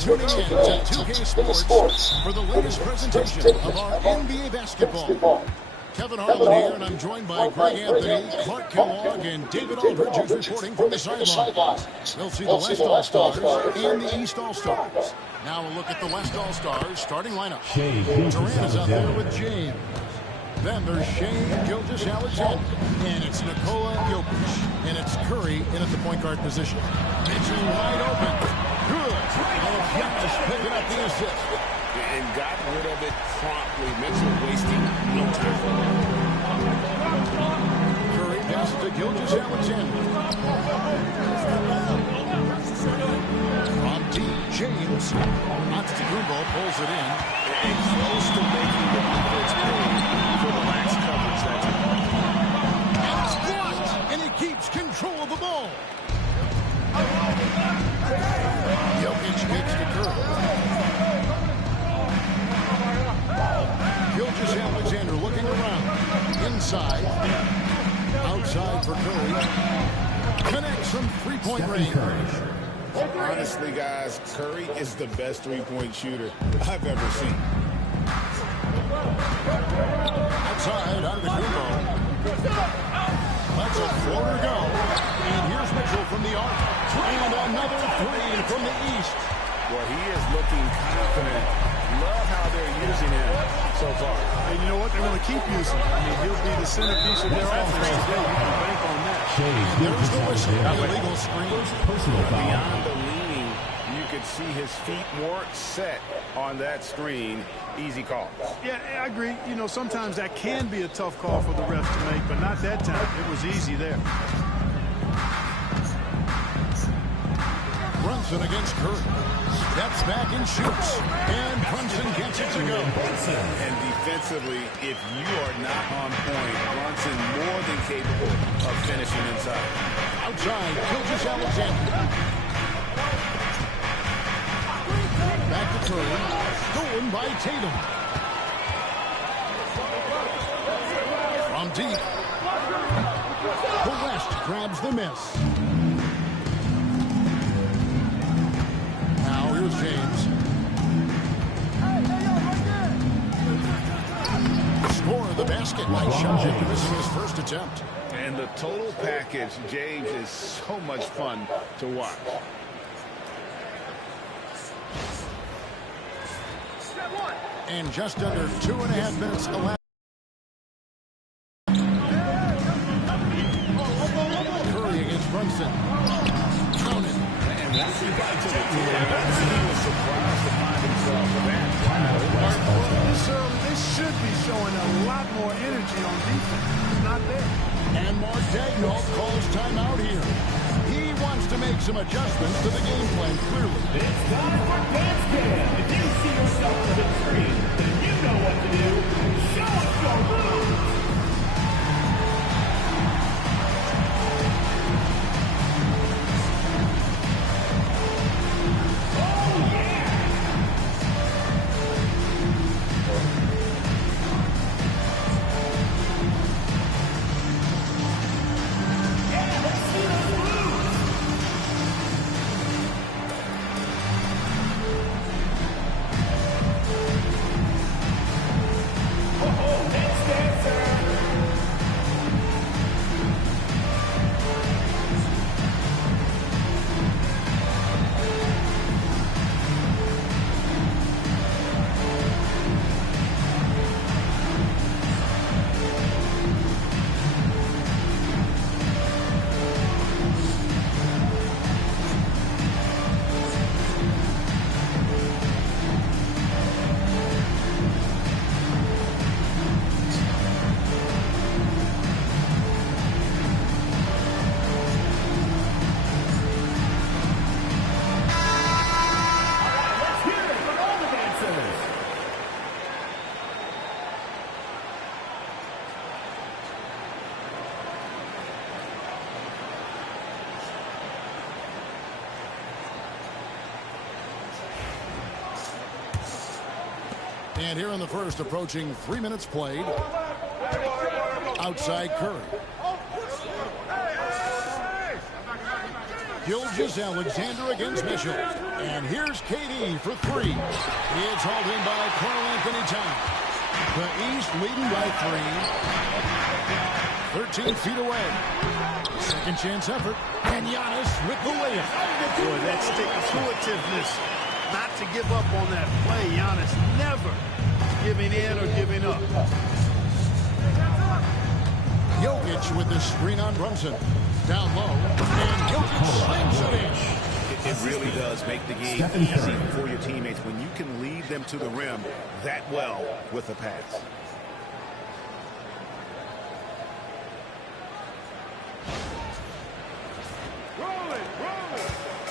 tuning in to 2K Sports for the latest presentation of our NBA basketball. Kevin Harlan here, and I'm joined by Greg Anthony, Clark Kellogg, and David Aldridge, who's reporting from the sideline. We'll see the West All-Stars and the East All-Stars. Now a look at the West All-Stars starting lineup. Durant is out there with James. Then there's Shane Gilgeous-Alexander, and it's Nikola Jokic, and it's Curry in at the point guard position. Mitchell wide open. Good. And Giannis picking up the assist. And got rid of it promptly. Mitchell wasting no time. Curry passes to Gilgeous-Alexander. From deep, James. Antetokounmpo pulls it in. And close to making the defense pay for the lax coverage that time. And it's blocked. And he keeps control of the ball. Jokic gets to Curry. Gilgeous-Alexander looking around. Inside. Outside for Curry. Connects from three-point range. Honestly, guys, Curry is the best three-point shooter I've ever seen. Outside, Antetokounmpo. Let's a floater go. And here's Mitchell from the arc. And another three from the east. Well, he is looking confident. Love how they're using him so far. And you know what? They're going to keep using him. I mean, he'll be the centerpiece of their offense today. You can bank on that. There's the whistle. Illegal screen. Beyond the leaning, you could see his feet more set on that screen. Easy call. Yeah, I agree. You know, sometimes that can be a tough call for the refs to make, but not that time. It was easy there. Brunson against Curry. Steps back and shoots. And Brunson gets it to go. And defensively, if you are not on point, Brunson more than capable of finishing inside. Outside, Gilgeous-Alexander. Back to Curry. Stolen by Tatum. From deep. The West grabs the miss. Now here's James. Score of the basket. Nice shot after missing his first attempt. And the total package, James, is so much fun to watch. And just under 2.5 minutes elapsed. Curry against Brunson. Counted. And once he got to the team, he was surprised to find himself with that. This should be showing a lot more energy on defense. It's not there. And Mark Daigneault calls timeout here. He wants to make some adjustments to the game plan, clearly. It's time for dance cam. If you see yourself on the screen, then you know what to do. Show us your moves. And here in the first, approaching 3 minutes played. Outside Curry. Gilgeous-Alexander against Mitchell. And here's KD for three. It's hauled in by Carl Anthony Towns. The East leading by 3. 13 feet away. Second chance effort. And Giannis with the layup. Boy, that stick-to-itiveness. Not to give up on that play. Giannis never giving in or giving up. Jokic with the screen on Brunson. Down low. And Jokic slings it in. It really does make the game easy for your teammates when you can lead them to the rim that well with a pass.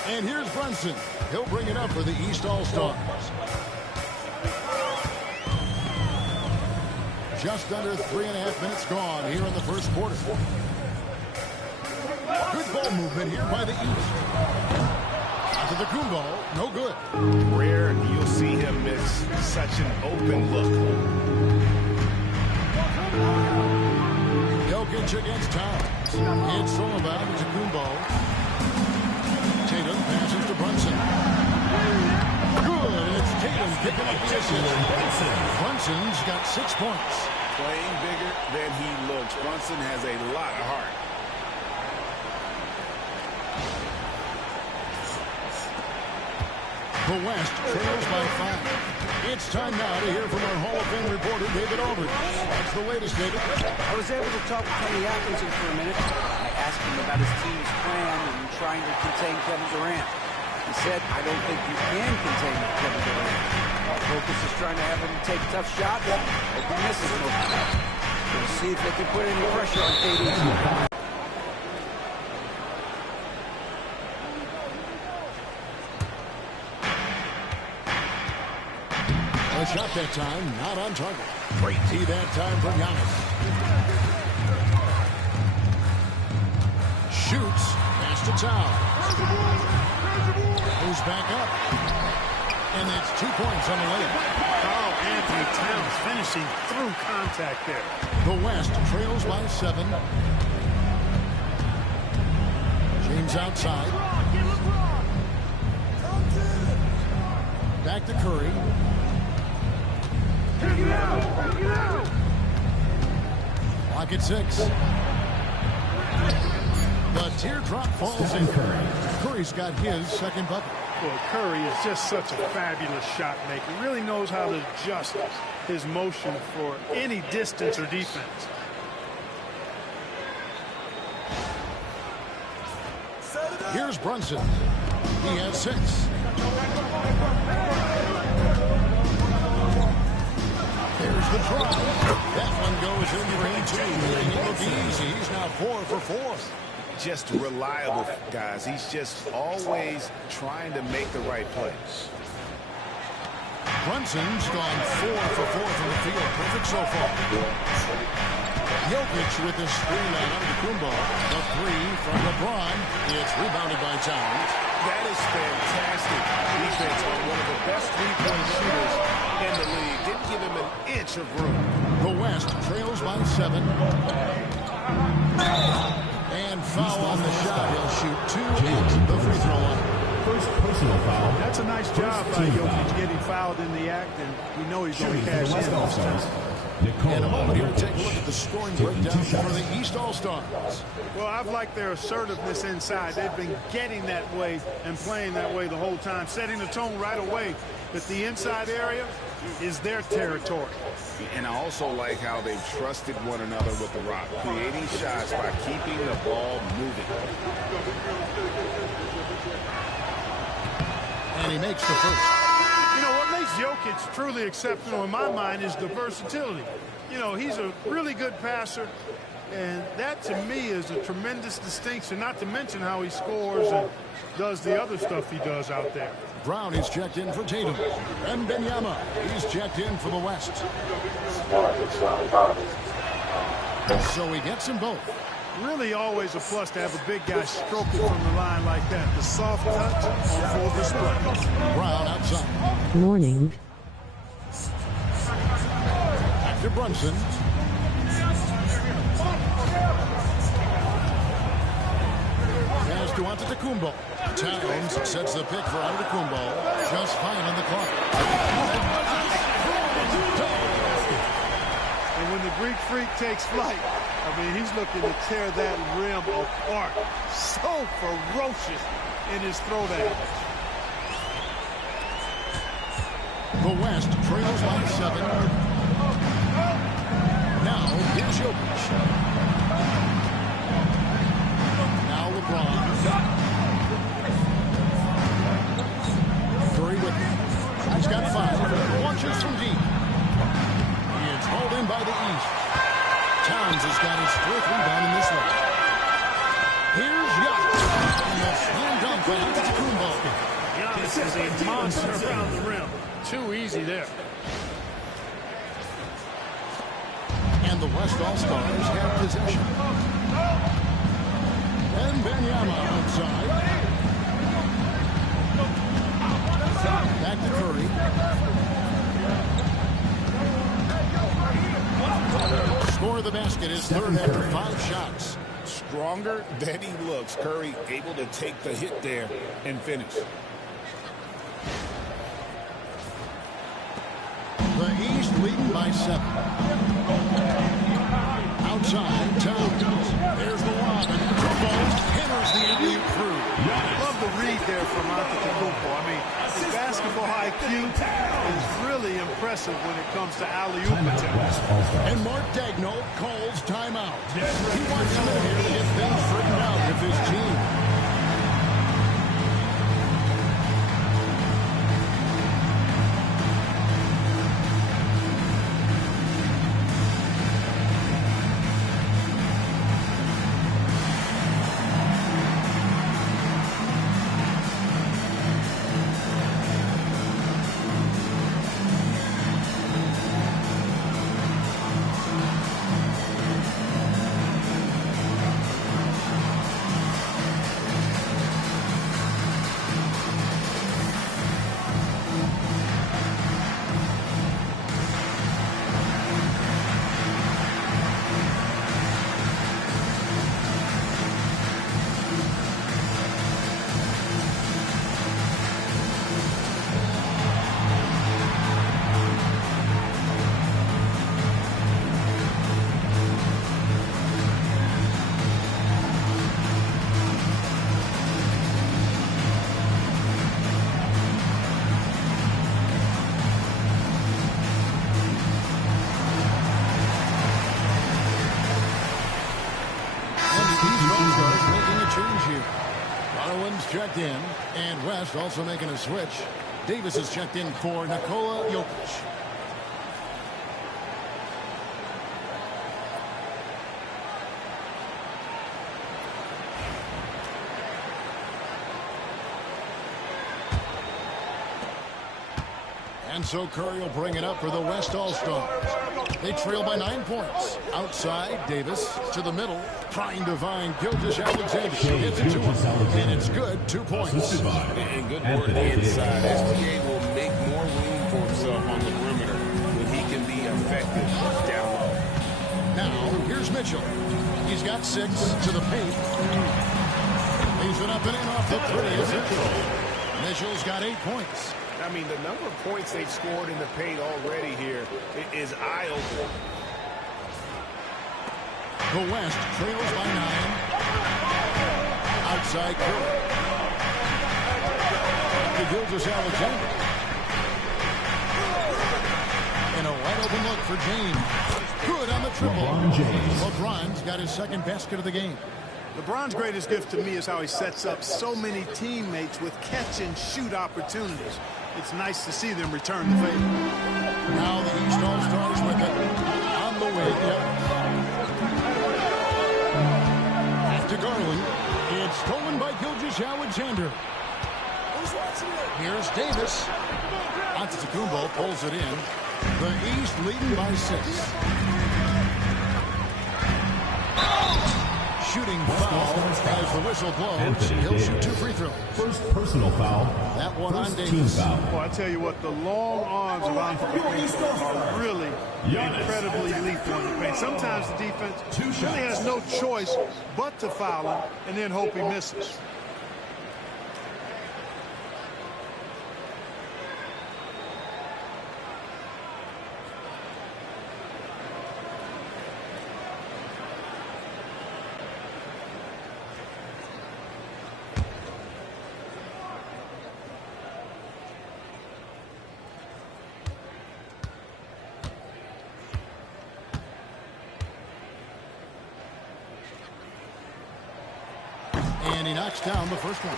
And here's Brunson. He'll bring it up for the East All-Stars. Just under 3.5 minutes gone here in the first quarter. Good ball movement here by the East. To the Kumbo, no good. Rare you'll see him miss such an open look. Jokic against Towns. It's Sullivan to Kumbo. Tatum passes to Brunson. Good. It's Tatum picking up the assist. Brunson's got 6 points. Playing bigger than he looks. Brunson has a lot of heart. The West trails by 5. It's time now to hear from our Hall of Fame reporter, David Aldridge. That's the latest, David. I was able to talk with Kenny Atkinson for a minute. I asked him about his team's plan and trying to contain Kevin Durant. He said, I don't think you can contain Kevin Durant. Our focus is trying to have him take tough shots. Hope he misses most of them. We'll see if they can put any pressure on KD. A shot that time, not on target. Great tee that time from Giannis. Shoots, pass to Towns. Moves back up. And that's 2 points on the layup. Carl Anthony Towns finishing through contact there. The West trails by 7. James outside. Back to Curry. Lock at 6. The teardrop falls in Curry. Curry's got his second bucket. Well, Curry is just such a fabulous shot maker. Really knows how to adjust his motion for any distance or defense. Here's Brunson. He has 6. There's the try. That one goes in for him, too. Making it look easy. He's now 4 for 4. Just reliable, guys. He's just always trying to make the right play. Brunson's gone 4 for 4 from the field. Perfect so far. Jokic with the screen on Antetokounmpo. The 3 from LeBron. It's rebounded by Towns. That is fantastic defense on one of the best three-point shooters in the league. Didn't give him an inch of room. The West trails by 7. And foul on the shot. He'll shoot 2 at the free throw line. First personal foul. That's a nice job by Jokic getting fouled in the act, and we know he's going to cash in this time. In a moment here, take a look at the scoring breakdown for the East All-Stars. Well, I've liked their assertiveness inside. They've been getting that way and playing that way the whole time, setting the tone right away that the inside area is their territory. And I also like how they've trusted one another with the rock, creating shots by keeping the ball moving. And he makes the first. You know, what makes Jokic truly exceptional in my mind is the versatility. You know, he's a really good passer, and that to me is a tremendous distinction, not to mention how he scores and does the other stuff he does out there. Brown is checked in for Tatum. And Benyama is checked in for the West. So he gets them both. Really always a plus to have a big guy stroke it from the line like that. The soft touch on full display. Brown outside. Morning. After Brunson. Pass to Antetokounmpo. Towns sets the pick for Antetokounmpo. Just fine on the clock. And when the Greek Freak takes flight, I mean, he's looking to tear that rim apart. So ferocious in his throwdown. The West trails by 7. Now, here's Jokic. Now LeBron. Curry with him. He's got 5. Launches from deep. He is hauled in by the East. Towns has got his 4th rebound in this one. Here's Jokic. And the slam dunk by Antetokounmpo. Giannis is a monster around the rim. Too easy there. And the West All-Stars have possession. And Benyama outside. Back to Curry. Score of the basket is 3rd after 5 shots. Stronger than he looks. Curry able to take the hit there and finish. The East leading by 7. Outside, Towns. There's the lob, and Antetokounmpo hammers the alley-oop through. Love the read there from Antetokounmpo. I mean, his basketball IQ is really impressive when it comes to alley-oop attempts. And Mark Daigneault calls timeout. He wants him in here to get things straightened out with his team. Checked in, and West also making a switch. Davis is checked in for Nikola Jokic. And so Curry will bring it up for the West All-Stars. They trail by 9 points. Outside, Davis to the middle, trying to find Gilgeous-Alexander. Hits it to him, and it's good. 2 points. And good work inside. SGA will make more room for himself on the perimeter when he can be effective down low. Now, here's Mitchell. He's got 6 to the paint. Leaves it up and in off the 3. Mitchell's got 8 points. I mean, the number of points they've scored in the paint already here is eye-opening. The West trails by 9. Outside Curry. To Gilgeous-Alexander. And a wide open look for James. Good on the triple. LeBron's got his 2nd basket of the game. LeBron's greatest gift to me is how he sets up so many teammates with catch-and-shoot opportunities. It's nice to see them return the favor. Now the East All-Stars with it on the wing. After Garland, it's stolen by Gilgeous-Alexander. Here's Davis. Antetokounmpo pulls it in. The East leading by 6. Shooting foul as the whistle blows. He'll shoot 2 free throws. First personal foul. That one on Team Davis. foul. Well, I tell you what, the long arms of Antetokounmpo are really incredibly lethal in the paint. Sometimes the defense really has no choice but to foul him and then hope he misses. And he knocks down the first one.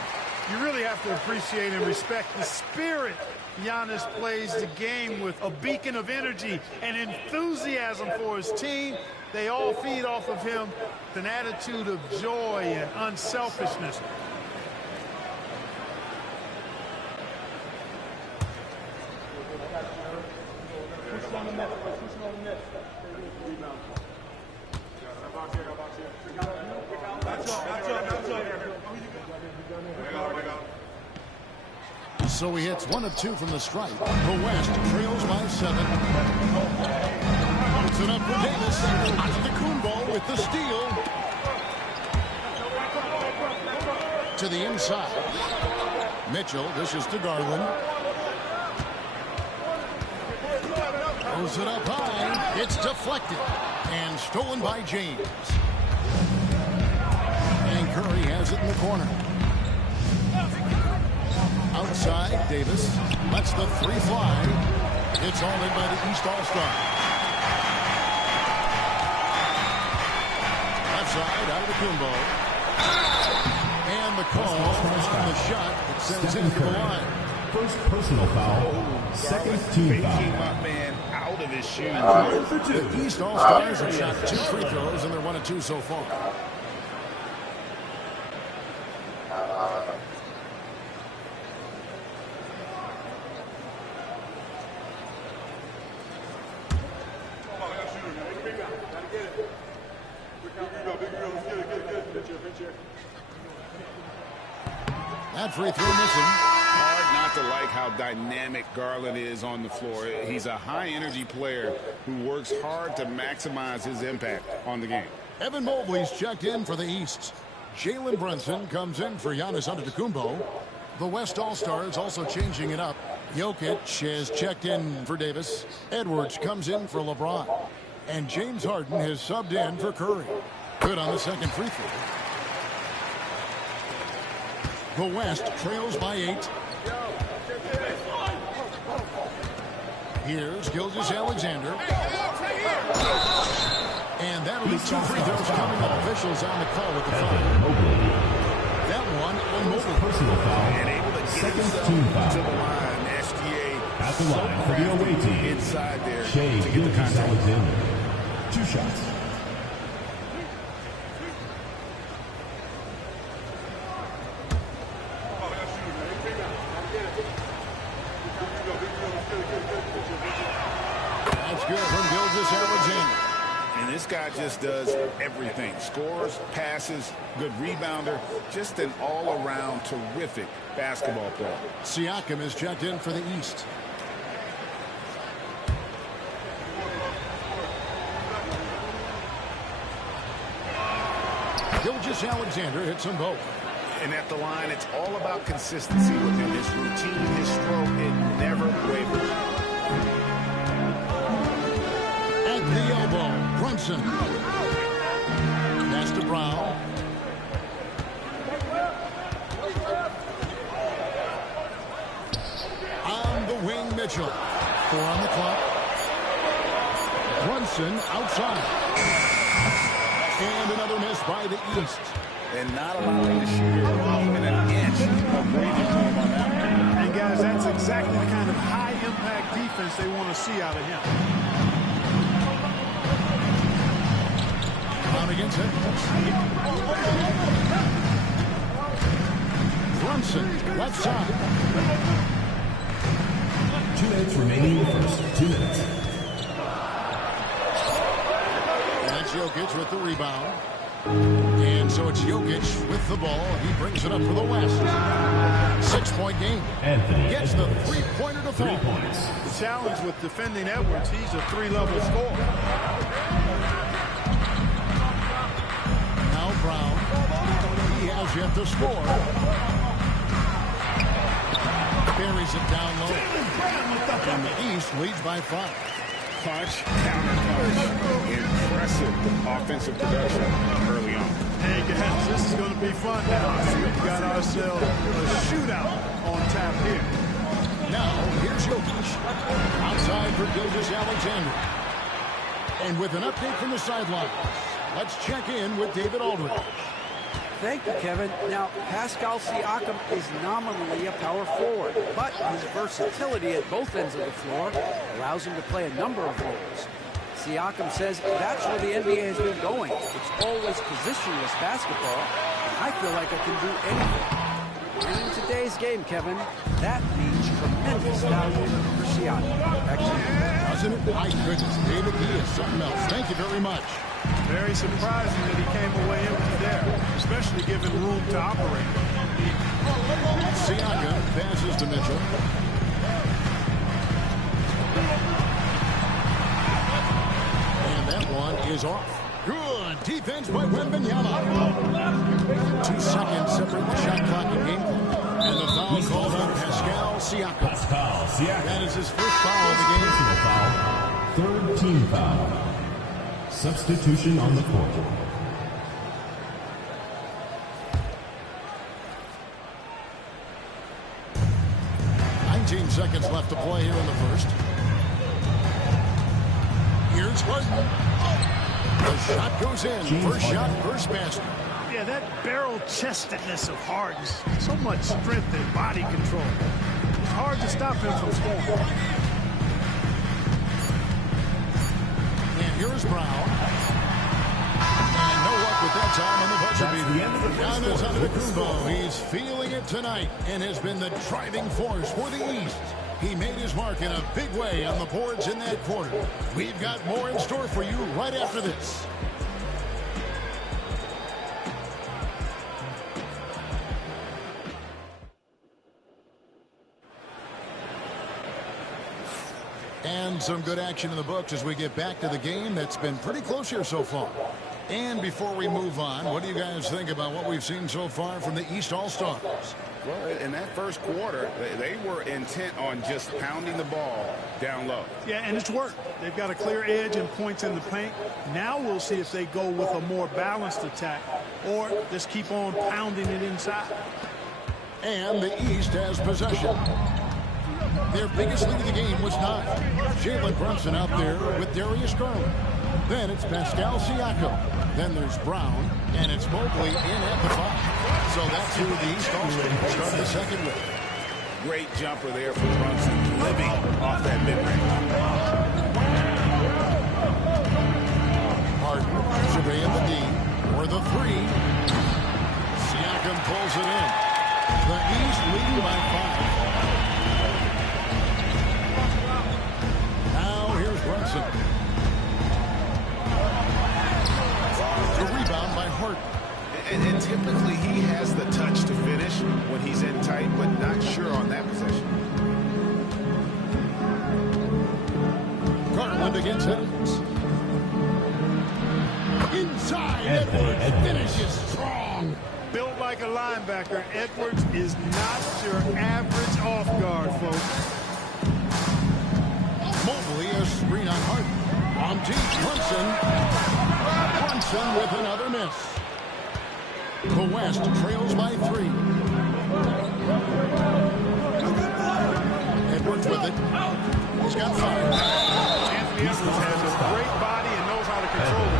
You really have to appreciate and respect the spirit Giannis plays the game with, a beacon of energy and enthusiasm for his team. They all feed off of him with an attitude of joy and unselfishness. So he hits 1 of 2 from the stripe. The West trails by 7. Puts it up for Davis. Antetokounmpo with the steal. To the inside. Mitchell dishes to Garland. Throws it up high. It's deflected. And stolen by James. And Curry has it in the corner. Outside, Davis lets the 3 fly. It's all in by the East All-Star. Left side, out of the Kumbo. And the call on the shot that sends him to the line. First personal foul. Second team foul. Faking my man out of his shoes. The East All-Stars have shot 2 free throws, and they're 1 of 2 so far. That free throw missing. Hard not to like how dynamic Garland is on the floor. He's a high-energy player who works hard to maximize his impact on the game. Evan Mobley's checked in for the East. Jalen Brunson comes in for Giannis Antetokounmpo. The West All-Stars also changing it up. Jokic is checked in for Davis. Edwards comes in for LeBron. And James Harden has subbed in for Curry. Good on the second free throw. The West trails by 8. Here's Gilgeous-Alexander. And that'll be 2 free throws coming up. Officials on the call with the foul. That one on Mobley. Personal foul. And able to get Second team to foul. the line. SGA At the line for the away team. inside there Shea to get the contact. Gilgeous-Alexander. 2 shots. That's good from Gilgeous-Alexander. And this guy just does everything. Scores, passes, good rebounder. Just an all-around terrific basketball player. Siakam is checked in for the East. Gilgeous-Alexander hits them both. And at the line, it's all about consistency with him. His routine, his stroke, it never wavers. At the elbow, Brunson. Pass to Brown. On the wing, Mitchell. 4 on the clock. Brunson outside. And another miss by the East. And not allowing the shooter even an inch of breathing room on that one. And guys, that's exactly the kind of high-impact defense they want to see out of him. Brown against it. Brunson, left side. 2 minutes remaining in the first. 2 minutes. And that's Jokic with the rebound. And so it's Jokic with the ball. He brings it up for the West. 6-point game. Anthony Gets the Edwards. three-pointer to 3 fall. points. The challenge with defending Edwards, he's a 3-level scorer. Now Brown. He has yet to score. Buries it down low. And the East leads by 5. Punch, counter punch. Impressive offensive production early on. Hey, guys, this is going to be fun now. We've got ourselves a shootout on tap here. Now, here's Jokic. Outside for Gilgeous-Alexander. And with an update from the sideline, let's check in with David Aldridge. Thank you, Kevin. Now, Pascal Siakam is nominally a power forward, but his versatility at both ends of the floor allows him to play a number of roles. Siakam says that's where the NBA has been going. It's always positionless basketball, and I feel like I can do anything. And in today's game, Kevin, that means tremendous value for Siakam. Back to you. Doesn't it? My goodness, David, he is something else. Thank you very much. Very surprising that he came away empty there, especially given room to operate. Siakam passes to Mitchell. And that one is off. Good defense by Wembanyama. 2 seconds separate the shot clock and game clock. And the foul called on Pascal Siakam. Pascal Siakam. That is his first foul of the game. Personal foul. Third team foul. Substitution on the court. Seconds left to play here in the first. Here's Harden. The shot goes in. First shot, first basket. Yeah, that barrel-chestedness of Harden, so much strength and body control. It's hard to stop him from scoring. And here's Brown. And no luck with that time on the buzzer beater. Giannis Antetokounmpo, he's feeling it tonight and has been the driving force for the East. He made his mark in a big way on the boards in that quarter. We've got more in store for you right after this. And some good action in the books as we get back to the game that's been pretty close here so far. And before we move on, what do you guys think about what we've seen so far from the East All-Stars? Well, in that first quarter, they were intent on just pounding the ball down low. Yeah, and it's worked. They've got a clear edge and points in the paint. Now we'll see if they go with a more balanced attack or just keep on pounding it inside. And the East has possession. Their biggest lead of the game was 9. Jalen Brunson out there with Darius Garland. Then it's Pascal Siakam. Then there's Brown, and it's Mobley in at the 5. So that's who the East All-Stars start the second with. Great jumper there from Brunson, living off that mid-range. Harden surveying the D for the 3. Siakam pulls it in. The East leading by 5. Now here's Brunson. The rebound by Harden. And typically he has the touch to finish when he's in tight, but not sure on that possession. Garland against Edwards. Inside, Edwards finishes strong. Built like a linebacker, Edwards is not your average off guard, folks. Mobley a screen on Harden. On deep, Brunson with another miss. The West trails by 3. Edwards with it. He's got 5. Anthony Edwards has a great body and knows how to control it.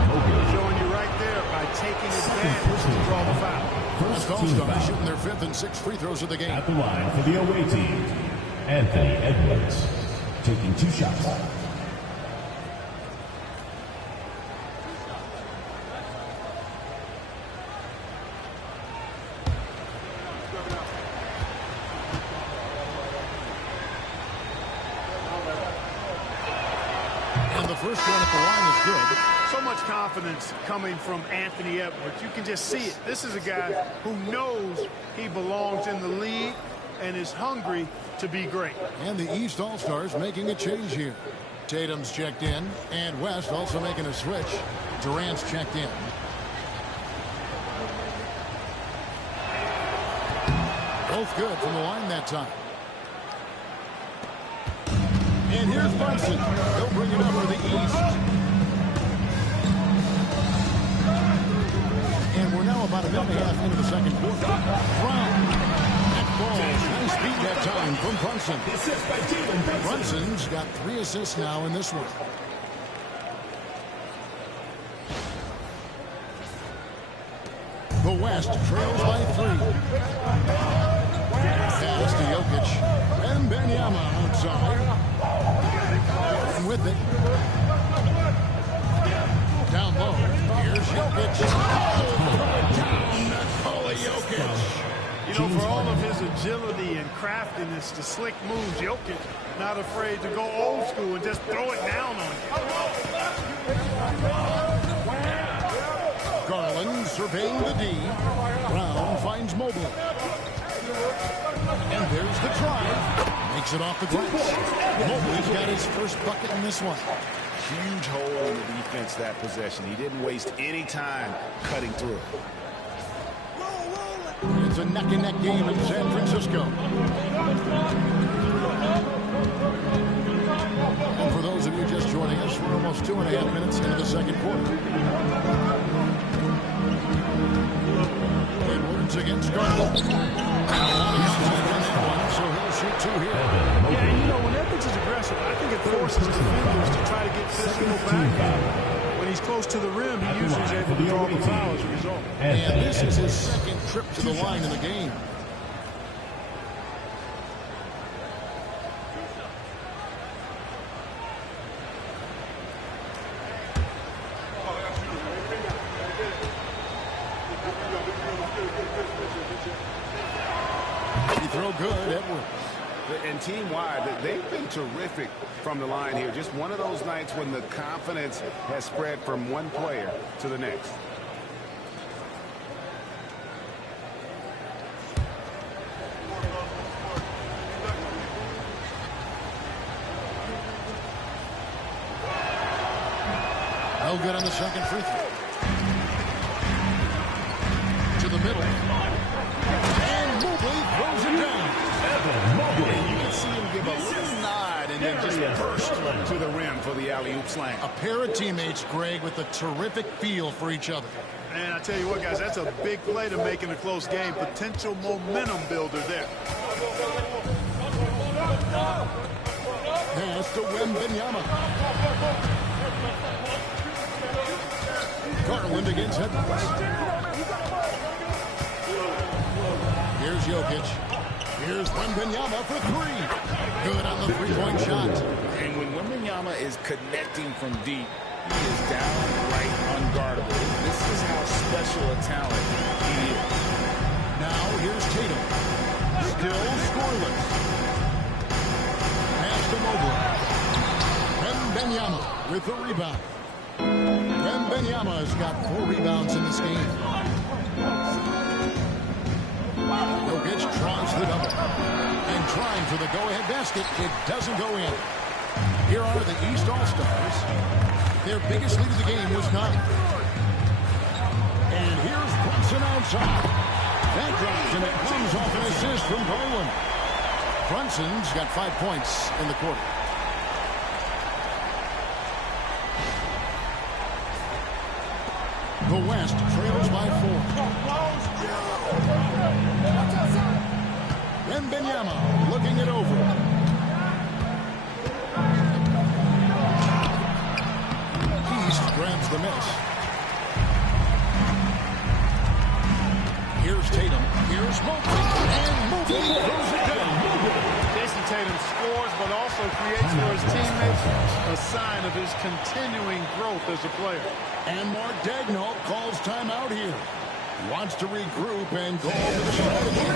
Showing you right there by taking advantage to draw the foul. First All-Stars shooting their 5th and 6th free throws of the game. At the line for the away team, Anthony Edwards, taking 2 shots. First one at the line is good. So much confidence coming from Anthony Edwards. You can just see it. This is a guy who knows he belongs in the league and is hungry to be great. And the East All-Stars making a change here. Tatum's checked in, and West also making a switch. Durant's checked in. Both good from the line that time. And here's Brunson. He'll bring it up for the East. And we're now about a minute and a half into the second quarter. Brown. That ball. Nice beat that time from Brunson. Brunson's got 3 assists now in this one. The West trails by 3. Pass to Jokic. And Benyama outside. And with it. Down low. Here's Jokic. Down. That's Nikola Jokic. You know, for all of his agility and craftiness, the slick moves, Jokic not afraid to go old school and just throw it down on you. Garland surveying the D. Brown finds Mobley. And there's the drive. Makes it off the glass. Mobley's got his first bucket in this one. Huge hole in the defense that possession. He didn't waste any time cutting through. It's a neck-and-neck game in San Francisco. And for those of you just joining us, we're almost 2.5 minutes into the second quarter. Edwards against Garland. So he'll shoot 2 here. Yeah, you know, when Edwards is aggressive, I think it forces defenders to try to get physical back. When he's close to the rim, he usually is able to draw the foul as a result. And this is his second trip to the line in the game. He throw good, Edwards. And team-wide, they've been terrific from the line here. Just one of those nights when the confidence has spread from one player to the next. No good on the second free throw. To the middle. And Mobley throws it down. You can see him give a little nod and then just burst to the rim for the alley-oop slam. A pair of teammates, Greg, with a terrific feel for each other. And I tell you what, guys, that's a big play to make in a close game. Potential momentum builder there. Pass to Wembanyama. Garland against Edwards. Here's Jokic. Here's Wembanyama for 3. Good on the three-point shot. And when Wembanyama is connecting from deep, he is downright unguardable. This is how special a talent he is. Now here's Tatum. Still scoreless. Pass to Mobley. Wembanyama with the rebound. Wembanyama has got 4 rebounds in this game. Jokic tries the double. And trying for the go-ahead basket. It doesn't go in. Here are the East All-Stars. Their biggest lead of the game was 9. And here's Brunson outside. That drops, and it comes off an assist from Garland. Brunson's got 5 points in the quarter. The West trails by 4. Wembanyama looking it over. East grabs the miss. Here's Tatum. Here's Mobley. And Mobley throws it down. Jason Tatum scores, but also creates for his teammates a sign of his continuing growth as a player. And Mark Daigneault calls timeout here. Wants to regroup and go over the strategy.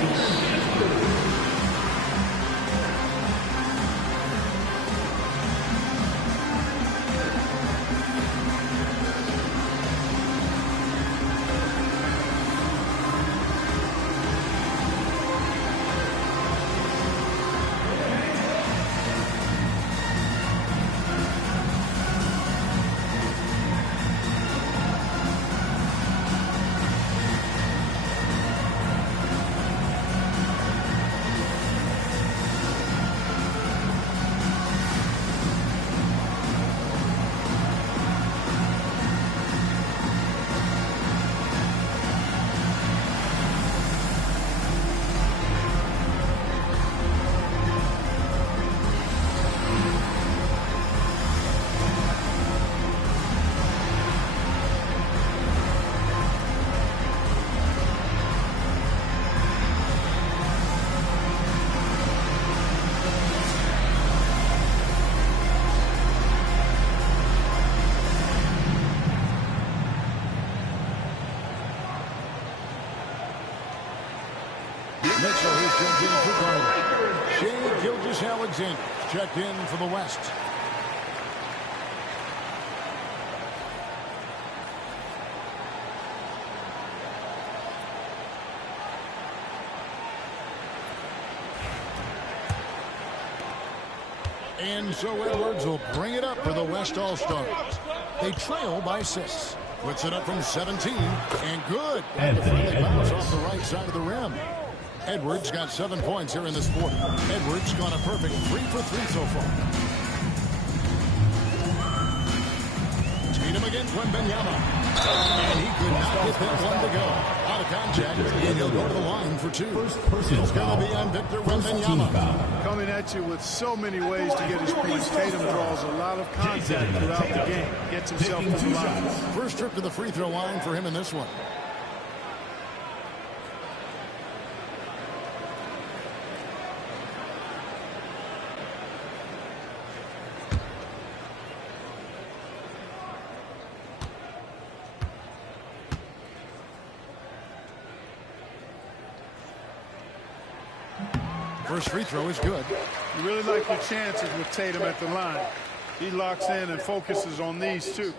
Gilgeous-Alexander checked in for the West. And so Edwards will bring it up for the West All-Stars. They trail by 6. Puts it up from 17. And good. And the friendly bounce off the right side of the rim. Edwards got 7 points here in this quarter. Edwards gone a perfect 3 for 3 so far. Tatum against Wembanyama. And he could not get that one to go. Out of contact, and he'll go to the line for 2. It's going to be on Victor Wembanyama. Coming at you with so many ways to get his points. Tatum draws a lot of contact throughout the game. Gets himself to the line. First trip to the free throw line for him in this one. First free throw is good. You really like your chances with Tatum at the line. He locks in and focuses on these two.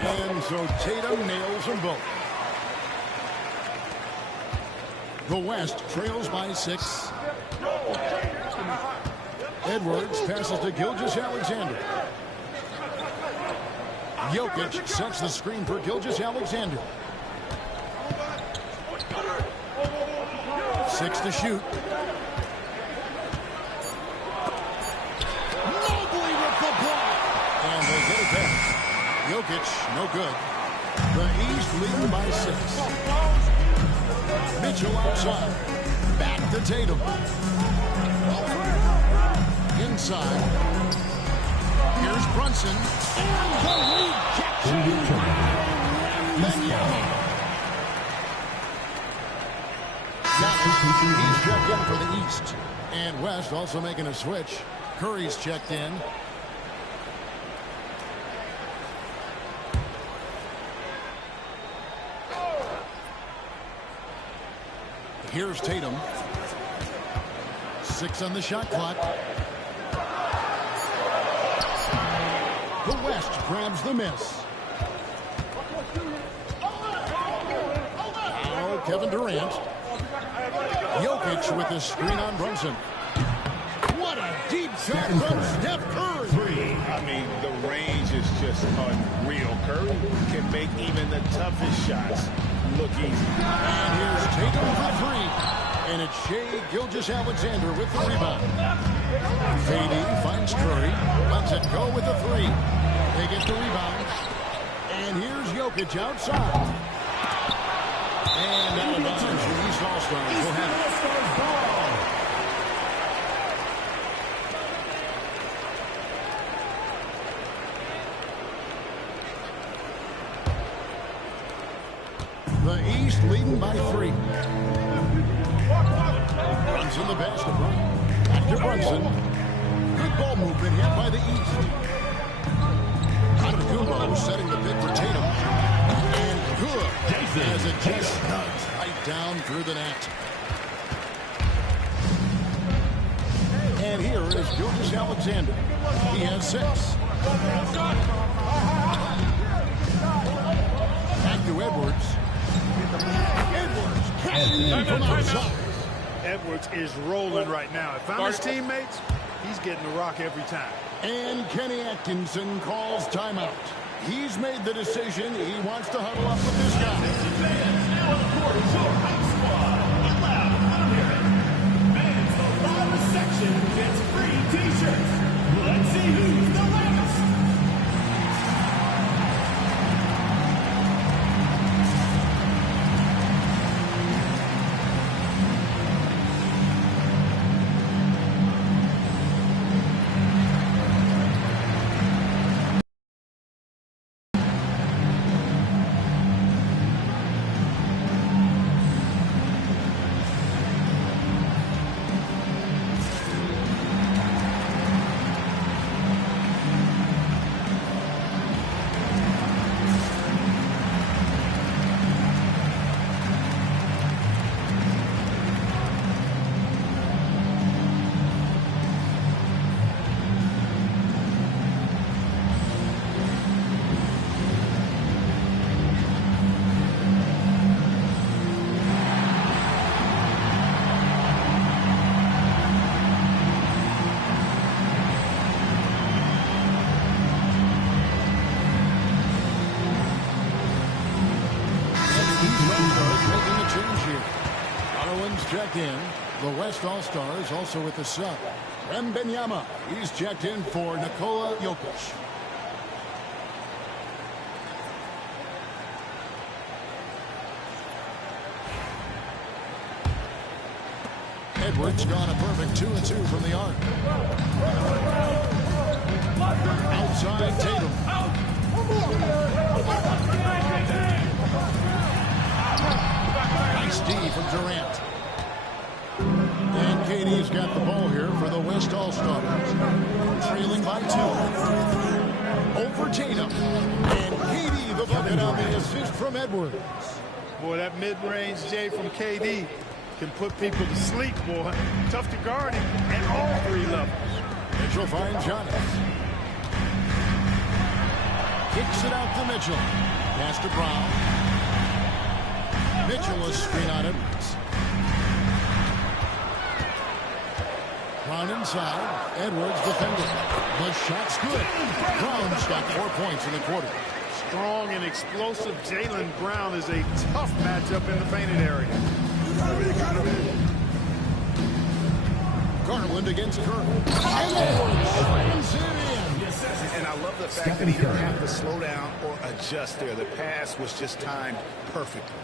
And so Tatum nails them both. The West trails by 6. Edwards passes to Gilgeous-Alexander. Jokic sets the screen for Gilgeous-Alexander. 6 to shoot. Mobley with the block. And they get it back. Jokic, no good. The East leading by 6. Mitchell outside. Back to Tatum. Inside. Here's Brunson. And the rejection. He's checked in for the East. And West also making a switch. Curry's checked in. Here's Tatum. 6 on the shot clock. The West grabs the miss. Now Kevin Durant. Jokic with the screen on Brunson. What a deep shot from Steph Curry. I mean, the range is just unreal. Curry can make even the toughest shots look easy. And here's Tatum for 3. And it's Shai Gilgeous-Alexander with the rebound. Fady finds Curry. Lets it go with the 3. They get the rebound. And here's Jokic outside. And out of bounds, the East All-Stars will have it. The East leading by 3. Brunson the basketball. Back to Brunson. Good ball movement here by the East. Antetokounmpo setting the pick for Tatum. And good. As it just snugs right down through the net. And here is Gilgeous-Alexander. He has 6. Back to Edwards. Edwards catching from outside. Edwards is rolling right now. If I'm his teammates, he's getting the rock every time. And Kenny Atkinson calls timeout. He's made the decision. He wants to huddle up with this guy. Now on the court is your home squad. Allowed unmuted. Fans, the loudest section gets free t-shirts. Let's see who's the loudest. The West All-Stars also with the sub. Wembanyama. He's checked in for Nikola Jokic. Edwards gone a perfect 2-2 from the arc. Outside Tatum. Nice D from Durant. And KD's got the ball here for the West All-Stars. Trailing by 2. Over Tatum. And KD the bucket on the assist from Edwards. Boy, that mid-range J from KD can put people to sleep, boy. Tough to guard him at all 3 levels. Mitchell finds Giannis. Kicks it out to Mitchell. Pass to Brown. Mitchell a screen on Edwards. Brown inside. Edwards defending. The shot's good. Brown's got 4 points in the quarter. Strong and explosive Jaylen Brown is a tough matchup in the painted area. Garland against Curry. And Edwards slams it in. And I love the fact that he didn't have to slow down or adjust there. The pass was just timed perfectly.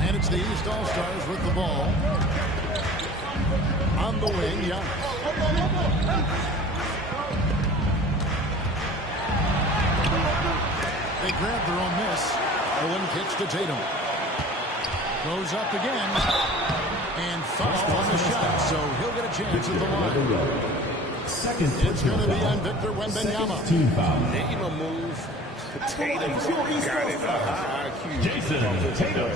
And it's the East All-Stars with the ball. On the wing, Giannis. They grab their own miss. Owen kicks to Tatum. Goes up again. And foul on the shot, so he'll get a chance at the line. It's going to be on Victor Wembanyama. Team foul. Name a move. Tatum's got it. High IQ. Jason Tatum.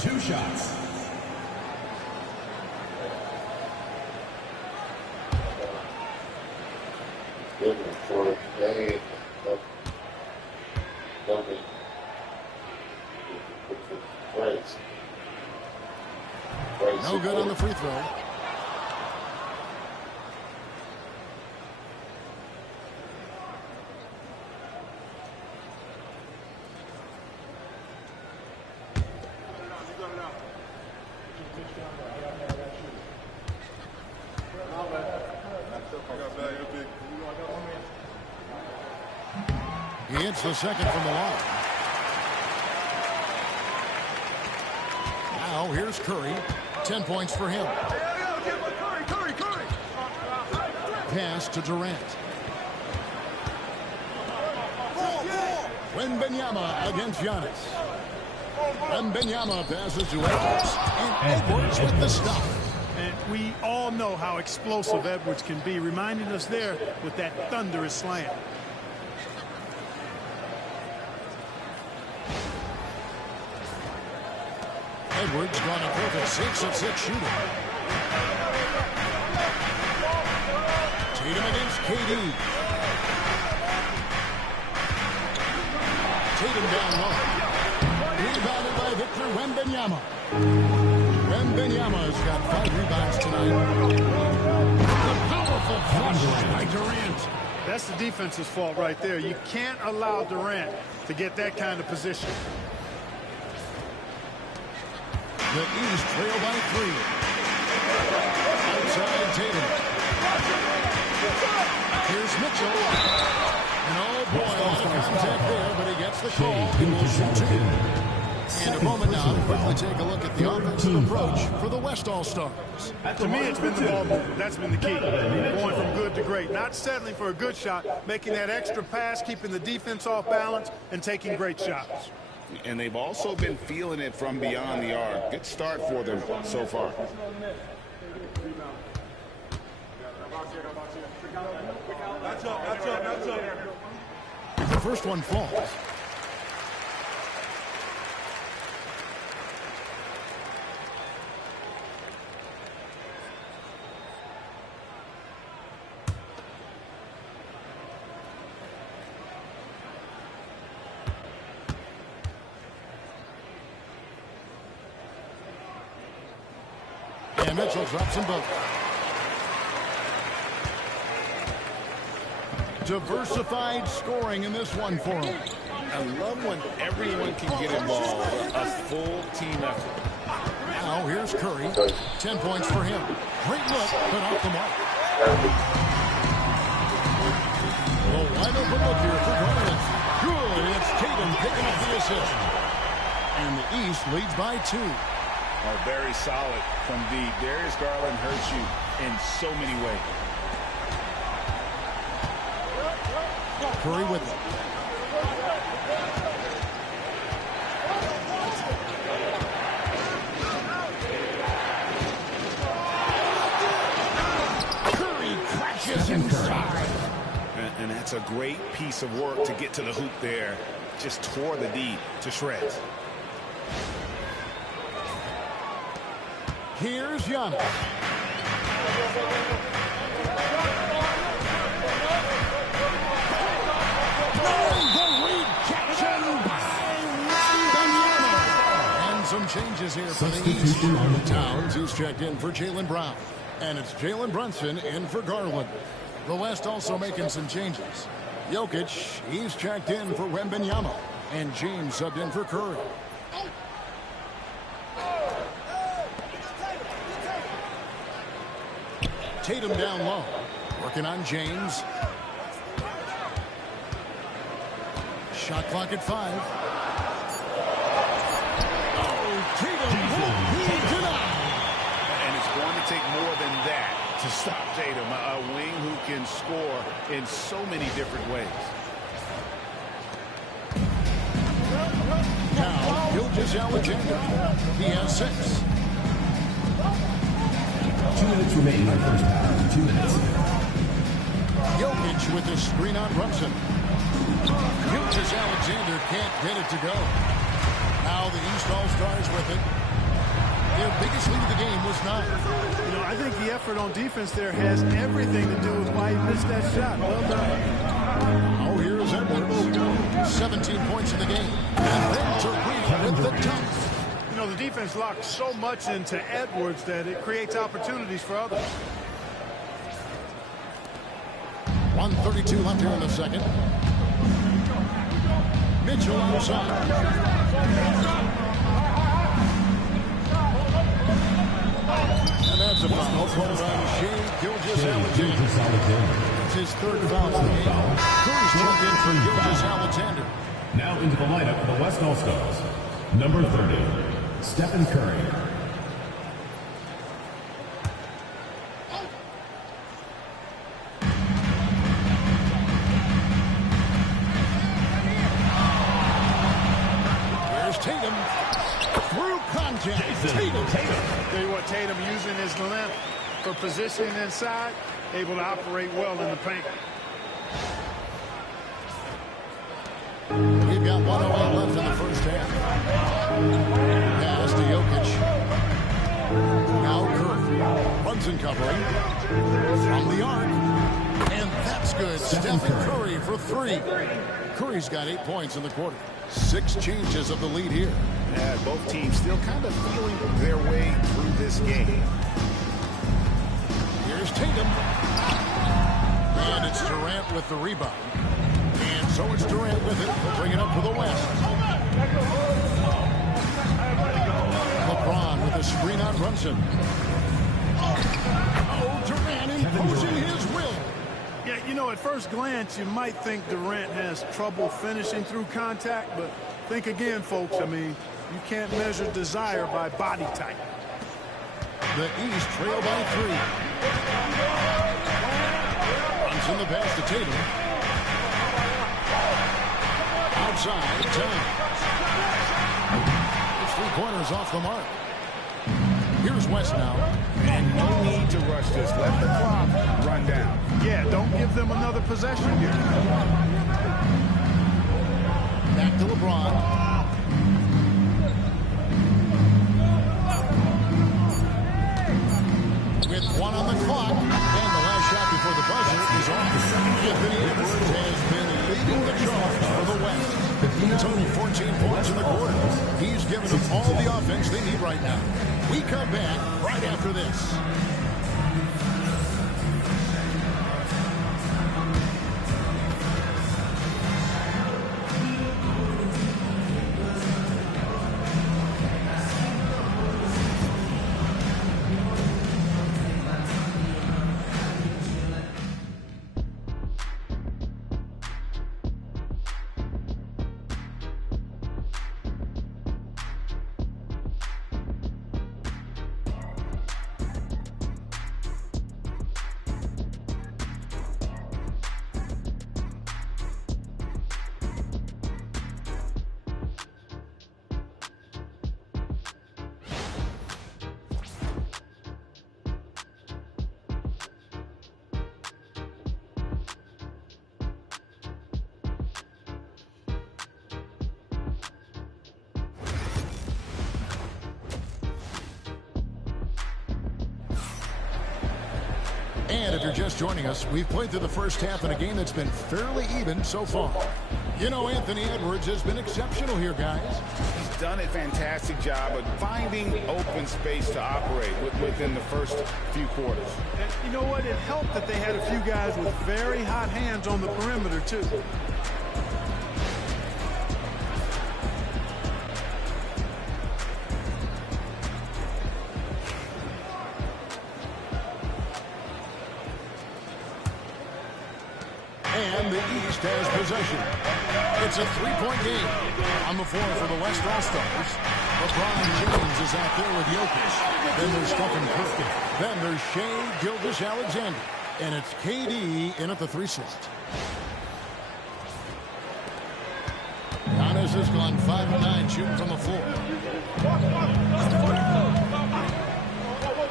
2 shots. No good on the free throw. He hits the second from the line. Now here's Curry. 10 points for him. Curry. Pass to Durant. Wembanyama against Giannis. Wembanyama passes to Edwards. And Edwards with the stop. And we all know how explosive Edwards can be, reminding us there with that thunderous slam. Edwards gone a perfect 6 of 6 shooting. Tatum against KD. Tatum down low. Rebounded by Victor Wembanyama. Wembanyama's got 5 rebounds tonight. The powerful flush by Durant. That's the defense's fault right there. You can't allow Durant to get that kind of position. The East trail by 3. Outside Tatum. Here's Mitchell. And oh boy, a lot of contact there, but he gets the call. He will shoot 2. And a moment now to quickly take a look at the offensive approach for the West All-Stars. To me, it's been the ball movement. That's been the key. Going from good to great. Not settling for a good shot, making that extra pass, keeping the defense off balance, and taking great shots. And they've also been feeling it from beyond the arc. Good start for them so far. The first one falls. And Mitchell drops them both. Diversified scoring in this one for him. I love when everyone can get involved, a full team effort. Now here's Curry. 10 points for him. Great look, but off the mark. Well, wide open look here for Garland. Good. It's Tatum picking up the assist. And the East leads by 2. Oh, very solid from deep. Darius Garland hurts you in so many ways. Curry with it. Curry crashes inside. And that's a great piece of work to get to the hoop there. Just tore the D to shreds. Here's Giannis. And some changes here for the East. Towns, who's checked in for Jaylen Brown. And it's Jalen Brunson in for Garland. The West also making some changes. Jokic, he's checked in for Wembanyama. And James subbed in for Curry. Tatum down low. Working on James. Shot clock at 5. Oh, Tatum won't be denied. And it's going to take more than that to stop Tatum. A wing who can score in so many different ways. Now, Gilgeous-Alexander. He has 6. 2 minutes remaining in the first half. 2 minutes. Jokic with the screen on Brunson. Gilgeous-Alexander can't get it to go. Now the East All-Stars with it. Their biggest lead of the game was 9. You know, I think the effort on defense there has everything to do with why he missed that shot. Well done. Oh, here's Edwards. 17 points in the game. And then Torino with the dunk. You know, the defense locked so much into Edwards that it creates opportunities for others. 1:32 left here in the second. Mitchell outside. And that's a foul called on Shea Gilgeous-Alexander. It's his 3rd foul of the game. Curry's checked in for Gilgeous-Alexander. Now into the lineup for the West All-Stars. Number 30, Stephen Curry. Here's Tatum. Through contact. Tatum. Tell you what, Tatum using his length for positioning inside, able to operate well in the paint. We've got 1:08 left in the first half. Pass to Jokic. Now Curry. Brunson covering. From the arc. And that's good. Stephen Curry for 3. Curry's got 8 points in the quarter. 6 changes of the lead here. Yeah, both teams still kind of feeling their way through this game. Here's Tatum. And it's Durant with the rebound. And so it's Durant with it. We'll bring it up for the West. LeBron with a screen on Brunson. Oh, Durant imposing his will. Yeah, you know, at first glance, you might think Durant has trouble finishing through contact, but think again, folks. I mean, you can't measure desire by body type. The East trail by 3. Brunson the pass to Tatum. Outside, time. It's 3 corners off the mark. Here's West now. And no need to rush this. Let the clock run down. Yeah, don't give them another possession here. Back to LeBron. With 1 on the clock. And the last shot before the buzzer is off. Anthony Edwards has been leading the charge for the West. Total 14 points in the quarter. He's given them all the offense they need right now. We come back right after this. And if you're just joining us, we've played through the first half in a game that's been fairly even so far. You know, Anthony Edwards has been exceptional here, guys. He's done a fantastic job of finding open space to operate within the first few quarters. And you know what? It helped that they had a few guys with very hot hands on the perimeter, too. And the East has possession. It's a three-point game. On the floor for the West All-Stars, LeBron James is out there with Jokic. Then there's Stephen Curry. Then there's Shai Gilgeous-Alexander. And it's KD in at the 3 slot. Giannis has gone 5 of 9 shooting from the floor.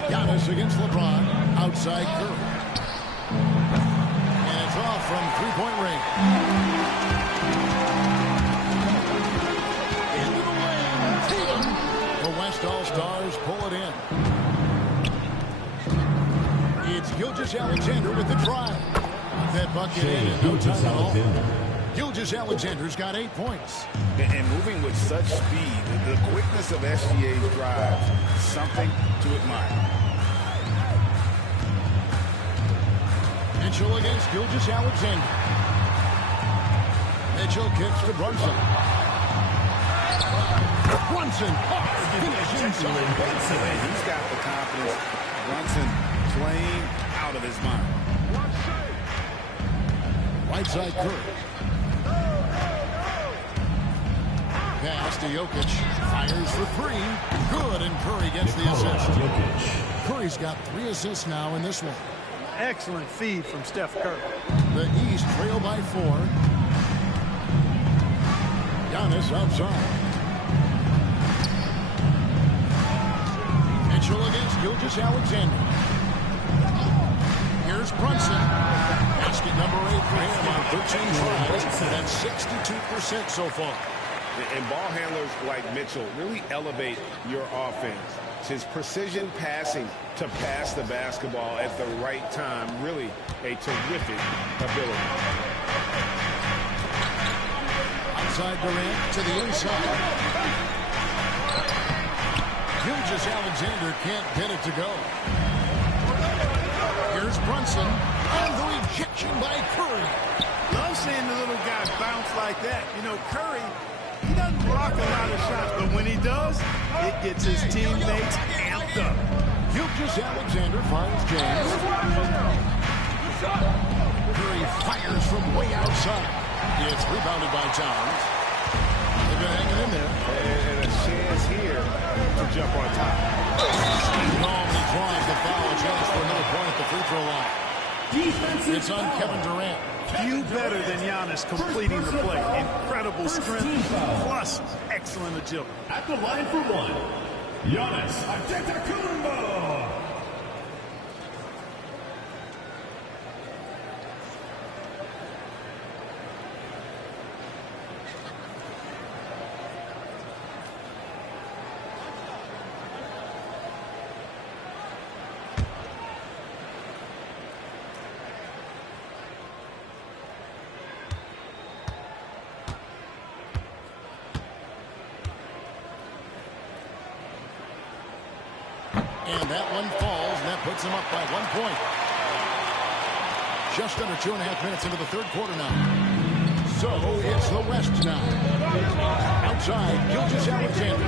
Giannis against LeBron. Outside Curry. Off from three-point range. Into the lane. Tatum. The West All-Stars pull it in. It's Gilgeous-Alexander with the drive. That bucket in no time at all. Gilgeous-Alexander's got 8 points. And moving with such speed, the quickness of SGA's drive, something to admire. Mitchell against Gilgeous-Alexander. Mitchell kicks to Brunson. Brunson. He's got the confidence. Brunson playing out of his mind. Right side Curry. Pass to Jokic. Fires for 3. Good, and Curry gets the assist. Curry's got 3 assists now in this one. Excellent feed from Steph Curry. The East trail by 4. Giannis outside. Mitchell against Gilgeous-Alexander. Here's Brunson. Basket number 8 for him on 13 tries. That's 62% so far. And ball handlers like Mitchell really elevate your offense. His precision passing to pass the basketball at the right time, really a terrific ability. Outside Durant to the inside. Gilgeous-Alexander can't get it to go. Here's Brunson. And the rejection by Curry. Love seeing the little guy bounce like that. You know, Curry, he doesn't block a lot of shots, but when he does, it gets his teammates amped up. Gilgeous-Alexander finds James. Curry fires from way outside. It's rebounded by Towns. They've been hanging in there. And a chance here to jump on top. Calmly draws the foul. Chance for another point at the free throw line. It's on Kevin Durant. Few better than Giannis completing the play. Incredible strength, plus excellent agility. At the line for 1, Giannis Antetokounmpo. And that one falls, and that puts them up by 1 point. Just under 2.5 minutes into the third quarter now. So it's the West now. Outside, Gilgeous-Alexander.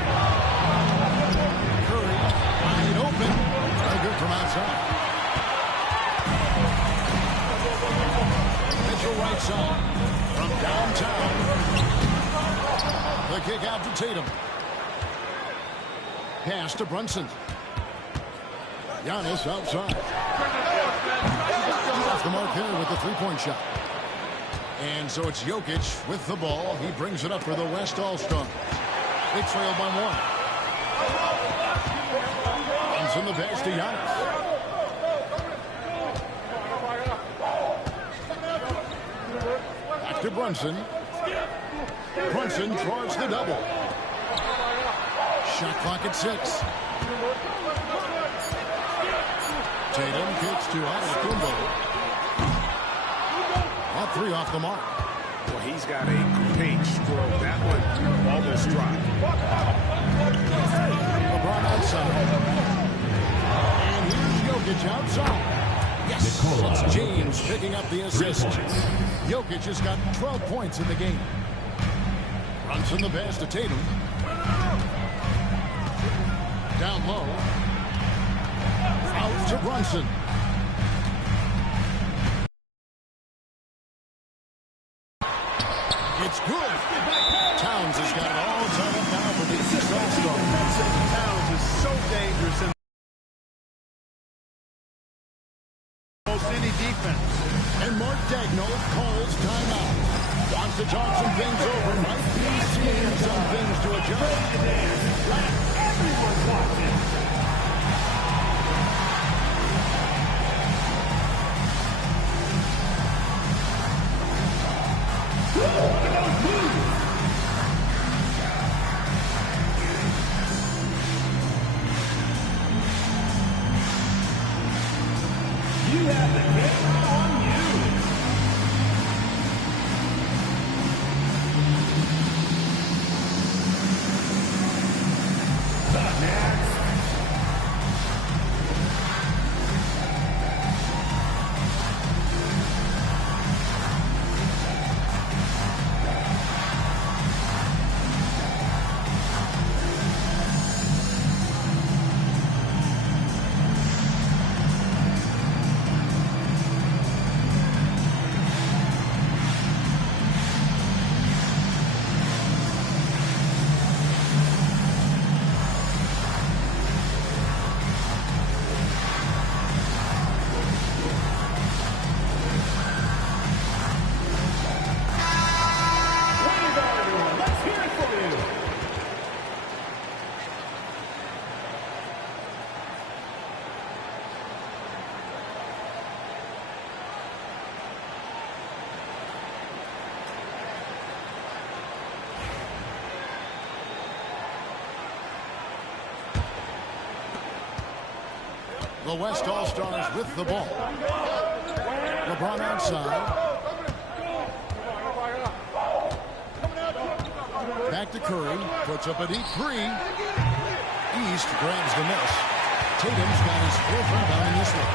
Curry, wide open. No good from outside. Mitchell right side. From downtown. The kick out to Tatum. Pass to Brunson. Giannis outside. Off the mark there with the three-point shot. And so it's Jokic with the ball. He brings it up for the West All-Stars. They trail by 1. Brunson the pass to Giannis. Back to Brunson. Brunson draws the double. Shot clock at 6. Tatum kicks to Antetokounmpo. All three off the mark. Well, he's got a great stroke. That one almost dropped. LeBron outside. And here's Jokic outside. Yes, it's James picking up the assist. Jokic has got 12 points in the game. Runs from the pass to Tatum. Down low. Out to Brunson. It's good. Towns has got it all tied up now for the East All-Star. Towns is so dangerous in almost any defense. And Mark Daigneault calls timeout. Wants to talk some things over. Might be seeing some things to adjust. Everyone's watching. You have the camera on you. Up next. The West All-Stars with the ball. LeBron outside. Back to Curry. Puts up a deep three. East grabs the miss. Tatum's got his fourth rebound in this one.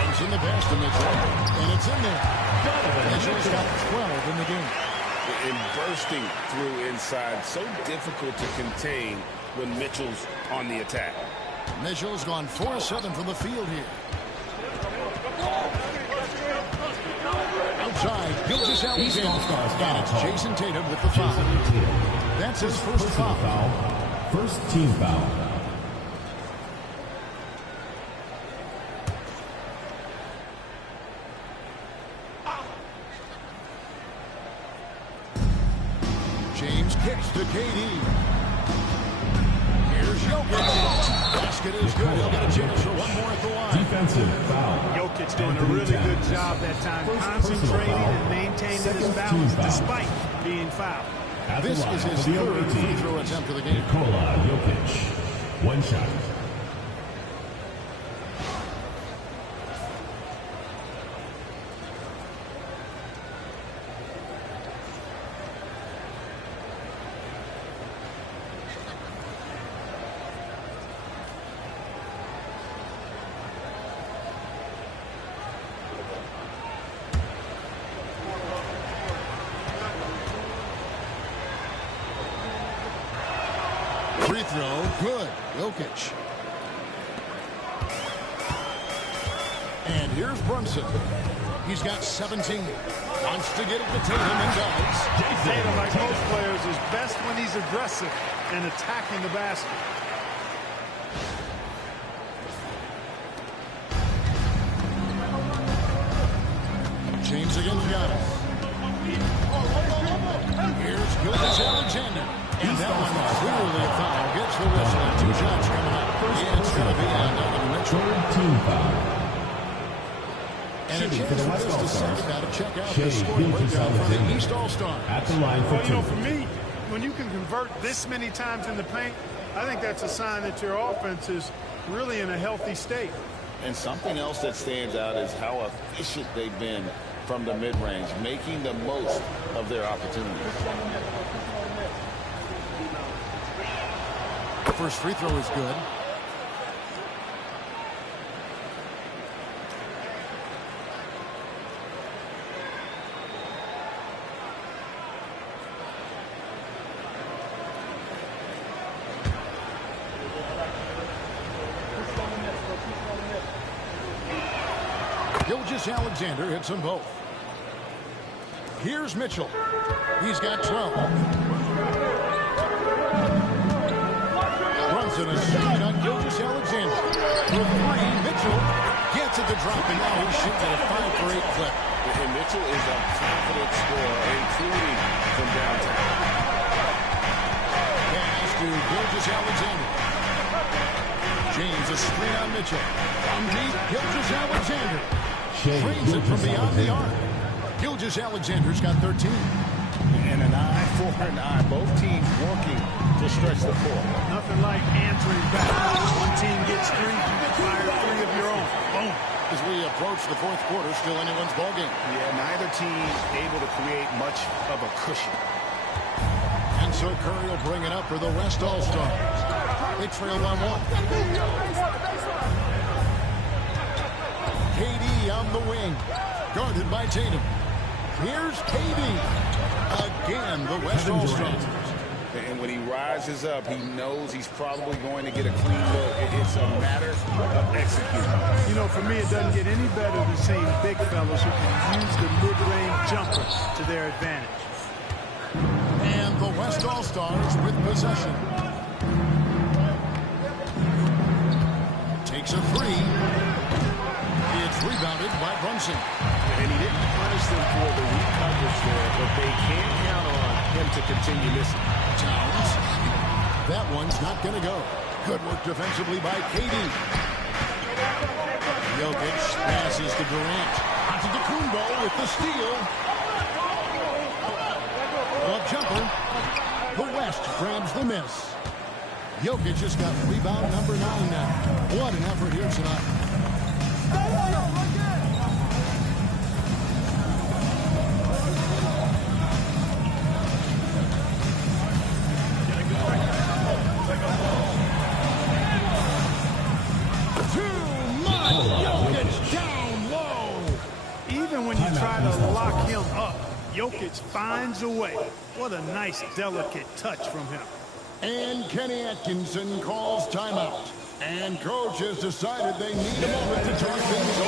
Runs in the pass to Mitchell. And it's in there. Mitchell's got 12 in the game. And bursting through inside. So difficult to contain when Mitchell's on the attack. Mitchell's gone 4-7 from the field here. Outside, Gilgeous-Alexander. And it's Jason Tatum with the foul. That's his first foul. First team foul. James kicks to KD. Here's Jokic. Basket is good. He'll get a chance for one more at the line. Defensive foul. Jokic doing a really good job that time, concentrating and maintaining his balance despite being fouled. This is his third free throw attempt of the game. Nikola Jokic. One shot. Free throw, good. Jokic. And here's Brunson. He's got 17. Wants to get it to Tatum and does. Tatum, like most players, is best when he's aggressive and attacking the basket. James against Giannis. Here's Gilgeous-Alexander. And that one clearly a foul. Gets the whistle and 2 shots coming up. Yeah, it's going to be on Mitchell. Third team foul. And a chance for this to set. Got to check out the score breakdown for the East All-Stars. At the line for Well, two. for me, when you can convert this many times in the paint, I think that's a sign that your offense is really in a healthy state. And something else that stands out is how efficient they've been from the mid-range, making the most of their opportunities. The first free throw is good. Alexander hits them both. Here's Mitchell. He's got 12. Brunson a screen on Gilgeous Alexander. For three, Mitchell gets it to drop, and now he's shooting at a 5-for-8 clip. And Mitchell is a confident scorer, including from downtown. Pass to Gilgeous Alexander. James a screen on Mitchell. From deep, Gilgeous Alexander. Trains it from beyond the arc. Gilgeous Alexander's got 13. And an eye for an eye. Both teams working to stretch the floor. Nothing like answering back. One team gets three, you can fire three of your own. Boom. As we approach the fourth quarter, still anyone's ballgame. Yeah, neither team able to create much of a cushion. And so Curry will bring it up for the West All-Stars. They trail by one. KD on the wing, guarded by Tatum. Here's KD. Again, the West All-Stars. And when he rises up, he knows he's probably going to get a clean look. It's a matter of executing. You know, for me, it doesn't get any better than seeing big fellas who can use the mid-range jumper to their advantage. And the West All-Stars with possession. Takes a three. It's rebounded by Brunson. And he didn't punish them for the weak coverage there, but they can't count on him to continue missing. Towns. That one's not going to go. Good work defensively by KD. Jokic passes to Durant. Onto Kumbo with the steal. A jumper. The West grabs the miss. Jokic just got rebound number 9 now. What an effort here tonight. Jokic finds a way. What a nice, delicate touch from him. And Kenny Atkinson calls timeout. And coach has decided they need a moment to talk things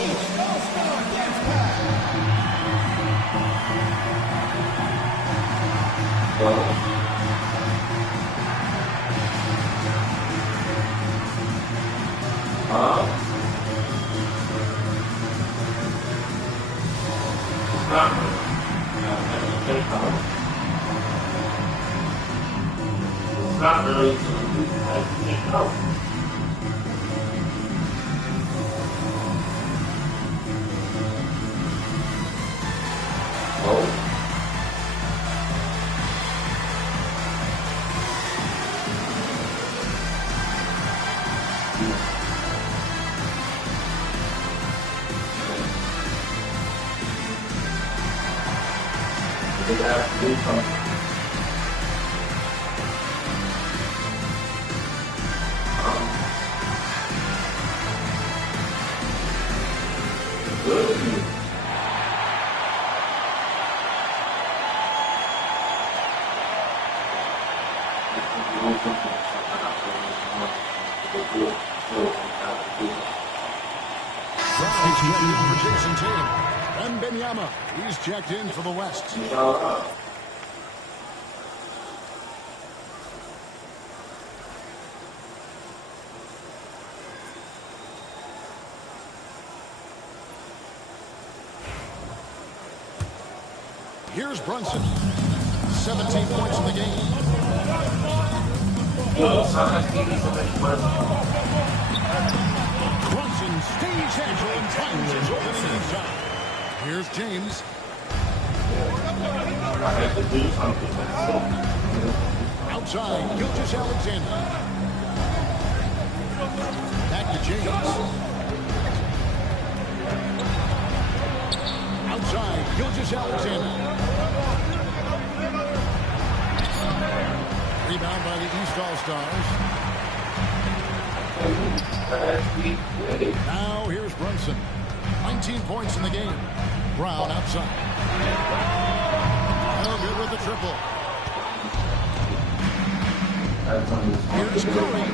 Not really. They have to do something. Jason Tatum. And Benyama. He's checked in for the West. Here's Brunson. 17 points in the game. Brunson stays agile and finds his opening inside. Here's James. Outside, Gilgeous Alexander. Back to James. Outside, Gilgeous-Alexander. Rebound by the East All-Stars. Now here's Brunson. 19 points in the game. Brown outside. No good with the triple. Here's Curry.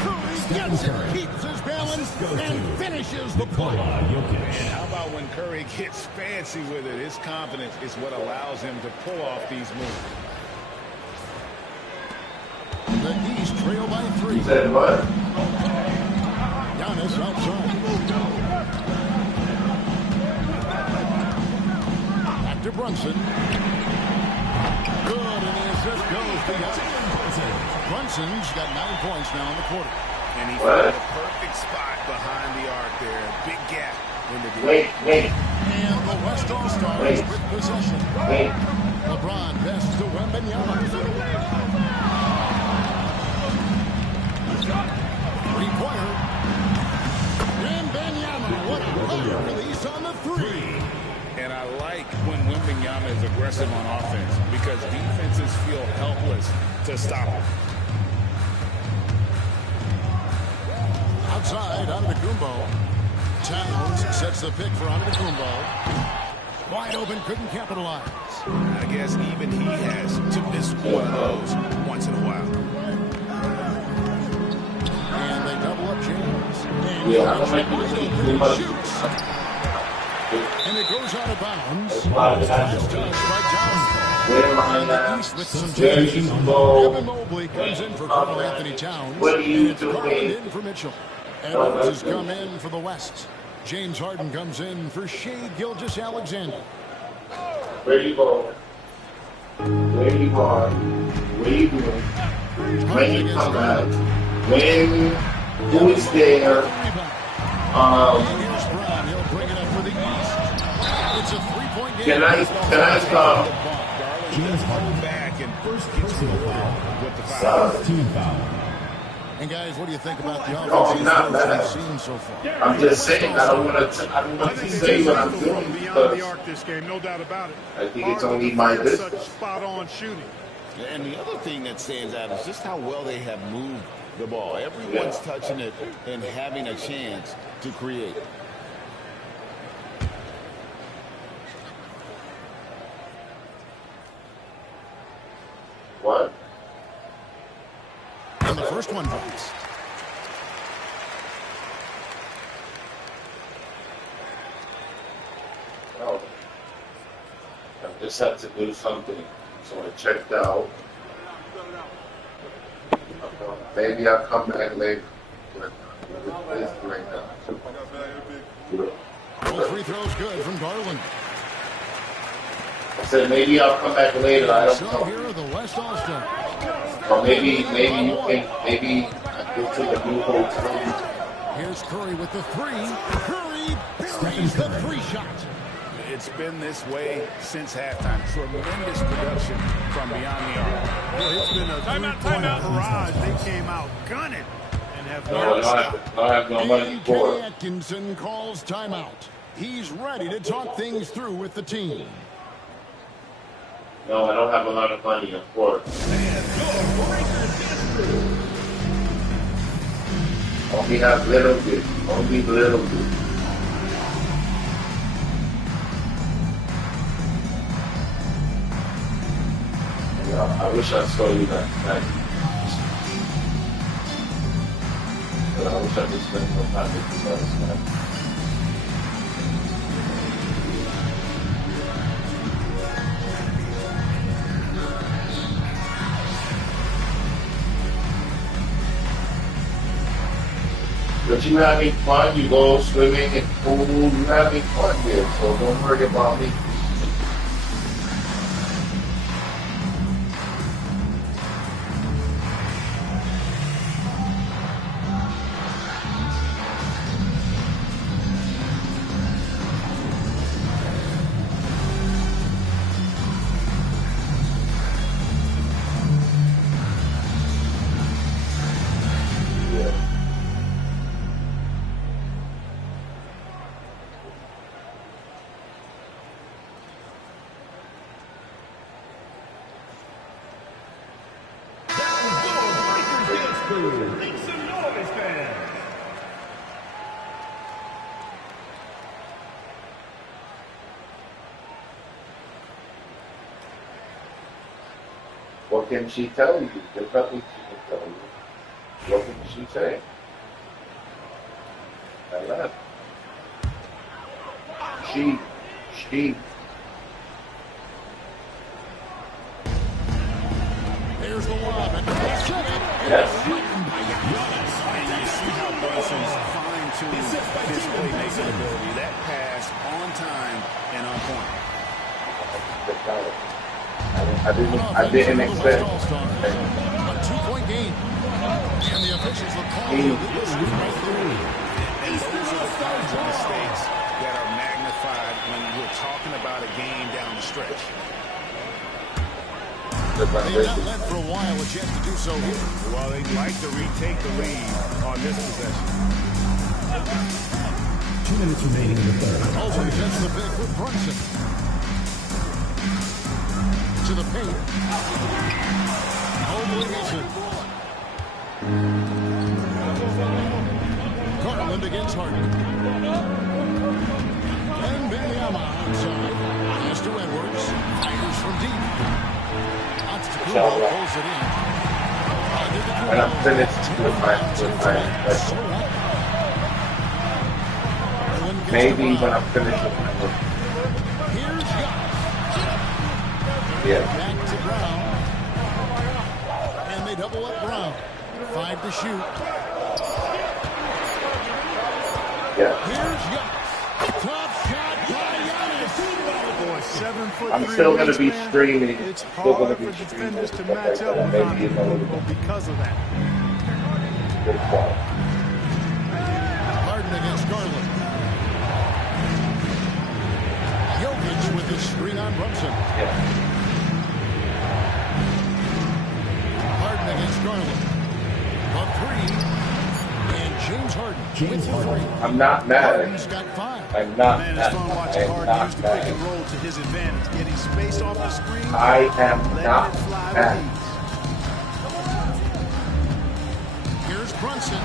Curry gets it, keeps his balance, and finishes the play. And how about when Curry gets fancy with it? His confidence is what allows him to pull off these moves. The East trail by 3. He said what? Giannis outside. Back to Brunson. Good, and the assist goes to Giannis. Brunson's got 9 points now in the quarter. And he found the perfect spot behind the arc there. Big gap in the game. Wait. And the West All-Stars with possession. LeBron bests to Wembanyama. Required. Wembanyama, what a fire release on the 3. And I like when Wembanyama is aggressive on offense because defenses feel helpless to stop him. Outside, Antetokounmpo. Towns sets the pick for Antetokounmpo. Wide open, couldn't capitalize. I guess even he has to miss one of those once in a while. And they double up James. And Yeah, I don't think he must. shoots. And it goes out of bounds. That's why they have Last to. touch by Johnson. East with some Very changes. low. Evan Mobley comes in for Carl Anthony Towns. What do you And it's do, Garland man? in for Mitchell. Edwards has come in for the West. James Harden comes in for Shea Gilgeous-Alexander. Where you go? Where you are? Where you doing? When you come back? When? Who is there? And here's Brown. He'll bring it up for the East. It's a three-point game. Can I stop? Garland pull back and first gets Personal foul. with the foul. Team foul. And guys, what do you think about the No, I'm offensive not skills mad. we've seen so far? I'm just saying, I don't want I to think say they what I'm from doing beyond because the arc this game, no doubt about it. I think it's Hard to only my defend business. such spot-on shooting. And the other thing that stands out is just how well they have moved the ball. Everyone's touching it and having a chance to create. What? And the first one drops. No. I just had to do something. So I checked out. Maybe I'll come back later. With this right now. Both free throws good from Garland. I said maybe I'll come back later. I don't So know. here are the West All-Stars. Or maybe you think maybe I go to the new hotel. Here's Curry with the 3. Curry buries the 3-shot. It's been this way since halftime. Tremendous production from beyond the arc. Well, it's been a three-point barrage. They came out gunning and have No, I have no money A.J. for it. Atkinson calls timeout. He's ready to talk things through with the team. No, I don't have a lot of money, of course. Only have little bit. Only little bit. Yeah, I wish I saw you that night. But I wish I could spend more time with you guys, man. But you having fun, you go swimming in pool, you having fun there, so don't worry about me. Yeah. Make some noise, fans. What can she tell you? There's nothing she can tell you. What can she say? I left. She. There's the lob. And Yes. And you see how Brunson's fine-tuned his playmaking ability. That pass on time and on point. I didn't expect. A 2-point game. And the officials will call it. And those are the kinds of mistakes that are magnified when we're talking about a game down the stretch. They've not led for a while, a chance to do so here. Well, they'd like to retake the lead on this possession. 2 minutes remaining in the third. Over against the big with Brunson. To the paint. Mobley gets it. Garland against Harden. And Benyama outside. Pass to Edwards. Fires from deep. Pulls it in. When I'm finished with my maybe when I'm finished with my work. Here's Yeah. back to Brown. And they double up Brown. 5 to shoot. Yeah. Here's Giannis. Top shot by Giannis. Boy, 7'3" I'm still going to be wingspan. streaming. It's Still going hard to be for streaming. defenders to Stuff match like up that. with Maybe it's a little Antetokounmpo bit because of that. good ball. Harden against Garland. Jokic with his screen on Brunson. Yeah. Harden against Garland. A 3. And James Harden with the 3. I'm not mad. Harden's got 5. I'm not Man, mad. it's fun watching I'm Harden not use the pick and mad. roll to his advantage, getting space off the screen. I am not letting it fly mad. with ease. Here's Brunson.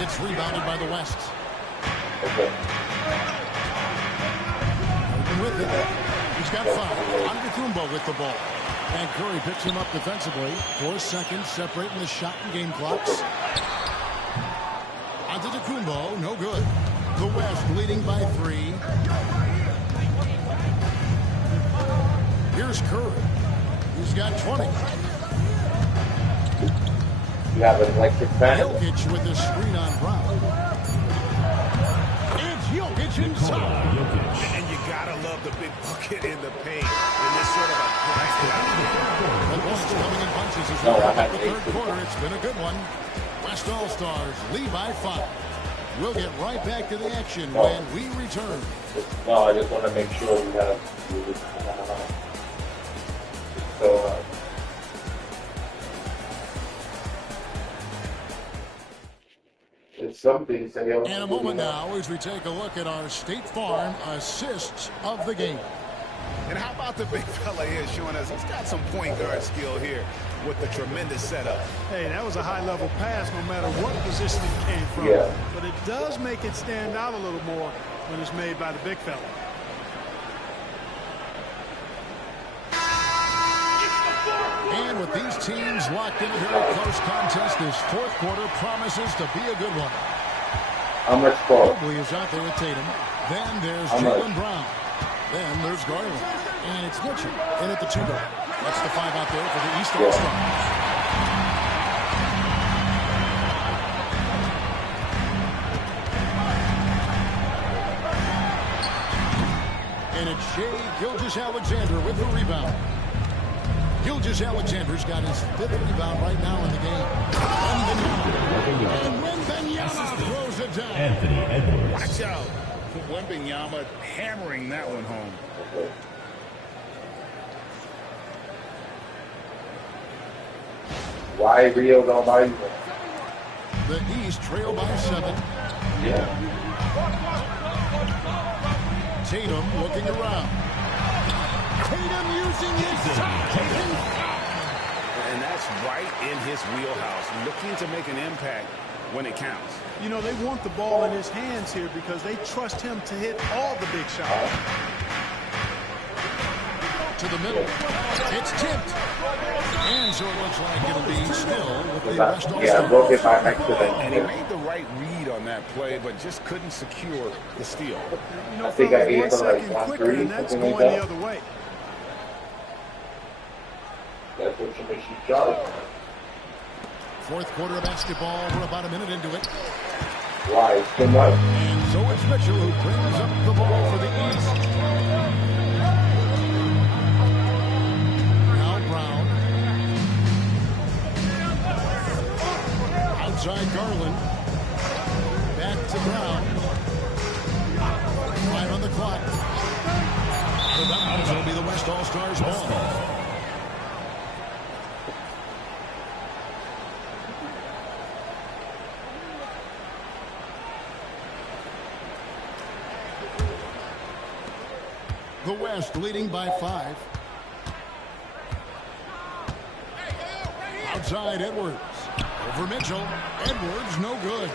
It's rebounded by the West. Okay. Harden with it. He's got 5. Antetokounmpo with the ball. And Curry picks him up defensively. 4 seconds separating the shot and game clocks. Antetokounmpo, no good. The West leading by 3. Here's Curry. He's got 20. You have an electric fan? Jokic with the screen on Brown. It's Jokic inside. And you gotta love the big bucket in the paint in this sort of a grind out. The points coming in bunches as we No, I wrap up had the 8. third quarter. It's been a good one. West All-Stars lead by 5. We'll get right back to the action when we return. No, I just want to make sure we have. So, it's something. Say, In a moment now as we take a look at our State Farm assists of the game. And how about the big fella here showing us he's got some point guard skill here with the tremendous setup. Hey, that was a high-level pass no matter what position it came from. Yeah. But it does make it stand out a little more when it's made by the big fella. And with these teams locked in a very close contest, this fourth quarter promises to be a good one. How much ball? Mobley is out there at Tatum. Then there's How much? Jaylen Brown. Then there's Garland. And it's Mitchell in at the 2 guard. That's the 5 out there for the East All-Stars. And it's Shai Gilgeous-Alexander with the rebound. Gilgeous-Alexander's got his 5th rebound right now in the game. And Wembanyama throws it down. Anthony Edwards. Watch out. Wembanyama hammering that one home. Why Rio don't buy you? The East trail by 7. Yeah. Tatum looking around. Tatum using his shot. And that's right in his wheelhouse, looking to make an impact when it counts. You know, they want the ball in his hands here because they trust him to hit all the big shots. To the middle. It's tipped. And so it looks like it'll be still with the West All-Stars. And he made the right read on that play, but just couldn't secure the steal. You know, fellas, 1 second quicker, and that's going the other way. That's what you should charge. Fourth quarter of basketball. We're about a minute into it. Why? It's too much. And so it's Mitchell who brings up the ball for the East. Now Brown. Outside Garland. Back to Brown. 5 on the clock. The bounds will be the West All-Stars ball. The West leading by 5. Outside Edwards. Over Mitchell. Edwards no good.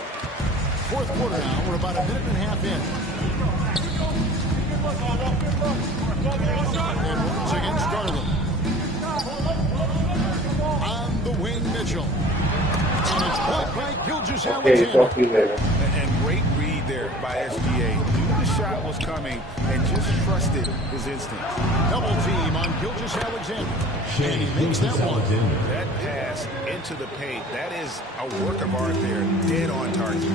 Fourth quarter now. We're about a minute and a half in. Edwards against Garland. On the wing, Mitchell. And it's blocked by Gilgeous-Alexander. And great read there by SGA. Knew the shot was coming and just trusted his instincts. Double team on Gilgeous-Alexander. And he makes that one. That pass into the paint, that is a work of art there. Dead on target.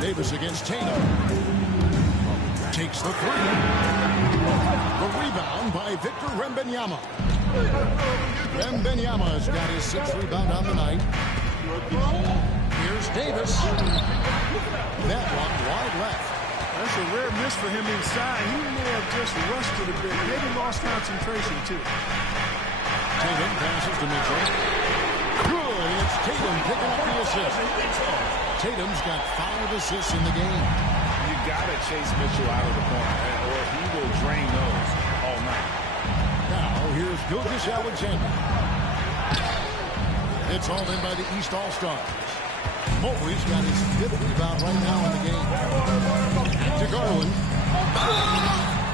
Davis against Tatum. Takes the 3. The rebound by Victor Wembanyama. Wembanyama's got his 6th rebound on the night. Here's Davis. That one wide left. That's a rare miss for him inside. He may have just rushed it a bit. Maybe lost concentration, too. Tatum passes to Mitchell. Good. It's Tatum picking up the assist. Tatum's got 5 assists in the game. You got to chase Mitchell out of the corner, or he will drain those all night. Now, here's Gilgeous-Alexander. It's all in by the East All-Stars. Mobley's got his 5th rebound right now in the game. Back to Garland.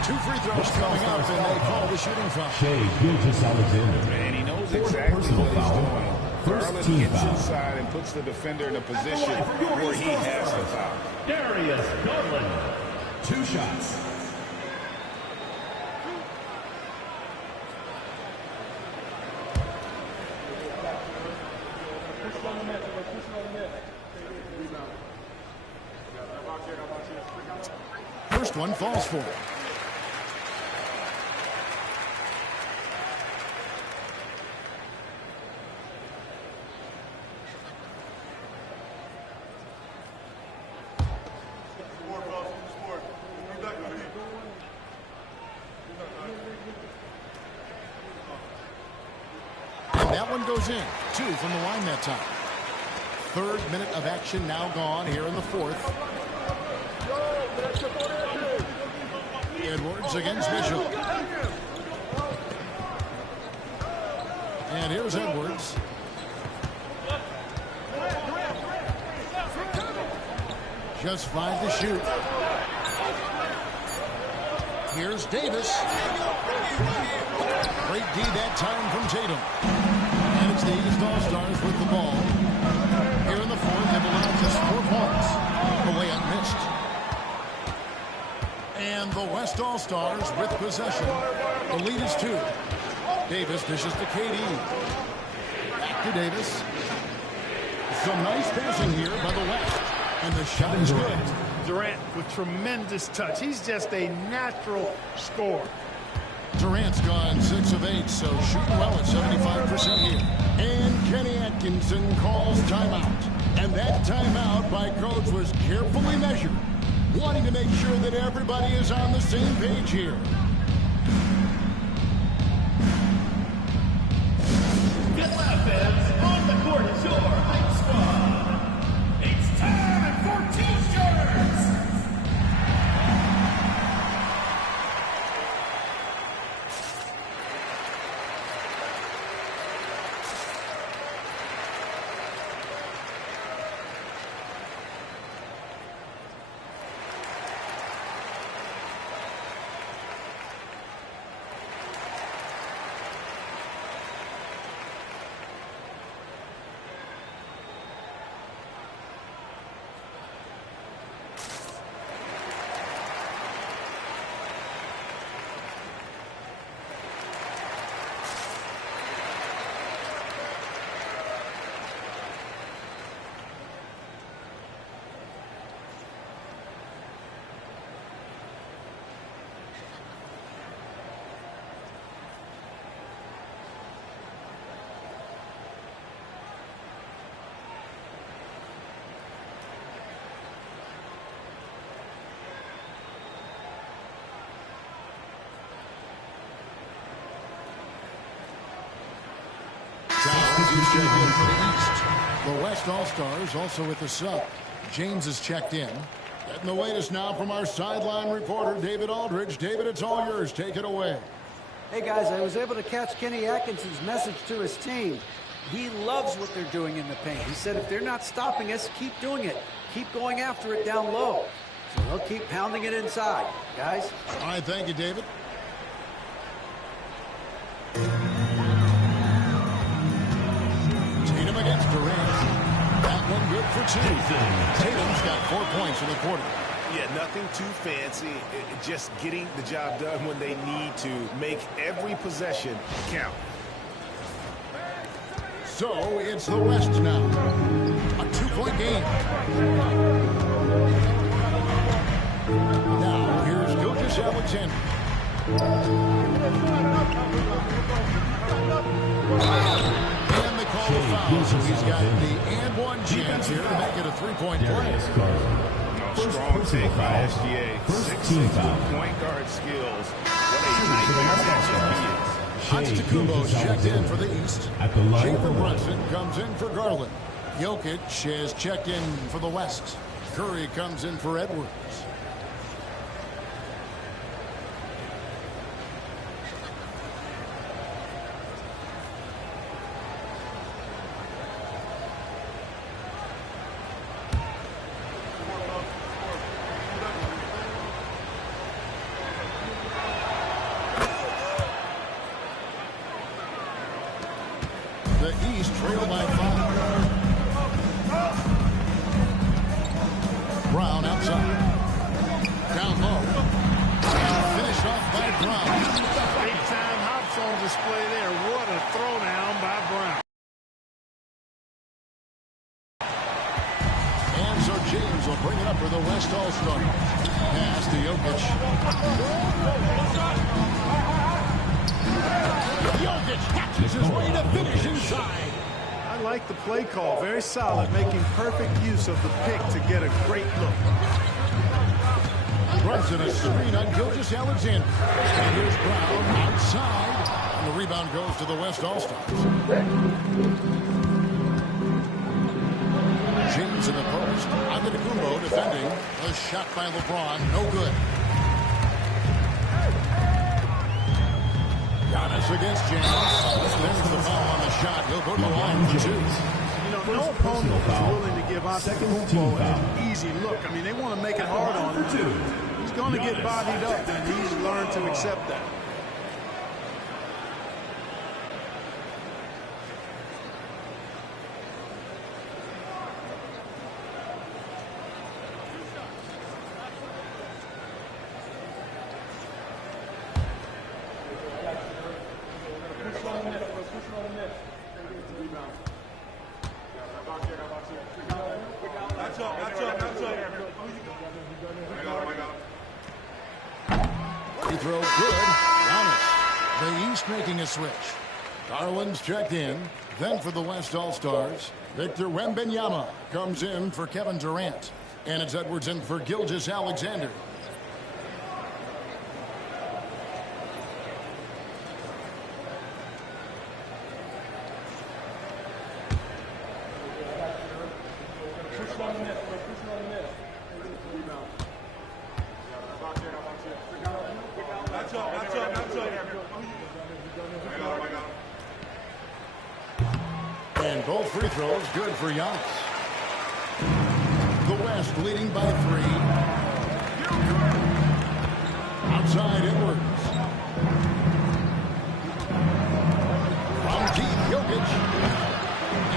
2 free throws coming up, and they call the shooting foul. Gilgeous-Alexander. And he knows exactly what he's doing. Garland gets inside and puts the defender in a position where he has the foul. Darius Garland. 2 shots. First one falls for it. And that one goes in. 2 from the line that time. 3rd minute of action now gone here in the 4th. Edwards against Mitchell. And here's Edwards. Just 5 to shoot. Here's Davis. Great D that time from Tatum. And it's the East All-Stars with the ball. Here in the 4th, they've allowed just 4 points. The layup missed. And the West All-Stars with possession. The lead is 2. Davis dishes to KD. Back to Davis. Some nice passing here by the West. And the shot is good. Durant with tremendous touch. He's just a natural scorer. Durant's gone 6 of 8, so shooting well at 75% here. And Kenny Atkinson calls timeout. And that timeout by Coach was carefully measured, wanting to make sure that everybody is on the same page here. Get loud, fans. On the court is your hype squad. It's time for T-shirts. check in for the East. The West All-Stars also with the sub. James is checked in. Getting the latest now from our sideline reporter, David Aldridge. David, it's all yours. Take it away. Hey, guys, I was able to catch Kenny Atkinson's message to his team. He loves what they're doing in the paint. He said if they're not stopping us, keep doing it. Keep going after it down low. So they'll keep pounding it inside. Guys? All right, thank you, David. Tatum against Durant. That one good for two. Tatum's got 4 points in the quarter. Yeah, nothing too fancy. Just getting the job done when they need to. Make every possession count. So it's the West now. A 2-point game. Now here's Gilgeous Alexander. And they call a foul, so he's got the and one chance here to make it a 3-point play. Strong take by SGA. 6'6" point guard skills. What a nightmare matchup he is. Antetokounmpo's checked in for the East. Jalen Brunson comes in for Garland. Jokic is checked in for the West. Curry comes in for Edwards. The East trail by 5. Brown outside. Down low. And finished off by Brown. Big-time hops on display there. What a throwdown by Brown. And so James will bring it up for the West All-Stars. Pass to Jokic catches his way to finish inside. I like the play call. Very solid, making perfect use of the pick to get a great look. Brunson a screen on Gilgeous Alexander. And here's Brown outside. And the rebound goes to the West All-Stars. James in the post. Antetokounmpo defending. A shot by LeBron. No good. Giannis against James. There's the foul on the shot. He'll go to the line for 2. You know, no opponent is willing to give Antetokounmpo an easy look. I mean, they want to make it hard on him. He's going to get bodied up, and he's learned to accept that. Free throw good. Giannis. The East making a switch. Garland's checked in. Then for the West All-Stars, Victor Wembanyama comes in for Kevin Durant. And it's Edwards in for Gilgeous Alexander. And both free throws good for Giannis. The West leading by 3. Outside Edwards. From deep, Jokic.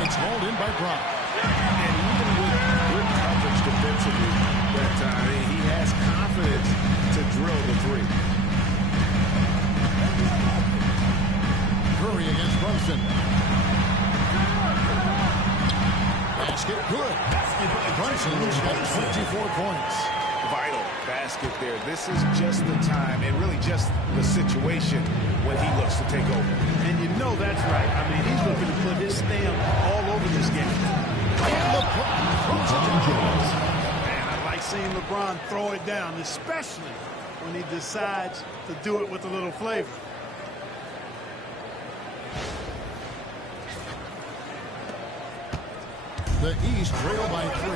It's hauled in by Brown. And even with good coverage defensively that time, he has confidence to drill the 3. Curry against Brunson. Basket good. Brunson's got 24 points. Vital basket there. This is just the time and really just the situation when he looks to take over. And you know that's right. I mean, he's looking to put his stamp all over this game. And LeBron throws it down. Man, I like seeing LeBron throw it down, especially when he decides to do it with a little flavor. The East trail by 3.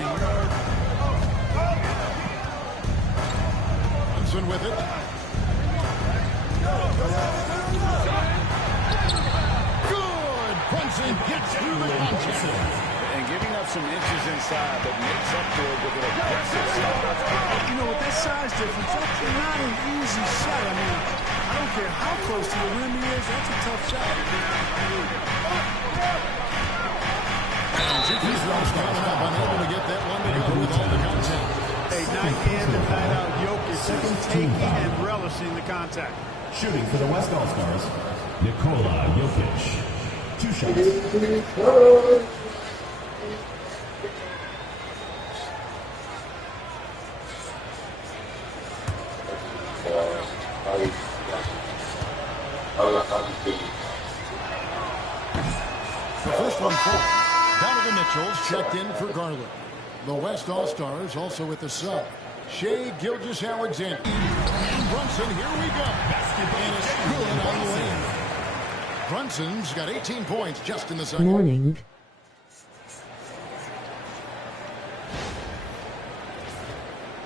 Brunson with it. Good! Brunson gets through the contact. And giving up some inches inside, but makes up for it with an aggressive shot. You know, with that size difference, that's not an easy shot. I mean, I don't care how close to the rim he is, that's a tough shot. He's coming up, unable to get that one to go with all the contact. Hey, night in and night out, Jokic is taking and relishing the contact. Shooting for the West All-Stars, Nikola Jokic. 2 shots. The first one full. Donovan Mitchell's checked in for Garland. The West All-Stars also with the sub. Shea Gilgeous-Alexander. And Brunson, here we go. And it's good on the lane. Brunson's got 18 points just in the second. Morning.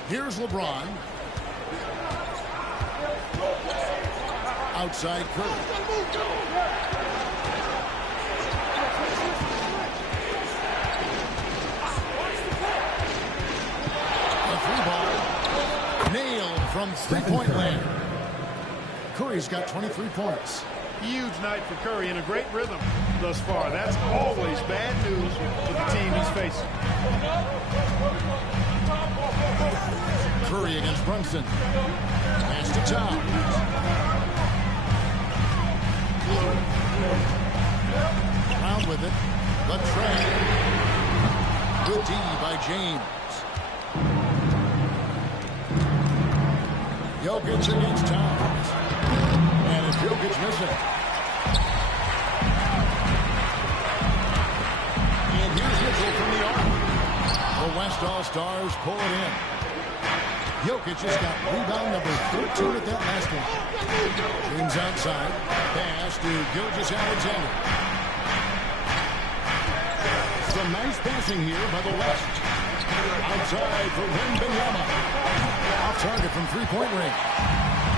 Here's LeBron. Outside Curry. Nailed from three-point land. Curry's got 23 points. Huge night for Curry and a great rhythm thus far. That's always bad news for the team he's facing. Curry against Brunson. Pass to Towns. Brown with it. The train. Good D by James. Jokic against Towns. And it's Jokic missing. And here's Mitchell from the arc. The West All-Stars pull it in. Jokic has got rebound number 13 at that last one. James outside. Pass to Gilgeous-Alexander. Some nice passing here by the West. Outside for Wembanyama. Off target from three-point range.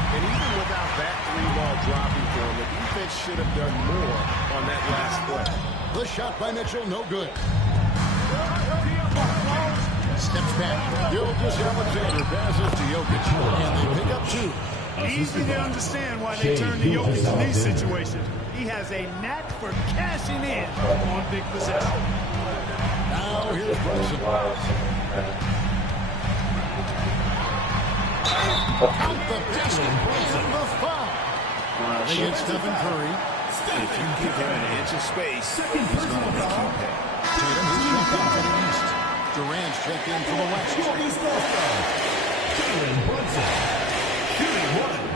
And even without that three-ball dropping for him, the defense should have done more on that last play. The shot by Mitchell, no good. Steps back. Gilgeous-Alexander passes to Jokic. And they pick up 2. Easy to understand why they turn to Jokic in these situations. He has a knack for cashing in on big possession. Now here's Brunson. Out the basket. Brunson the foul. They get Stephen Curry. If you give him an inch of space, he's going to make you pay. Tatum has checked in for the East. Durant's checked in for the West. Jalen Brunson. Shooting 1.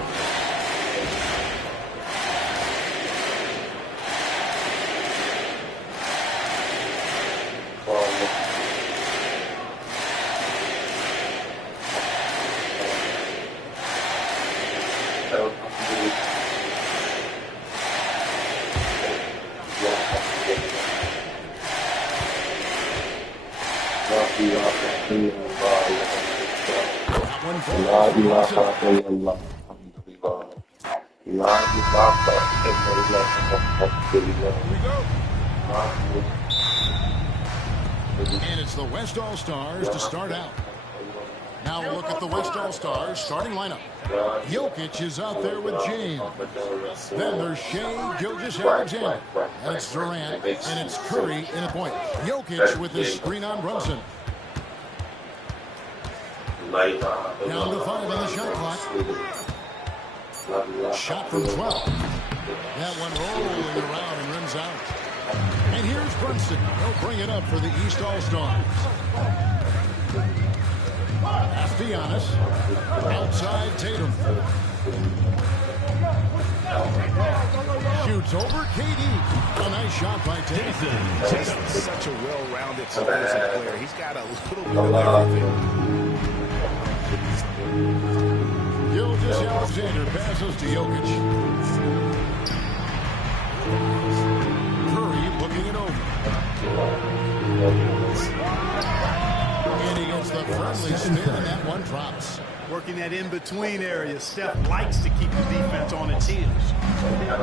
And it's the West All-Stars to start out. Now we'll look at the West All-Stars starting lineup. Jokic is out there with James. Then there's Shea Gilgeous-Alexander. That's Durant. And it's Curry in a point. Jokic with the screen on Brunson. Down to 5 on the shot clock. Shot from 12. That one rolling around and runs out. And here's Brunson. He'll bring it up for the East All-Stars. Pass to Giannis. Outside Tatum. Shoots over KD. A nice shot by Tatum. Just such a well-rounded offensive player. He's got a little bit of everything. Gilgeous-Alexander passes to Jokic. Curry looking it over. one drops. Working that in-between area. Steph likes to keep the defense on its heels.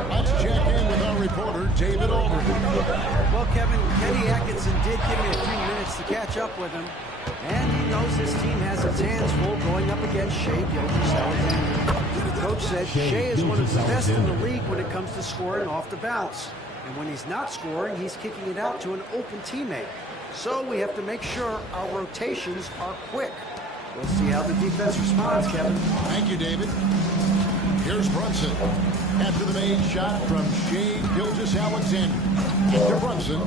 Let's check in with our reporter, David Aldridge. Well, Kevin, Kenny Atkinson did give me a few minutes to catch up with him. And he knows his team has its hands full going up against Shea Gilgeous-Alexander. The coach said Shea is one of the best in the league when it comes to scoring off the bounce. And when he's not scoring, he's kicking it out to an open teammate. So we have to make sure our rotations are quick. We'll see how the defense responds, Kevin. Thank you, David. Here's Brunson. After the made shot from Shea Gilgeous-Alexander. To Brunson.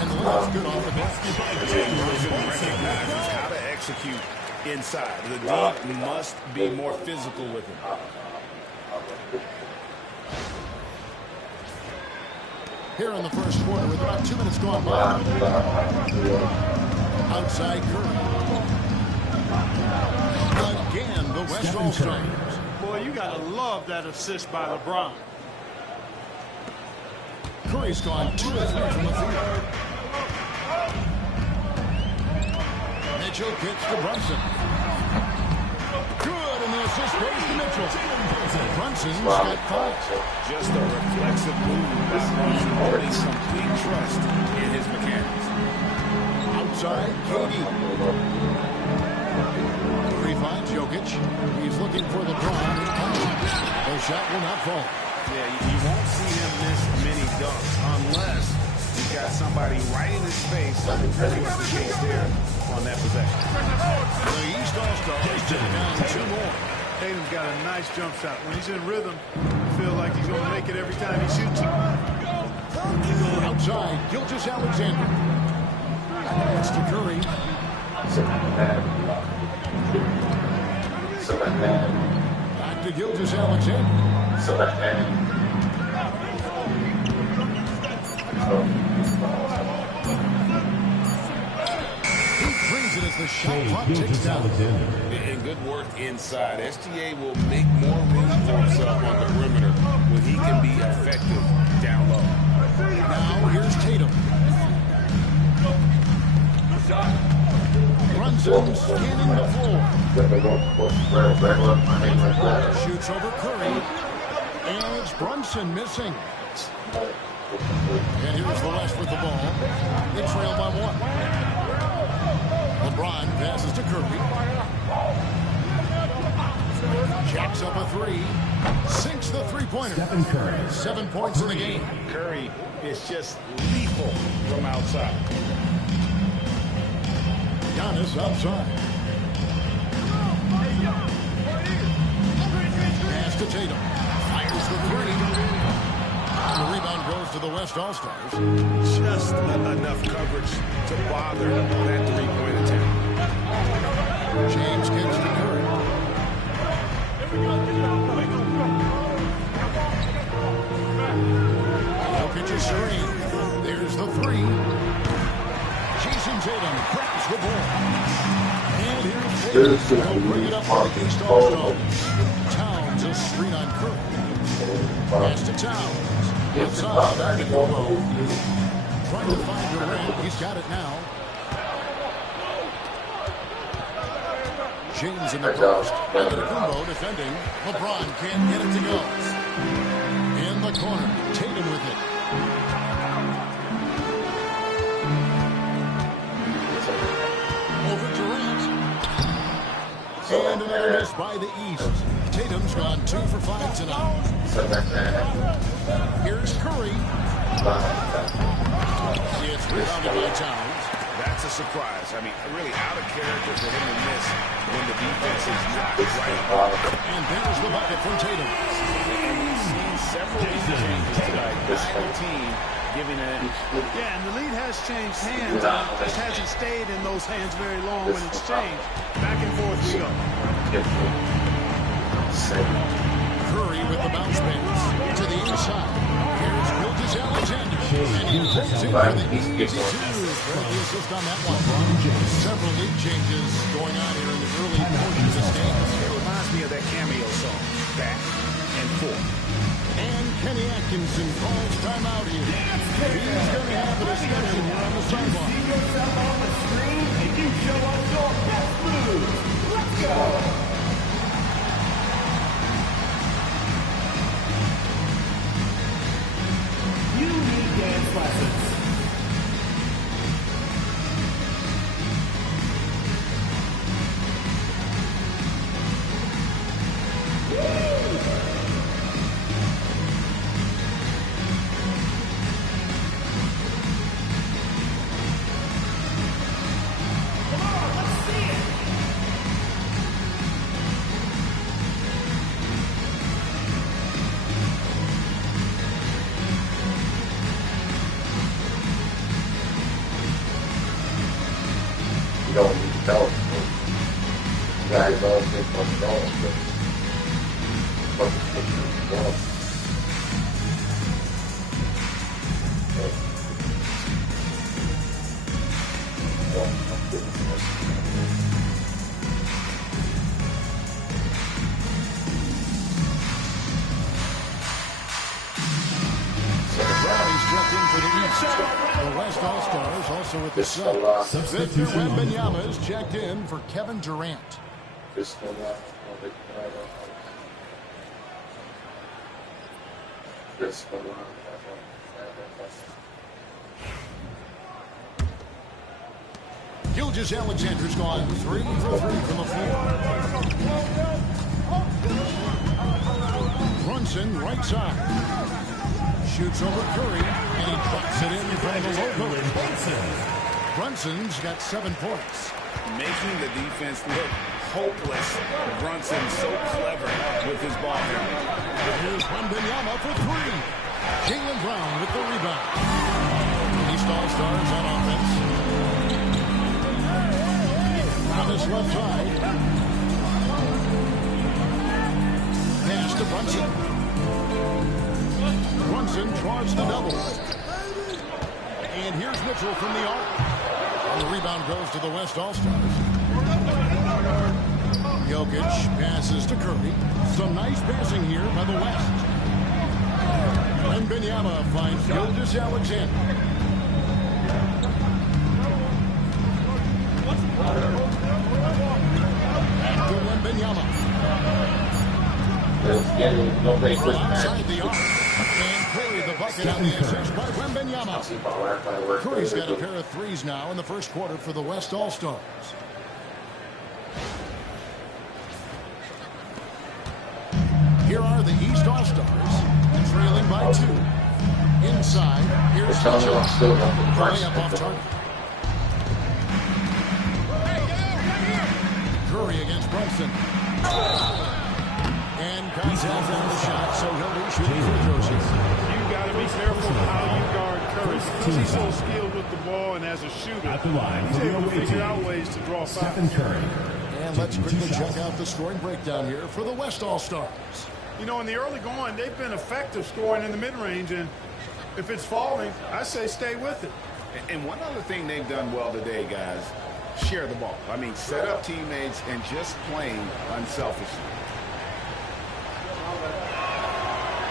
And the layup's good off the Brunson recognizes how to execute inside. The D must be more physical with him. Here in the first quarter with about 2 minutes gone by. Outside Curry. Again, the West All-Stars. Boy, you got to love that assist by LeBron. Curry's gone 2 of 3 from the field. Mitchell kicks to Brunson. Good, and the assist goes to Mitchell. Brunson's got 5. Just a reflexive move by Brunson, holding complete trust in his mechanics. Outside, KD. Curry finds Jokic. He's looking for LeBron. The shot will not fall. Yeah, you won't see him miss many dunks unless you've got somebody right in his face, as was the case there on that possession. The East All-Stars take down 2 more. Tatum's got a nice jump shot. When he's in rhythm, you feel like he's going to make it every time he shoots it. Outside, Gilgeous-Alexander. It's to Curry. Back to Gilgeous-Alexander. He brings it as the shot clock ticks down. And good work inside. SGA will make more room for himself on the perimeter when he can be effective down low. Now here's Tatum. Brunson scanning the floor. Shoots over Curry. And it's Brunson missing. And here's the West with the ball. They trail by 1. LeBron passes to Curry. Jacks up a 3. Sinks the three-pointer. Stephen Curry. 7 points in the game. Curry is just lethal from outside. Giannis outside. Pass to Tatum. Fires the 3. And the rebound goes to the West All-Stars. Just enough coverage to bother that three-point attempt. James gives to Curry. Jokic is screen. There's the 3. Jason Tatum grabs the ball. And here's Tatum. He'll bring it up for the East All-Stars. Towns a screen on Curry. Pass to Towns. Inside, Antetokounmpo. Trying to find Durant. He's got it now. James in the post. Antetokounmpo defending. LeBron can't get it to go. In the corner. Tatum with it. Over Durant. And another miss by the East. Tatum's gone 2 for 5 tonight. Here's Curry. It's rebounded by Towns. That's a surprise. I mean, really out of character for him to miss when the defense is not right. And there's the bucket from Tatum. And we've seen several changes tonight. Neither team giving it. Yeah, and the lead has changed hands. Just hasn't stayed in those hands very long when it's changed. Back and forth we go. Curry with the bounce pass to the inside. Here's Gilgeous-Alexander. And he pulls in for the easy 2. Credit the assist on that one. Several lead changes going on here in the early portion of this game. It reminds me of that cameo song. back and forth. And Kenny Atkinson calls timeout here. He's going to have a discussion here on the sideline. See yourself on the screen and you show us your best moves. Let's go. You need dance lessons. You don't need to tell them. You guys all think what's wrong, but what's wrong? Brownie's checked in for the East. The West All-Stars also with the Suns. Victor Wembanyama is checked in for Kevin Durant. Gilgeous-Alexander's gone 3 for 3 from the floor. Brunson right side. Shoots over Curry, and he drops it in from the low post. Brunson's got 7 points. Making the defense look hopeless. Brunson so clever with his ball handling. Here's Wembanyama for 3. Jaylen Brown with the rebound. East All-Stars on offense. On his left side. Pass to Brunson. Brunson draws the double. And here's Mitchell from the arc. And the rebound goes to the West All-Stars. Jokic passes to Curry. Some nice passing here by the West. And Wembanyama finds Gilgeous-Alexander. To Wembanyama. Outside the arc. And Curry the bucket on the assist by Wembanyama. Curry's got a pair of threes now in the first quarter for the West All-Stars. Here are the East All-Stars, trailing by 2. Inside, here's Mitchell. Layup off target. Curry against Brunson. And contact on the shot, so he'll be shooting free throws here. You got to be careful how you guard Curry because he's so skilled with the ball, and as a shooter, At the line, he's able to figure out ways to draw Stephen fouls. Curry. And let's quickly check out the scoring breakdown here for the West All-Stars. You know, in the early going, they've been effective scoring in the mid-range, and if it's falling, I say stay with it. And one other thing they've done well today, guys, share the ball. I mean, set up teammates and just playing unselfishly.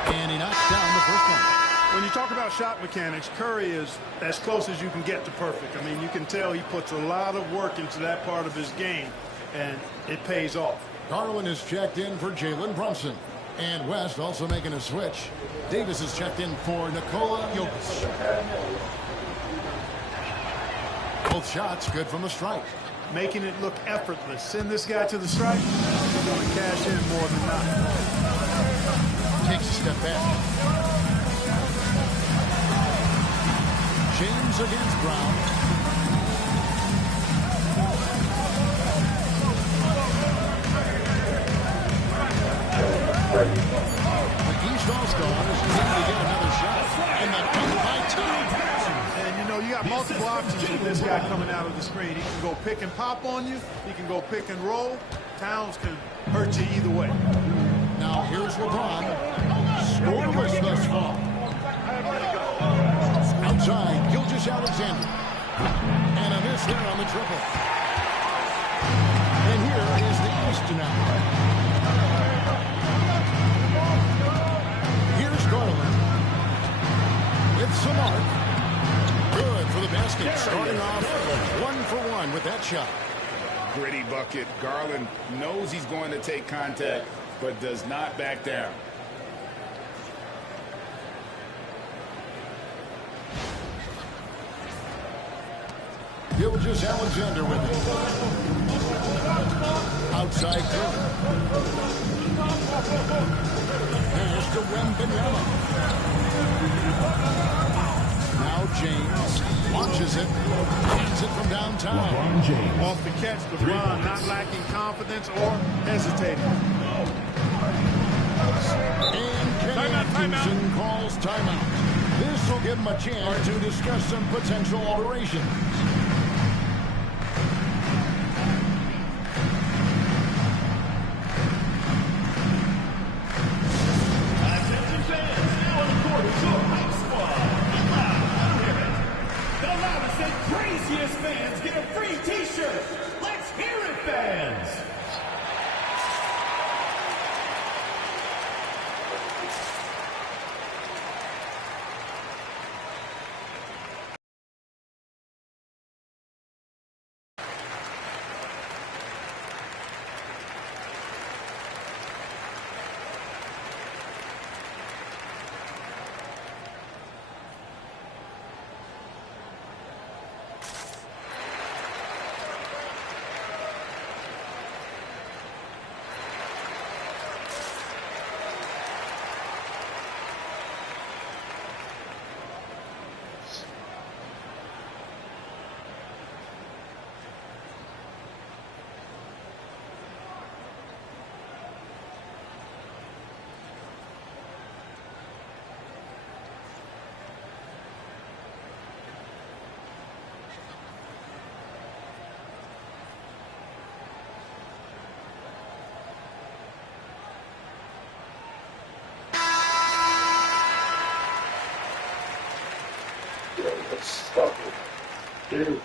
And he knocks down the first one. When you talk about shot mechanics, Curry is as close as you can get to perfect. I mean, you can tell he puts a lot of work into that part of his game, and it pays off. Garland is checked in for Jalen Brunson. And West also making a switch. Davis is checked in for Nikola Jokic. Both shots good from the strike. Making it look effortless. Send this guy to the strike, he's going to cash in more than not. Takes a step back. James against Brown. The East All-Stars need to get another shot. And the dunk by Towns. And, you know, you got multiple options with this guy coming out of the screen. He can go pick and pop on you. He can go pick and roll. Towns can hurt you either way. Now here's LeBron. Scoreless thus far. Outside, Gilgeous-Alexander. And a miss there on the triple. And here is the East now. hits the mark. Good for the basket. Starting off 1-for-1 with that shot. Gritty bucket. Garland knows he's going to take contact, but does not back down. Gilgeous Alexander with it. Outside Curry. Here's to Wembanyama. Now James launches it. Hits it from downtown. LeBron James. Off the catch, LeBron not lacking confidence or hesitating. And Kenny Atkinson calls timeout. This will give him a chance to discuss some potential alterations. Craziest fans get a free t-shirt. Let's hear it, fans. Stop it. Dude.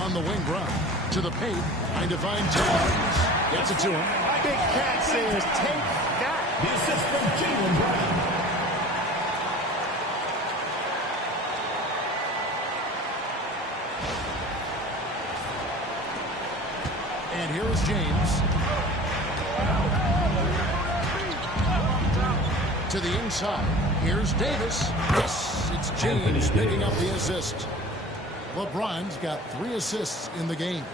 On the wing run to the paint. I define James. Gets it to him. Big Cat says, take that. The assist from Jaylen Brown. And here is James. To the inside. Here's Davis. Yes, it's James picking up the assist. LeBron's got 3 assists in the game.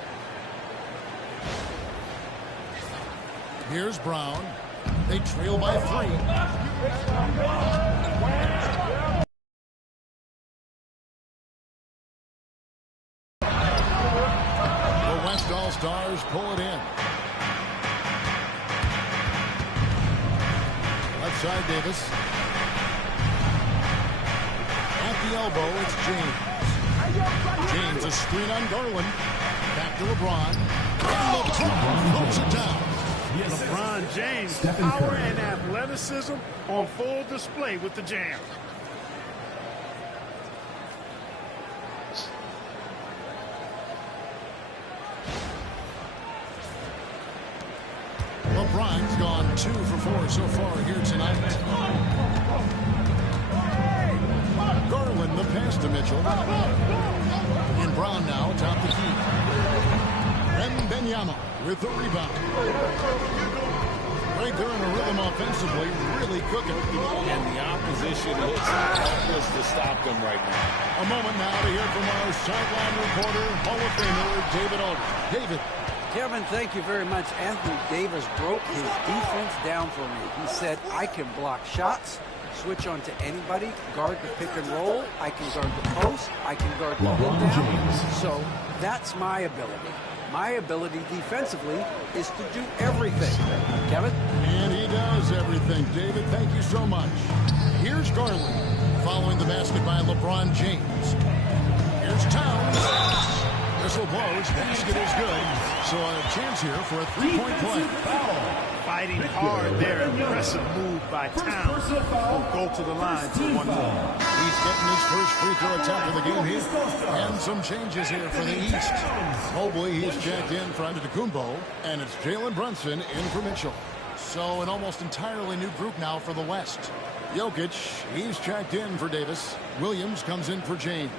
Here's Brown. They trail by 3. The West All-Stars pull it in. Left side, Davis. At the elbow, it's James. James, a screen on Garland. Back to LeBron. And LeBron pulls it down. LeBron James, power and athleticism on full display with the jam. LeBron's gone 2 for 4 so far here tonight. Garland, the pass to Mitchell. And Brown now atop the key. Wembanyama with the rebound. Right there in a rhythm offensively, really cooking. And the opposition looks helpless to stop them right now. A moment now to hear from our sideline reporter, Hall of Famer David Aldridge. David. Kevin, thank you very much. Anthony Davis broke his defense down for me. He said, I can block shots, switch on to anybody, guard the pick and roll, I can guard the post, I can guard the pull down. So that's my ability. My ability defensively is to do everything. Kevin? And he does everything. David, thank you so much. Here's Garland following the basket by LeBron James. Here's Towns. Whistle blows. Basket is good. So a chance here for a 3-point play. Foul. fighting hard there. Impressive move by Towns. Will go to the line for one more. He's getting his first free throw attempt of the game here. And some changes here for the East. Mobley, he's checked in for Antetokounmpo, and it's Jalen Brunson in for Mitchell. So an almost entirely new group now for the West. Jokic, he's checked in for Davis. Williams comes in for James.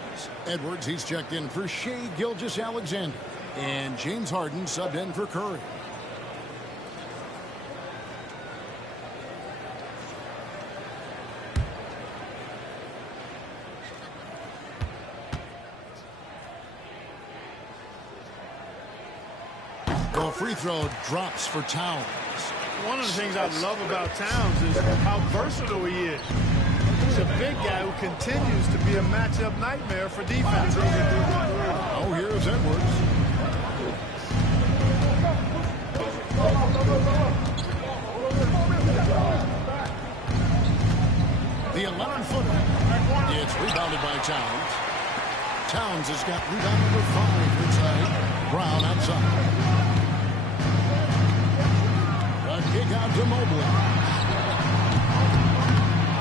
Edwards, he's checked in for Shai Gilgeous-Alexander. And James Harden subbed in for Curry. The free throw drops for Towns. One of the things I love about Towns is how versatile he is. He's a big guy who continues to be a matchup nightmare for defense. Oh, here's Edwards. The 11-footer. It's rebounded by Towns. Towns has got rebound number 5 inside. Brown outside. A kick out to Mobley.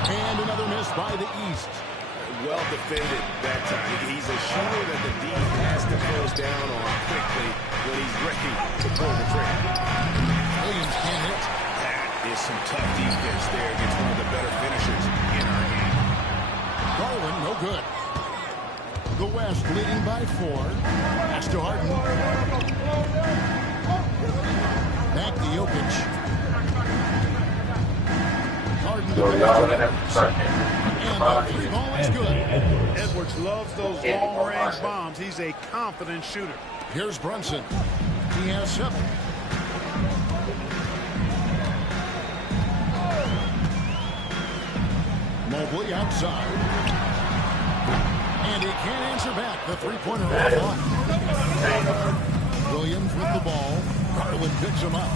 And another miss by the East. Well defended that time. He's a shooter that the D has to close down on quickly when he's ready to pull the trigger. Williams can't hit. That is some tough defense there against one of the better finishers in our game. Garland, no good. The West leading by 4. Pass to Harden. Back to Jokic. Harden to and the 3 ball is good. Edwards loves those long-range bombs. He's a confident shooter. Here's Brunson. He has 7. Mobley outside. And he can't answer back. The three-pointer off. Williams with the ball. Garland picks him up.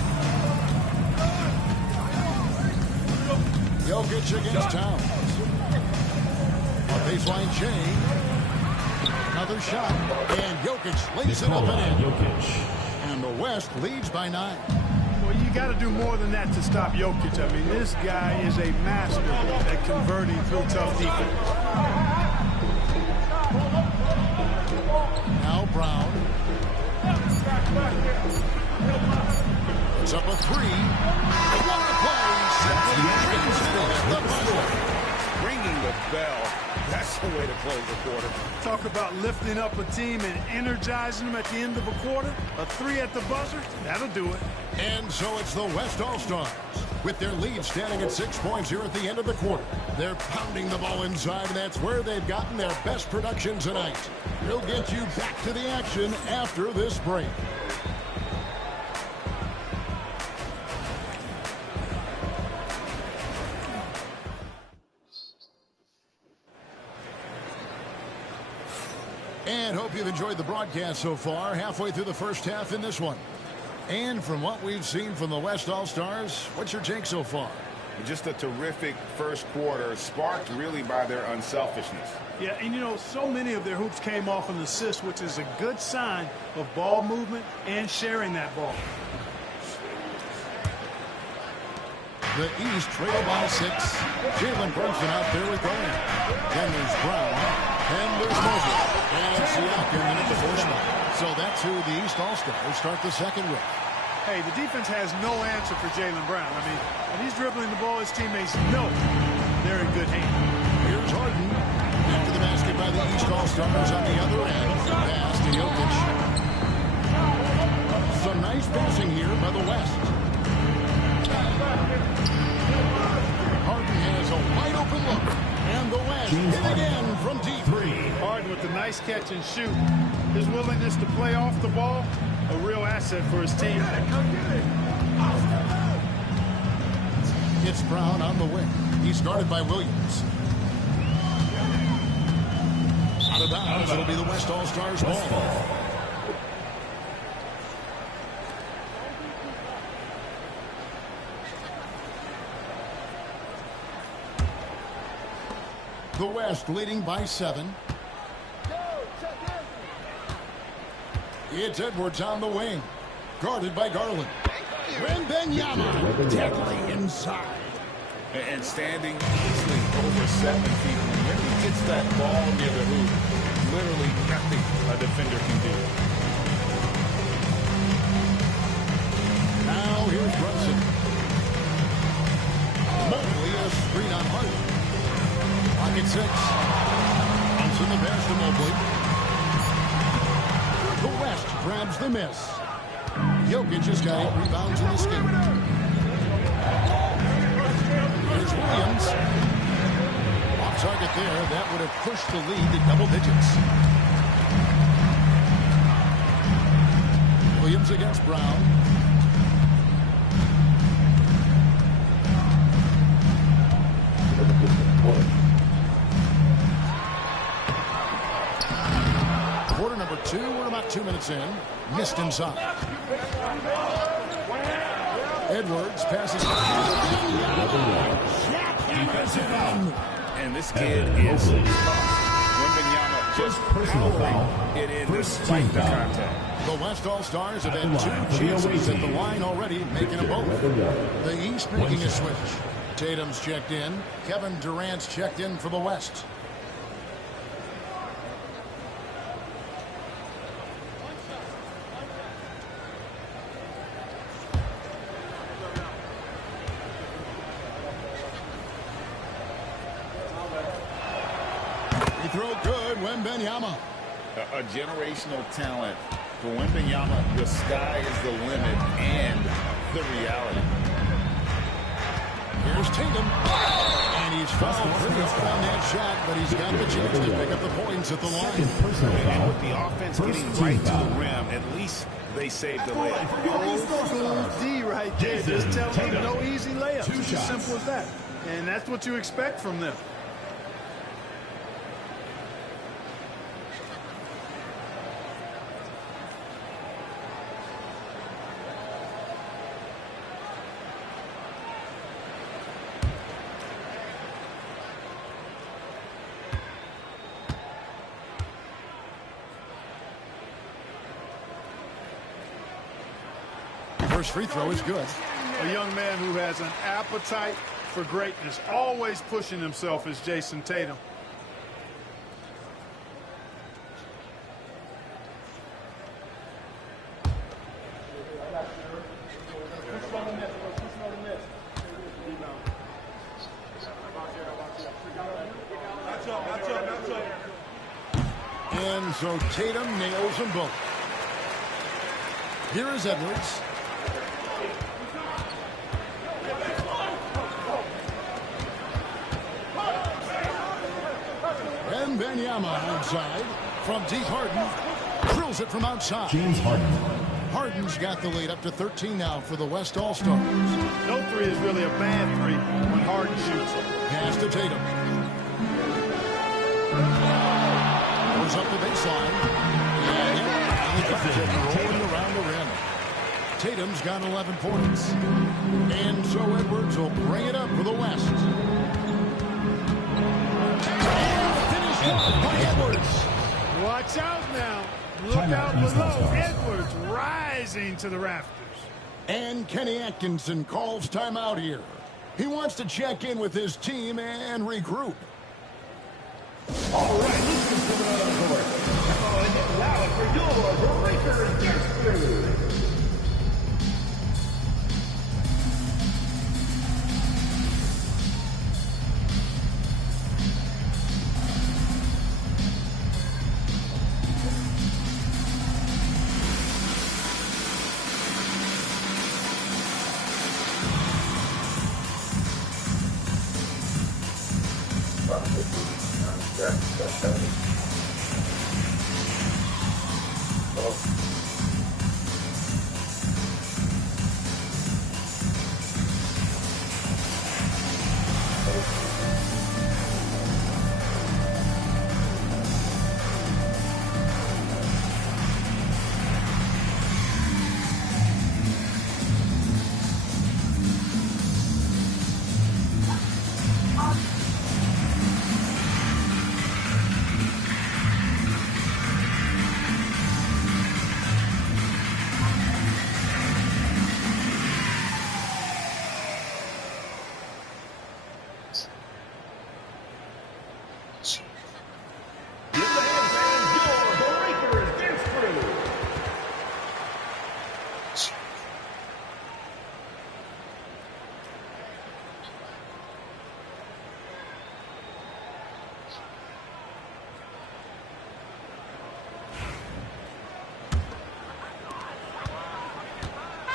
Jokic against Towns. A baseline chain. Another shot. And Jokic lays it up and in. And the West leads by 9. Well, you got to do more than that to stop Jokic. I mean, this guy is a master at converting through tough defense. Now Brown. It's up a 3. What the play. Simply Ringing the bell. That's the way to close the quarter. Talk about lifting up a team and energizing them at the end of a quarter. A 3 at the buzzer, that'll do it. And so it's the West All-Stars. With their lead standing at 6 points here at the end of the quarter. They're pounding the ball inside, and that's where they've gotten their best production tonight. We'll get you back to the action after this break. And hope you've enjoyed the broadcast so far. Halfway through the first half in this one. And from what we've seen from the West All-Stars, what's your take so far? Just a terrific first quarter, sparked really by their unselfishness. Yeah, and you know, so many of their hoops came off an assist, which is a good sign of ball movement and sharing that ball. The East trail by 6. Jalen Brunson out there with Garland. Then there's Brown. And there's Mobley. And Siakam in at the 4 spot. So that's who the East All-Stars start the second with. Hey, the defense has no answer for Jalen Brown. I mean, when he's dribbling the ball, his teammates know they're in good hands. Here's Harden. After the basket by the East All-Stars on the other end. Pass to Jokic. Some nice passing here by the West. Harden has a wide open look. And the West hit again from deep. Harden with the nice catch and shoot. His willingness to play off the ball, a real asset for his team. It's Brown on the wing. He's guarded by Williams. Out of bounds. It'll be the West All-Stars ball. The West leading by 7. It's Edwards on the wing. Guarded by Garland. Wembanyama deadly inside. And standing easily over 7 feet. When he gets that ball near the hoop, literally nothing a defender can do. Now here's Brunson. Mobley a screen on Harden. Pocket 6. Brunson the pass to Mobley. The West grabs the miss. Jokic has got 8 rebounds in this game. Here's Williams. Off target there. That would have pushed the lead to double digits. Williams against Brown. Quarter number 2. We're about 2 minutes in. Missed inside. Edwards passes. Defensive foul. And this kid is Wembanyama just powering it in despite the contact. The West All-Stars have had 2 chances at the line already, making them both. The East making a switch. Tatum's checked in. Kevin Durant's checked in for the West. Throw good, Wembanyama. A generational talent. For Wembanyama, the sky is the limit and the reality. Here's Tatum. And he's fouled pretty hard on that shot, but he's got the chance to pick up the points at the line. And with the offense getting right to the rim, at least they saved the layup. Old school D right there. Just tell them no easy layups. It's as simple as that. And that's what you expect from them. First free throw is good. A young man who has an appetite for greatness, always pushing himself, is Jason Tatum. And so Tatum nails them both. Here is Edwards. Wembanyama outside. From deep, Harden drills it from outside. James Harden. Harden's got the lead up to 13 now for the West All-Stars. No three is really a bad three when Harden shoots it. Pass to Tatum. Goes up the baseline. And he got it rolling around the rim. Tatum's got 11 points. And so Edwards will bring it up for the West. By Edwards. Watch out now. Look out below. Edwards rising to the rafters. And Kenny Atkinson calls timeout here. He wants to check in with his team and regroup. All right, this is coming out of the court. Come on and get loud for your breaker next period.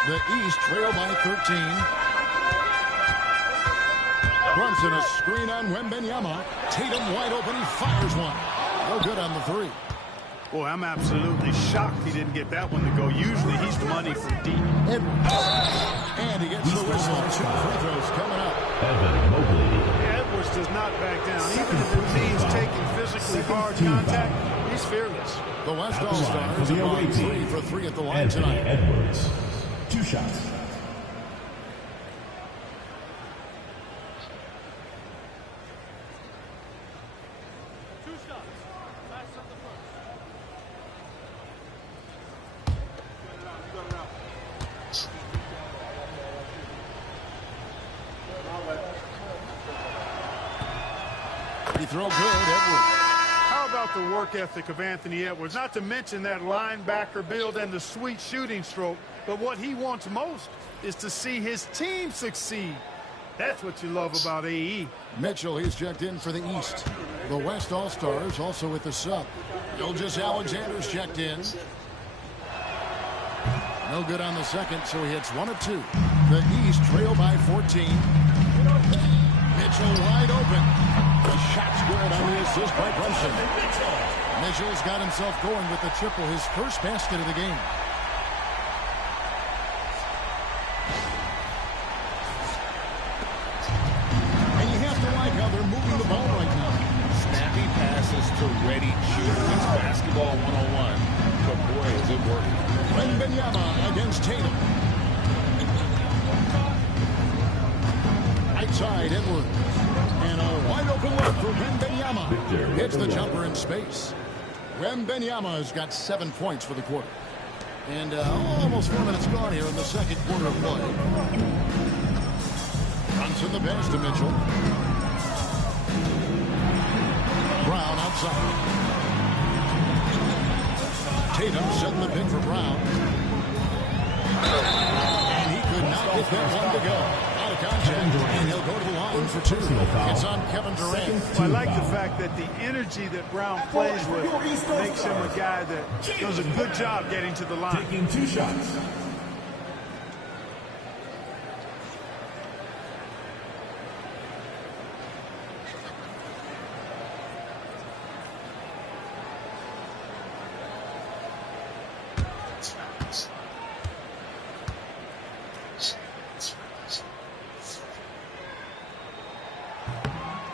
The East trail by 13. Brunson a screen on Wembanyama. Tatum wide open. He fires one. No good on the three. Boy, I'm absolutely shocked he didn't get that one to go. Usually he's money from deep. And he gets the whistle. 2 free throws coming up. Evan Mobley. Edwards does not back down. Even if it means taking physically hard contact, he's fearless. The West All-Stars are on 3 for 3 at the line Anthony tonight. Edwards. 2 shots. He throw good, Edwards. How about the work ethic of Anthony Edwards? Not to mention that linebacker build and the sweet shooting stroke. But what he wants most is to see his team succeed. That's what you love about AE. Mitchell, he's checked in for the East. The West All-Stars also with the sub. Gilgeous Alexander's checked in. No good on the second, so he hits 1 of 2. The East trail by 14. Mitchell wide open. The shot's good on the assist by Brunson. Mitchell's got himself going with the triple, his first basket of the game. And you have to like how they're moving the ball right now. Snappy passes to ready shooters. It's basketball 101. But boy, is it working. Wembanyama against Tatum. Outside Edwards. And a wide open look for Wembanyama. Hits the jumper in space. Wembanyama has got 7 points for the quarter. And almost 4 minutes gone here in the second quarter of play. Brunson the pass to Mitchell. Brown outside. Tatum setting the pick for Brown. And he could not get that one to go. Out of contact, and he'll go to the line for 2. It's on Kevin Durant. I like the fact that the energy that Brown plays with makes him a guy that does a good job getting to the line. Taking 2 shots.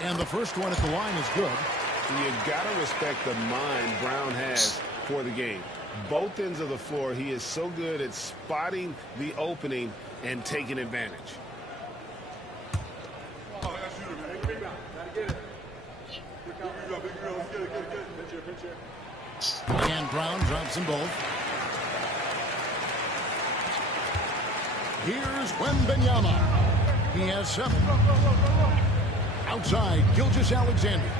And the first one at the line is good. You got to respect the mind Brown has for the game. Both ends of the floor, he is so good at spotting the opening and taking advantage. And Brown drops them both. Here's Wembanyama. He has 7. Outside, Gilgeous Alexander.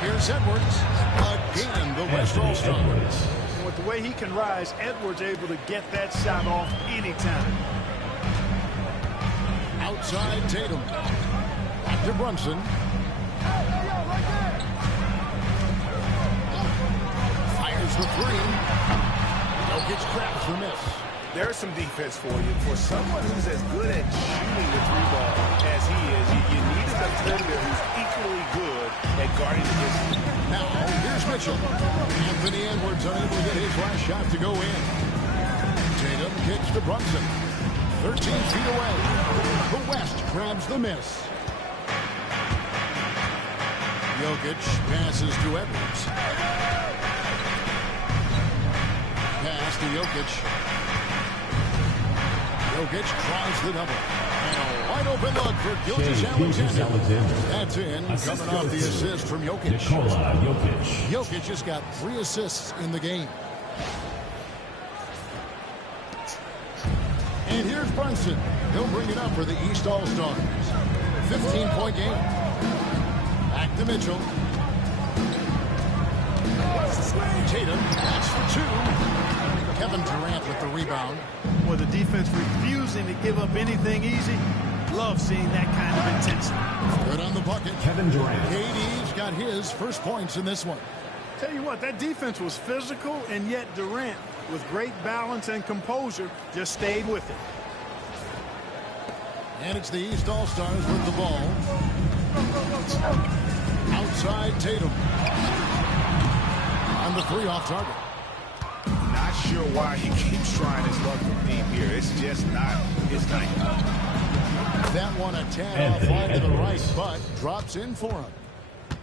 Here's Edwards. Again, the West All-Stars. With the way he can rise, Edwards able to get that shot off anytime. Outside, Tatum. Back to Brunson. Fires the 3. Jokic grabs the miss. There's some defense for you. For someone who's as good at shooting the 3-ball as he is, you need a defender who's equally good at guarding the distance. Now, here's Mitchell. Anthony Edwards unable to get his last shot to go in. Tatum kicks to Brunson. 13 feet away. The West grabs the miss. Jokic passes to Edwards. Pass to Jokic. Jokic tries the double. And a wide open look for Gilgeous Alexander. That's in. Coming off the assist from Jokic. Jokic just got 3 assists in the game. And here's Brunson. He'll bring it up for the East All-Stars. 15-point game. Back to Mitchell. Tatum, that's for 2. Kevin Durant with the rebound. Well, the defense refusing to give up anything easy. Love seeing that kind of intensity. Good on the bucket. Kevin Durant. KD's got his first points in this one. Tell you what, that defense was physical, and yet Durant with great balance and composure, just stayed with it. And it's the East All-Stars with the ball. Outside Tatum. On the 3 off target. Not sure why he keeps trying his luck from deep here. It's just not his night. That one a tad off line to the right, but drops in for him.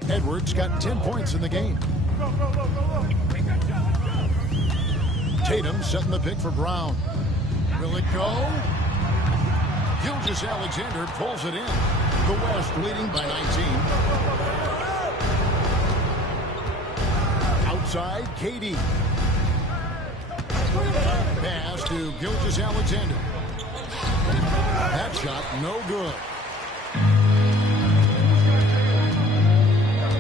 Edwards got 10 points in the game. Tatum setting the pick for Brown. Will it go? Gilgeous-Alexander pulls it in. The West leading by 19. Outside, KD. Pass to Gilgeous-Alexander. That shot no good.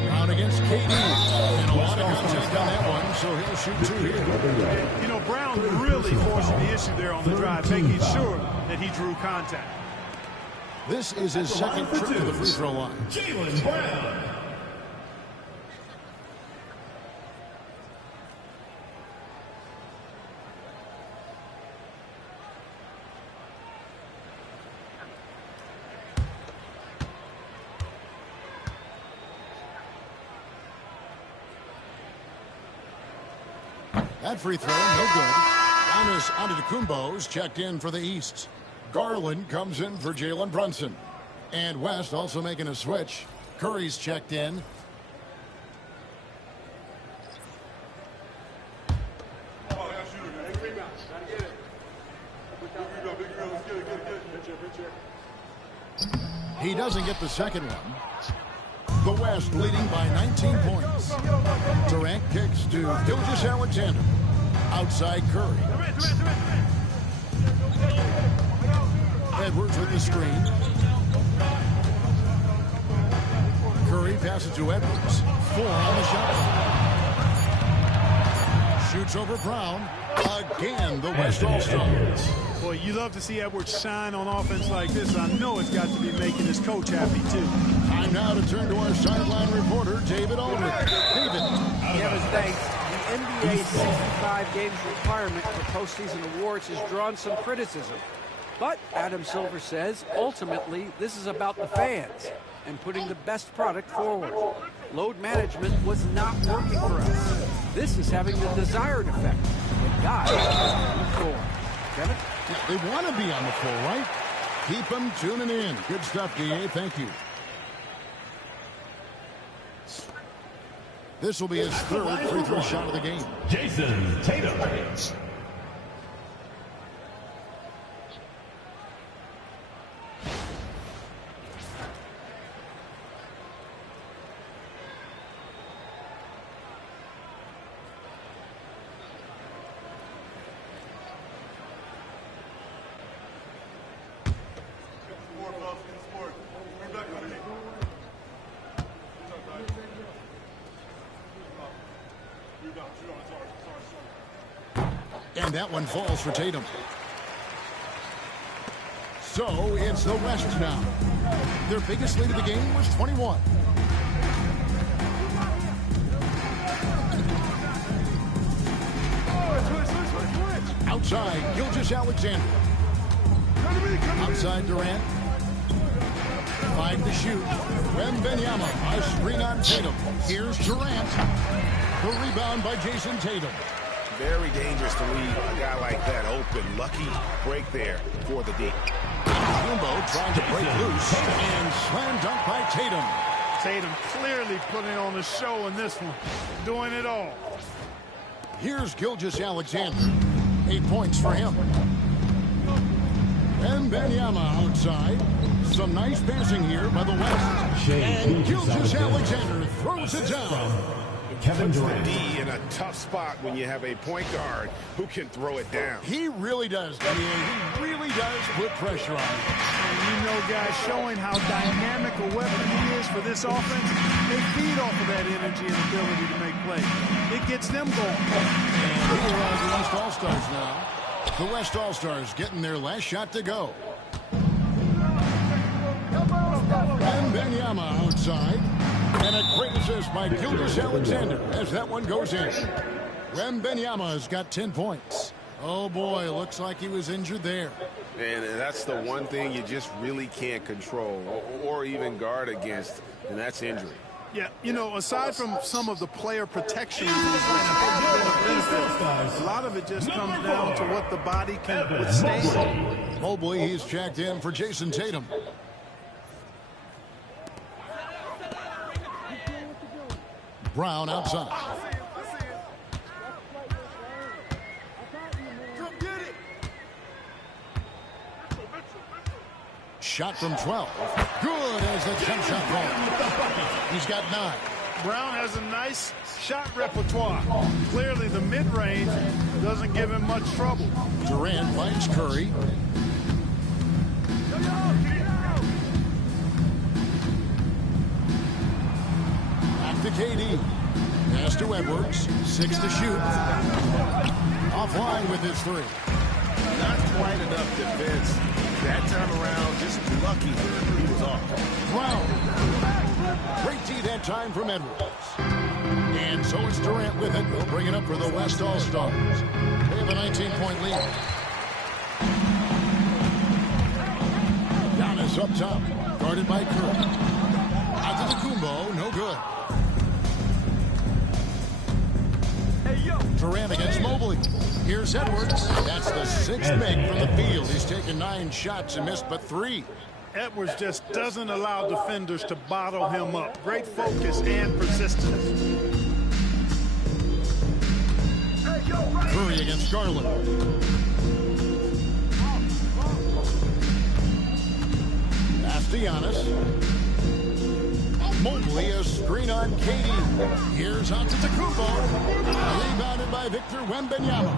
Brown against KD. And a lot of contact on that one, so he'll shoot 2 here. You know, Brown really forcing the issue there on the drive, making sure that he drew contact. This is his second trip to the free throw line. Jaylen Brown. That free throw, no good. Giannis Antetokounmpo's checked in for the East. Garland comes in for Jalen Brunson. And West also making a switch. Curry's checked in. He doesn't get the second one. The West leading by 19 points. Durant kicks to Gilgeous-Alexander. Outside Curry. Edwards with the screen. Curry passes to Edwards. 4 on the shot clock. Shoots over Brown. Again, the West All-Stars. Boy, you love to see Edwards shine on offense like this. I know it's got to be making his coach happy, too. Time now to turn to our sideline reporter, David Aldridge. David. Kevin, thanks. The NBA's 65 games requirement for postseason awards has drawn some criticism. But Adam Silver says, ultimately, this is about the fans and putting the best product forward. Load management was not working for us. This is having the desired effect. The guys are on the floor. Kevin? They want to be on the floor, right? Keep them tuning in. Good stuff, DA. Thank you. This will be his 3rd free throw shot of the game. Jason Tatum. And that one falls for Tatum. So it's the West now. Their biggest lead of the game was 21. Outside, Gilgeous-Alexander. Outside Durant. 5 to shoot. Wembanyama, a screen on Tatum. Here's Durant. The rebound by Jason Tatum. Very dangerous to leave a guy like that open. Lucky break there for the D. Jumbo trying to break loose and slam dunk by Tatum. Tatum clearly putting on a show in this one, doing it all. Here's Gilgeous-Alexander. 8 points for him. Wembanyama outside. Some nice passing here by the West. And Gilgeous-Alexander throws it down. Kevin Puts the Durant. D in a tough spot when you have a point guard who can throw it down. He really does, DA. He really does put pressure on him. And you know, guys, showing how dynamic a weapon he is for this offense, they feed off of that energy and ability to make plays. It gets them going. And here are the West All-Stars now. The West All-Stars getting their last shot to go. Wembanyama outside. And a great assist by Gilgeous-Alexander as that one goes in. Wembanyama's got 10 points. Oh, boy, looks like he was injured there. And that's the one thing you just really can't control or even guard against, and that's injury. Yeah, you know, aside from some of the player protection, a lot of it just comes down to what the body can withstand. Mobley, he's checked in for Jason Tatum. Brown outside. Shot from 12. Good as the jump shot ball. He's got 9. Brown has a nice shot repertoire. Clearly the mid-range doesn't give him much trouble. Durant finds Curry. Back to KD. Pass to Edwards. 6 to shoot. Offline with his 3. Not quite enough defense. That time around, just lucky he was off. Brown. Great D that time from Edwards. And so it's Durant with it. He'll bring it up for the West All-Stars. They have a 19-point lead. Giannis up top. Guarded by Curry. Out to the Kumbo. No good. Durant against Mobley. Here's Edwards. That's the 6th make from the field. He's taken 9 shots and missed but 3. Edwards just doesn't allow defenders to bottle him up. Great focus and persistence. Curry against Garland. Pass to Giannis. Mobley, a screen on KD. Here's Antetokounmpo. Rebounded by Victor Wembanyama.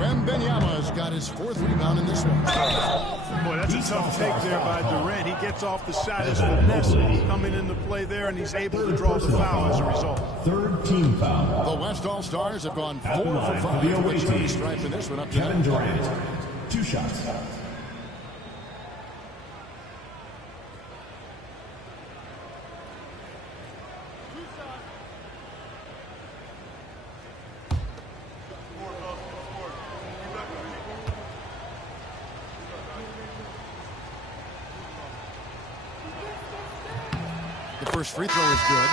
Wembanyama's got his 4th rebound in this one. Boy, that's a tough take there by Durant. He gets off the shot as finesse coming into play there, and he's able to draw the foul as a result. 3rd team foul. The West All-Stars have gone 4 for 5 with 2 stripes in this one up to Kevin Durant. 2 shots. First free throw is good.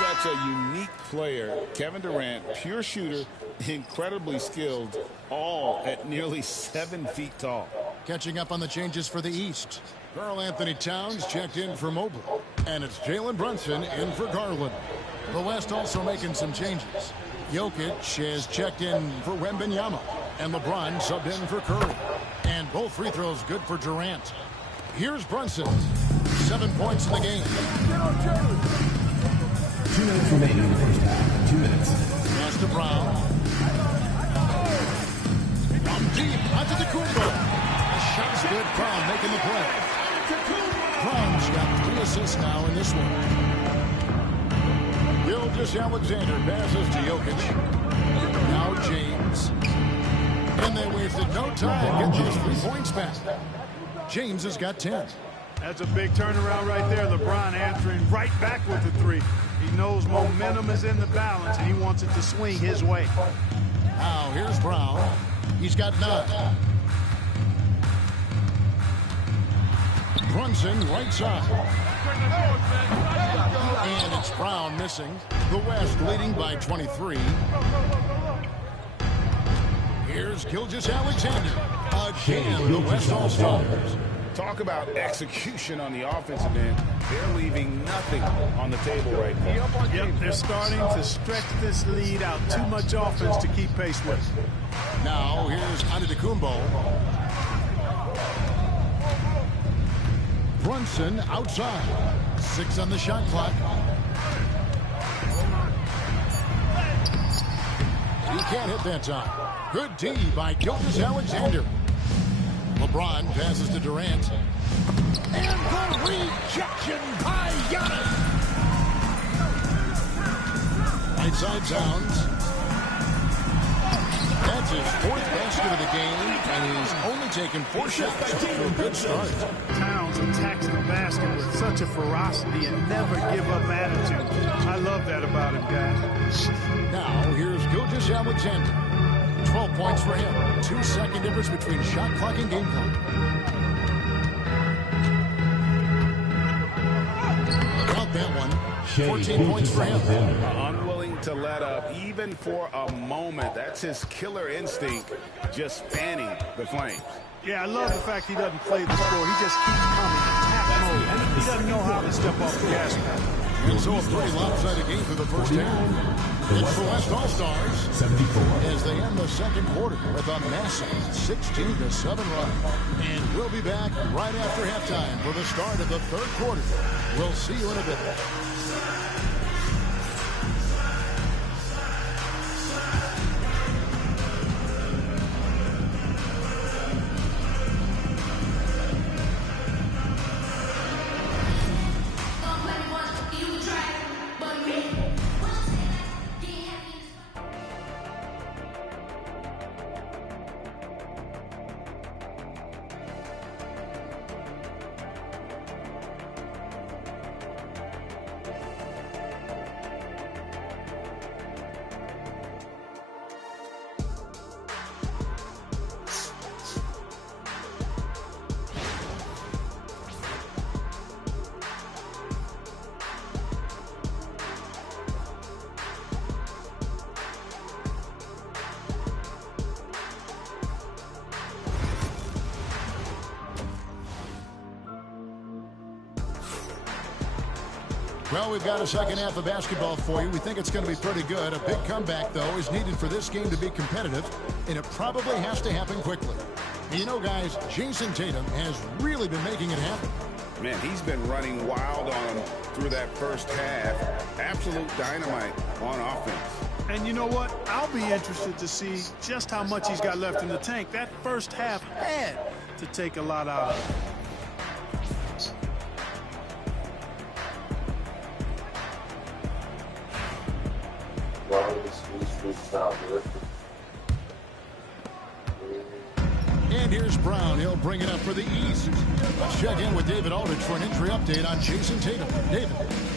Such a unique player. Kevin Durant, pure shooter, incredibly skilled, all at nearly 7 feet tall. Catching up on the changes for the East. Karl Anthony Towns checked in for Mobley. And it's Jalen Brunson in for Garland. The West also making some changes. Jokic has checked in for Wembanyama. And LeBron subbed in for Curry. And both free throws good for Durant. Here's Brunson. 7 points in the game. 2 minutes remaining in the first half. 2 minutes. Pass to Brown. From deep, Antetokounmpo. The shot's good. Brown making the play. Brown's got 3 assists now in this one. Gilgeous-Alexander passes to Jokic. Now James. And they wasted no time getting those 3 points back. James has got 10. That's a big turnaround right there. LeBron answering right back with the 3. He knows momentum is in the balance, and he wants it to swing his way. Now, here's Brown. He's got 9. Brunson, right side. And it's Brown missing. The West leading by 23. Here's Gilgeous-Alexander. Again, the West All-Stars. Talk about execution on the offensive end. They're leaving nothing on the table right now. Yep, they're starting to stretch this lead out. Too much offense to keep pace with. Now, here's Antetokounmpo. Brunson outside. 6 on the shot clock. He can't hit that time. Good D by Gilgeous-Alexander. LeBron passes to Durant. And the rejection by Giannis. Right side Towns. That's his 4th basket of the game, and he's only taken 4 shots. So a good start. Towns attacks the basket with such a ferocity and never give up attitude. I love that about him, guys. Now, here's Gilgeous-Alexander. 12 points for him. 2-second difference between shot clock and game clock. Count that one. 14 points for him. Unwilling to let up even for a moment. That's his killer instinct, just fanning the flames. Yeah, I love the fact he doesn't play the score. He just keeps coming, attack mode. And he doesn't know how to step off the gas pedal. And so a pretty lopsided game for the first half. It's the West All-Stars 74. as they end the second quarter with a massive 16-7 run. And we'll be back right after halftime for the start of the third quarter. We'll see you in a bit. Well, we've got a second half of basketball for you. We think it's going to be pretty good. A big comeback, though, is needed for this game to be competitive, and it probably has to happen quickly. And you know, guys, Jason Tatum has really been making it happen. Man, he's been running wild on him through that first half. Absolute dynamite on offense. And you know what? I'll be interested to see just how much he's got left in the tank. That first half had to take a lot out of it. And here's Brown. He'll bring it up for the East. Let's check in with David Aldridge for an injury update on Jason Tatum. David.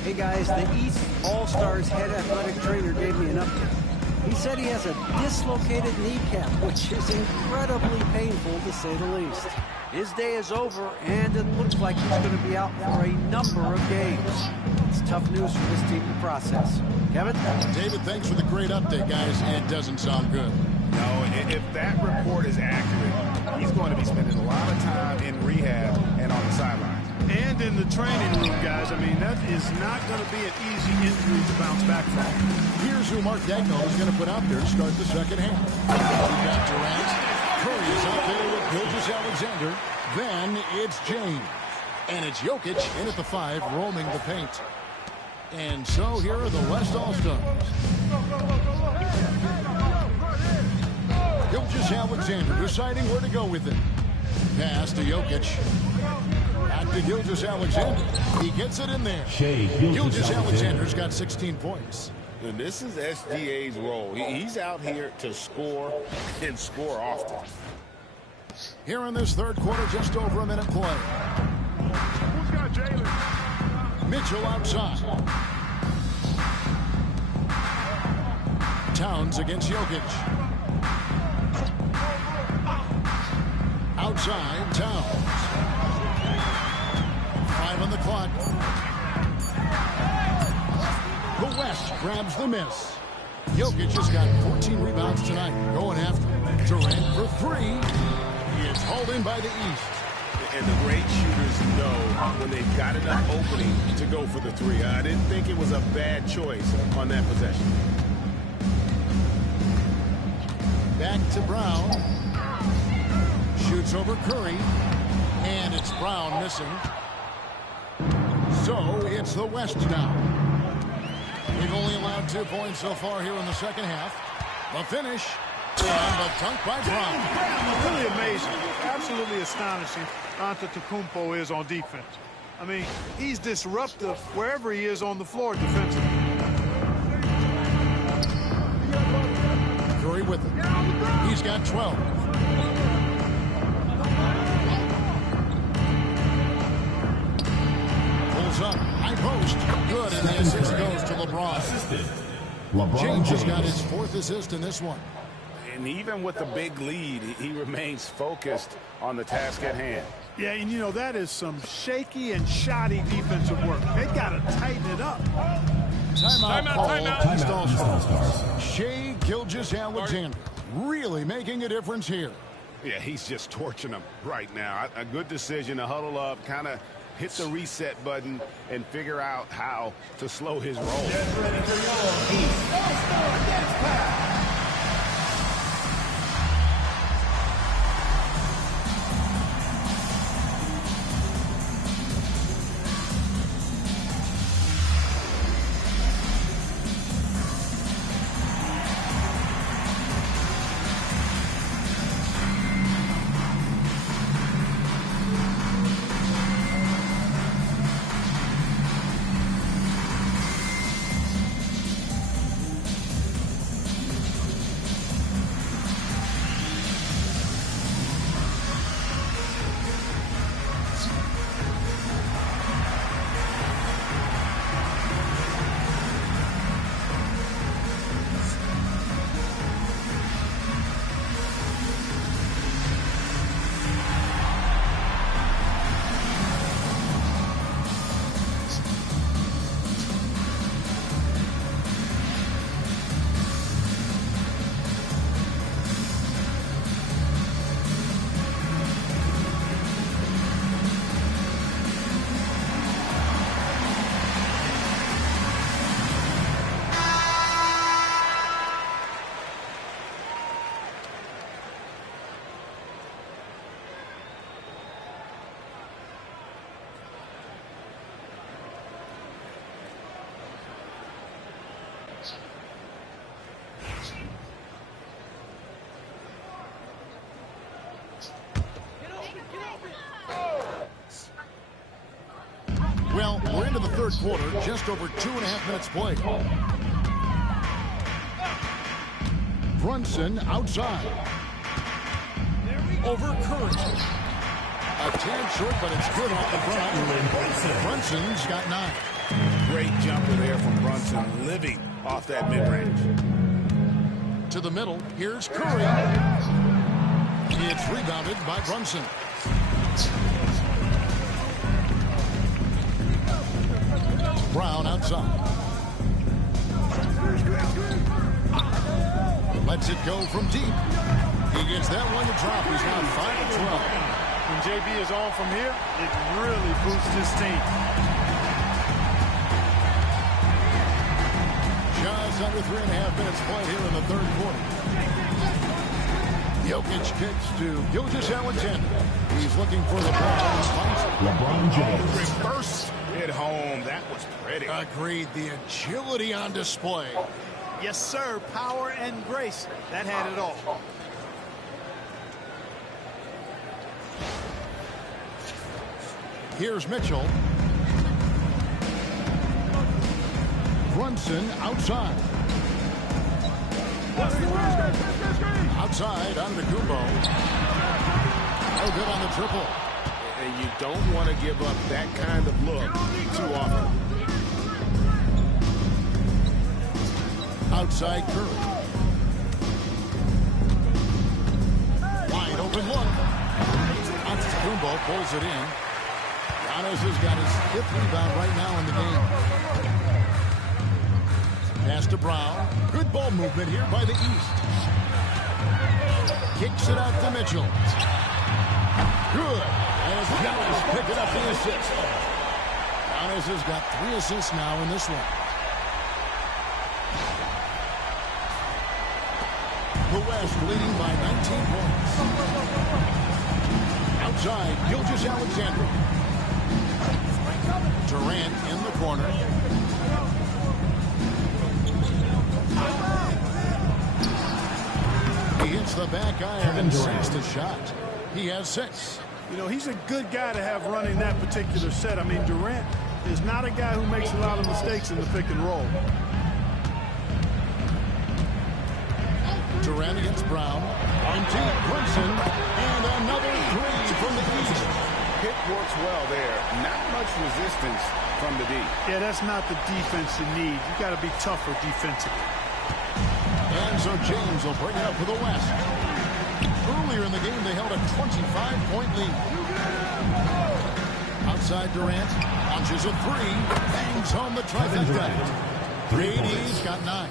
Hey, guys, the East All-Stars head athletic trainer gave me an update. He said he has a dislocated kneecap, which is incredibly painful, to say the least. His day is over, and it looks like he's going to be out for a number of games. It's tough news for this team to process. Kevin? David, thanks for the great update, guys. It doesn't sound good. No, if that report is accurate, he's going to be spending a lot of time in rehab and on the sidelines. And in the training room, guys. I mean, that is not going to be an easy injury to bounce back from. Here's who Mark Dagnall is going to put out there to start the second half. We've got Durant. Curry is out there with Gilgeous-Alexander. Then it's James. And it's Jokic in at the 5, roaming the paint. And so here are the West All-Stars. Gilgeous-Alexander deciding where to go with it. Pass to Jokic. Back to Gilgeous-Alexander. He gets it in there. Gilgeous-Alexander's got 16 points. And this is SGA's role. He's out here to score and score often. Here in this third quarter, just over a minute play. Who's got Jalen? Mitchell outside. Towns against Jokic. Outside, Towns. 5 on the clock. The West grabs the miss. Jokic has got 14 rebounds tonight. Going after Durant for 3. It's hauled in by the East. And the great shooters know when they've got enough opening to go for the 3. I didn't think it was a bad choice on that possession. Back to Brown. Shoots over Curry. And it's Brown missing. So it's the West now. We've only allowed 2 points so far here in the second half. The finish. And the dunk by Brown. Really amazing. Absolutely astonishing Antetokounmpo is on defense. I mean, he's disruptive wherever he is on the floor defensively. Curry with it. He's got 12. Pulls up. High post. Good. And the assist goes to LeBron. LeBron James has got his 4th assist in this one. And even with the big lead, he remains focused on the task at hand. Yeah, and you know, that is some shaky and shoddy defensive work. They got to tighten it up. Timeout. Stars. Shea Gilgeous-Alexander really making a difference here. Yeah, he's just torching them right now. A good decision to huddle up, kind of hit the reset button, and figure out how to slow his roll. Get ready for your East All-Star Dance Pass. Well, we're into the third quarter, just over 2.5 minutes played. Brunson outside. Over Curry. A tad short, but it's good off the front. Brunson's got 9. Great jumper there from Brunson, living off that mid-range. To the middle, here's Curry. It's rebounded by Brunson. Brown outside. Lets it go from deep. He gets that one to drop. He's now 5 of 12. When JB is on from here, it really boosts his team. Just under 3.5 minutes played here in the third quarter. Jokic kicks to Gilgeous-Alexander. He's looking for the ball. LeBron James. Reverse it home. That was pretty. Agreed. The agility on display. Yes, sir. Power and grace. That had it all. Here's Mitchell. Brunson outside. Outside, Antetokounmpo. No good on the triple. And you don't want to give up that kind of look too often. Outside Curry. Wide open look. Antetokounmpo pulls it in. Giannis has got his 5th rebound right now in the game. Pass to Brown. Good ball movement here by the East. Kicks it out to Mitchell. Good. As Giannis picking up the assist. Giannis has got 3 assists now in this one. The West leading by 19 points. Outside, Gilgeous-Alexander. Durant in the corner. He hits the back iron and sinks the shot. He has 6. You know, he's a good guy to have running that particular set. I mean, Durant is not a guy who makes a lot of mistakes in the pick and roll. Durant against Brown. On deep, Brunson. And another 3 from the East. Pick works well there. Not much resistance from the D. Yeah, that's not the defense you need. You got to be tougher defensively. And so James will bring it up for the West. Earlier in the game, they held a 25-point lead. Outside Durant, launches a three, bangs home the trifecta. KD's got 9.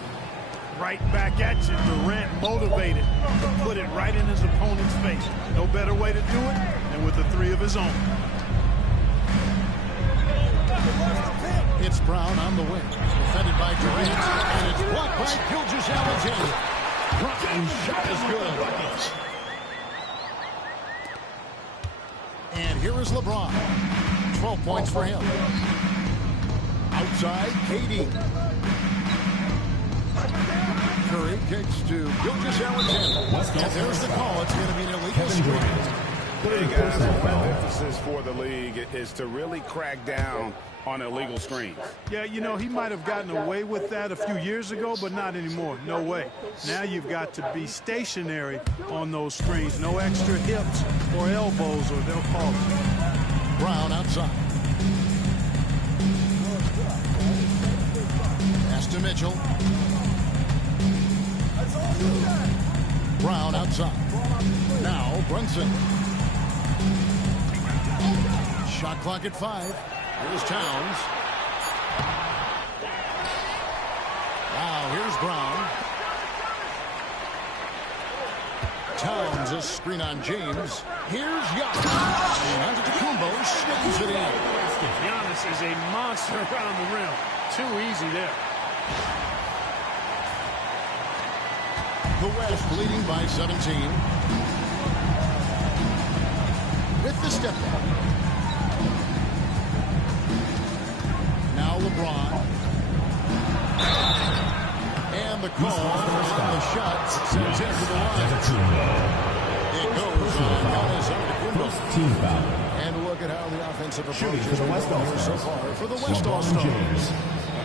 Right back at you. Durant motivated to put it right in his opponent's face. No better way to do it than with a 3 of his own. It's Brown on the wing. Defended by Durant. And it's blocked by Gilgeous-Alexander. Brown's shot is good. And here is LeBron. 12 points for him. Outside, KD. Curry kicks to Gilgeous-Alexander. And there's the call. It's going to be an illegal screen. Hey guys, one emphasis for the league is to really crack down on illegal screens. Yeah, you know, he might have gotten away with that a few years ago, but not anymore. No way. Now you've got to be stationary on those screens. No extra hips or elbows, or they'll call it. Brown outside. Pass to Mitchell. Brown outside. Now Brunson. Shot clock at 5. Here's Towns. Now here's Brown. Towns a screen on James. Here's Giannis. And Antetokounmpo slings it in. Giannis is a monster around the rim. Too easy there. The West leading by 17. With the step back. Now LeBron. And the call on the shot sends him to the line. It goes on Giannis Antetokounmpo. Team foul. And look at how the offensive approach has been going so far for the West All-Stars.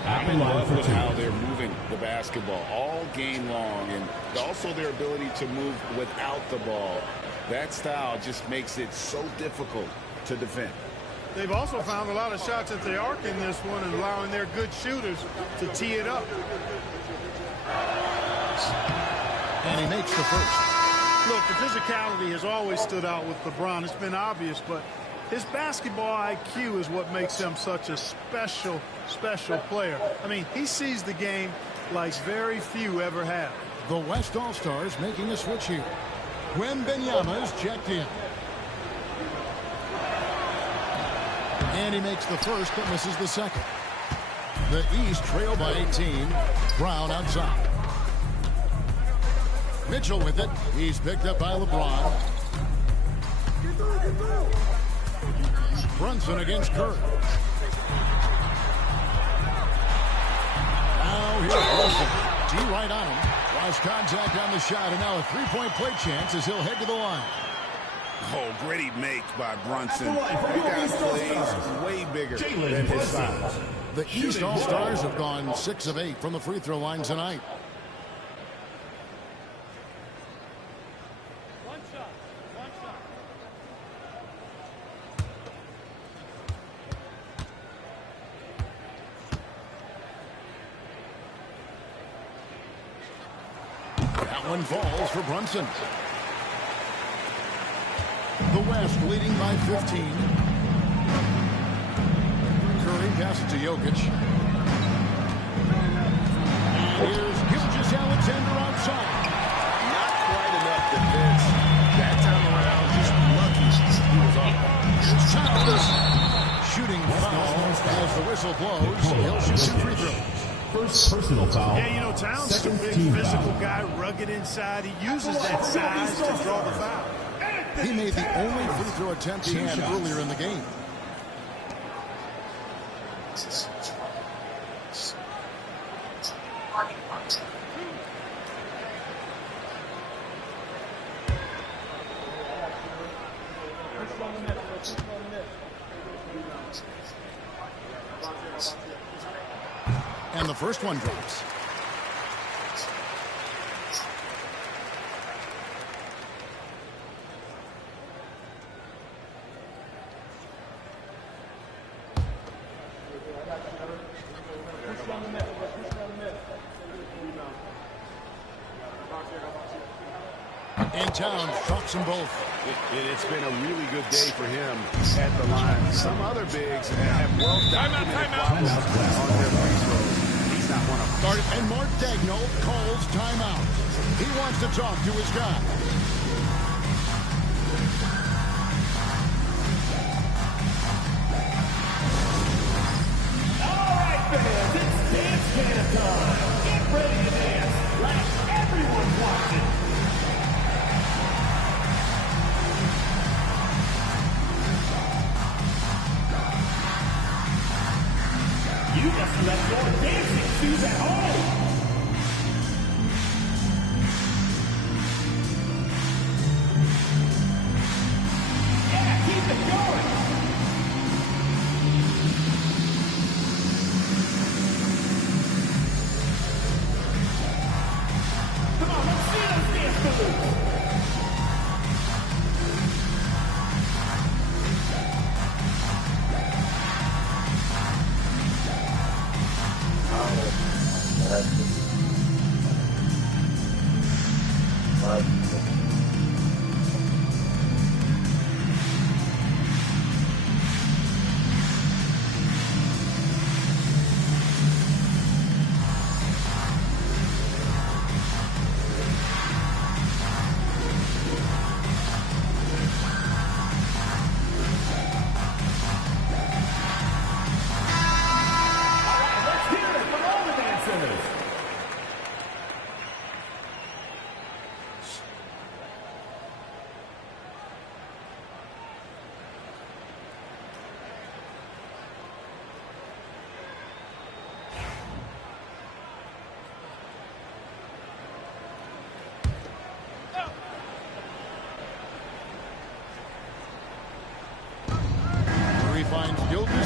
I'm in love with how they're moving the basketball all game long, and also their ability to move without the ball. That style just makes it so difficult to defend. They've also found a lot of shots at the arc in this one and allowing their good shooters to tee it up. And he makes the first. Look, the physicality has always stood out with LeBron. It's been obvious, but his basketball IQ is what makes him such a special player. I mean, he sees the game like very few ever have. The West All-Stars making a switch here. Wembanyama's checked in. And he makes the first but misses the second. The East trail by 18. Brown outside. Mitchell with it. He's picked up by LeBron. Brunson against Curry. Now here's Brunson. G right on him. Lost contact on the shot, and now a three-point play chance as he'll head to the line. Oh, gritty make by Brunson. He got plays way bigger than his size. The East All-Stars have gone 6 of 8 from the free throw line tonight. That one falls for Brunson. The West leading by 15. Curry passes to Jokic. And here's Gilgeous-Alexander outside. Not quite enough defense. That time around, just lucky he was off. Here's Towns. Shooting foul. As the whistle blows, he'll shoot 2 free throws. First personal foul. Yeah, you know, Towns is a big physical guy, rugged inside. He uses that size to draw the foul. He made the only free throw attempt he had earlier in the game. And the first one drops. In town, trucks them both. It's been a really good day for him at the line. Some other bigs have well-documented problems on their free throws. He's not one of them. And Mark Daigneault calls timeout. He wants to talk to his guy. All right, fans, it's dance can time. Get ready to dance like everyone's watching. You just left your dancing shoes at home. Yeah, keep it going. Come on, let's see those dance moves.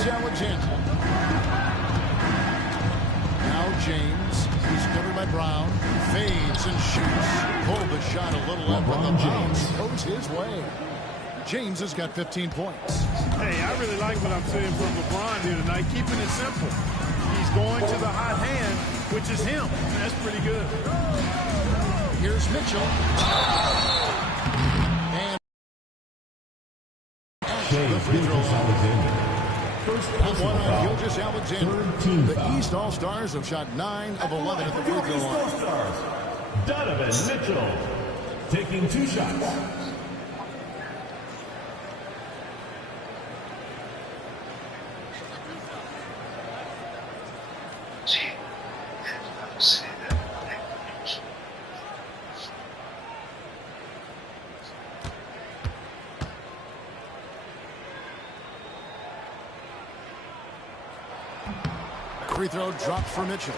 Alexander. Now James. He's covered by Brown. Fades and shoots. Pulled the shot a little up, but the bounce goes his way. James has got 15 points. Hey, I really like what I'm seeing from LeBron here tonight, keeping it simple. He's going to the hot hand, which is him. That's pretty good. Here's Mitchell. And the free throw line. First one on Gilgeous-Alexander. The East All-Stars have shot 9 of 11 at the free throw line. Donovan Mitchell taking 2 shots. Free throw dropped for Mitchell.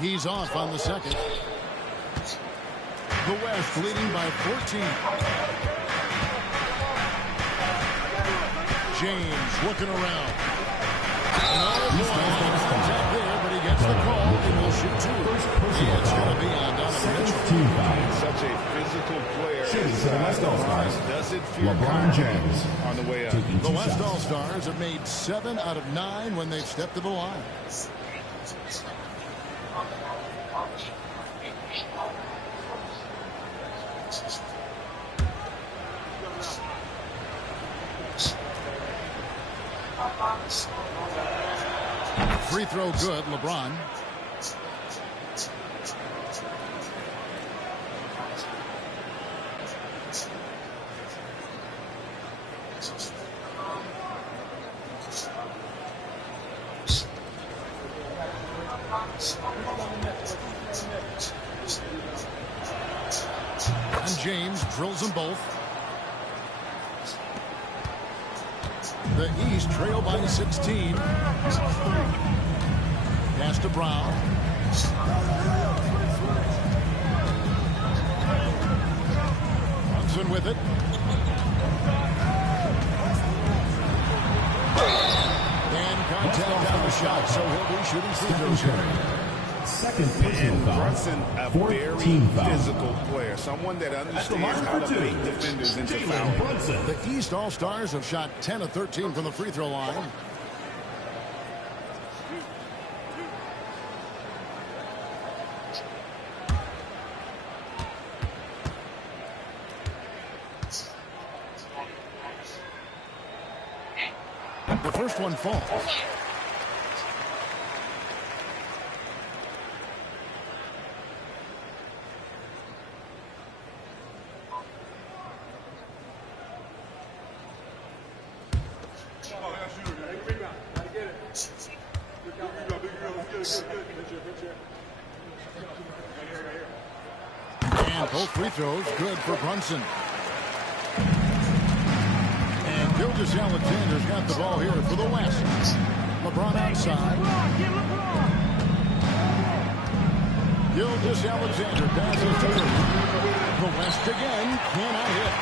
He's off on the second. The West leading by 14. James looking around. No contact there, but he gets the call and will shoot 2. It's going to be on Donovan Mitchell. Such a physical player. Shooting for the West All-Stars, Doesn't feel LeBron James on the way up. The West All-Stars have made 7 out of 9 when they've stepped to the line. Free throw good, LeBron. And James drills them both. The East trail by 16. Pass to Brown. Brunson with it. the shot, so he'll be shooting free throws here. Second personal foul. Brunson, a very physical player, someone that understands how to bait defenders into fouling. The East All-Stars have shot 10 of 13 from the free throw line. The first one falls. And both free throws good for Brunson. And Gilgeous-Alexander's got the ball here for the West. LeBron outside. Gilgeous-Alexander passes to the West again. Cannot hit.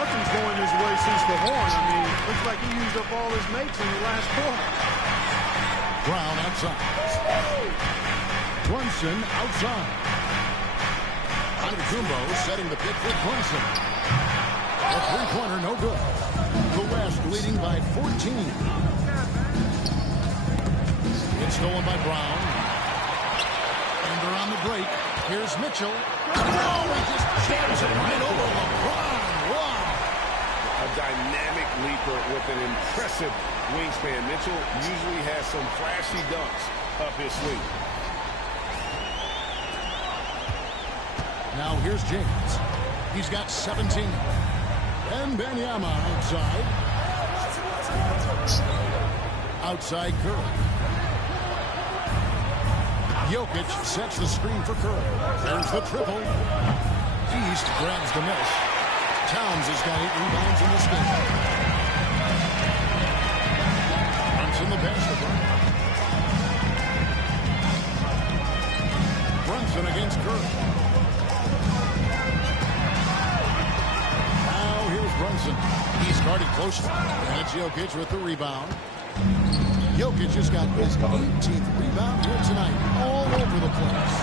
Nothing's going his way since the horn. I mean, looks like he used up all his mates in the last quarter. Brown outside. Brunson outside. Antetokounmpo setting the pick for Brunson. A three-pointer, no good. The West leading by 14. It's stolen by Brown. And they're on the break. Here's Mitchell. Oh, he just jams it right over LeBron. Wow. A dynamic leaper with an impressive wingspan. Mitchell usually has some flashy dunks up his sleeve. Now here's James. He's got 17. And Benyama outside. Outside Curry. Jokic sets the screen for Curry. There's the triple. East grabs the miss. Towns has got 8 rebounds in this game. Brunson the basket. Brunson against Curry. Brunson. He started close. And it's Jokic with the rebound. Jokic has got his 18th rebound here tonight. All over the place.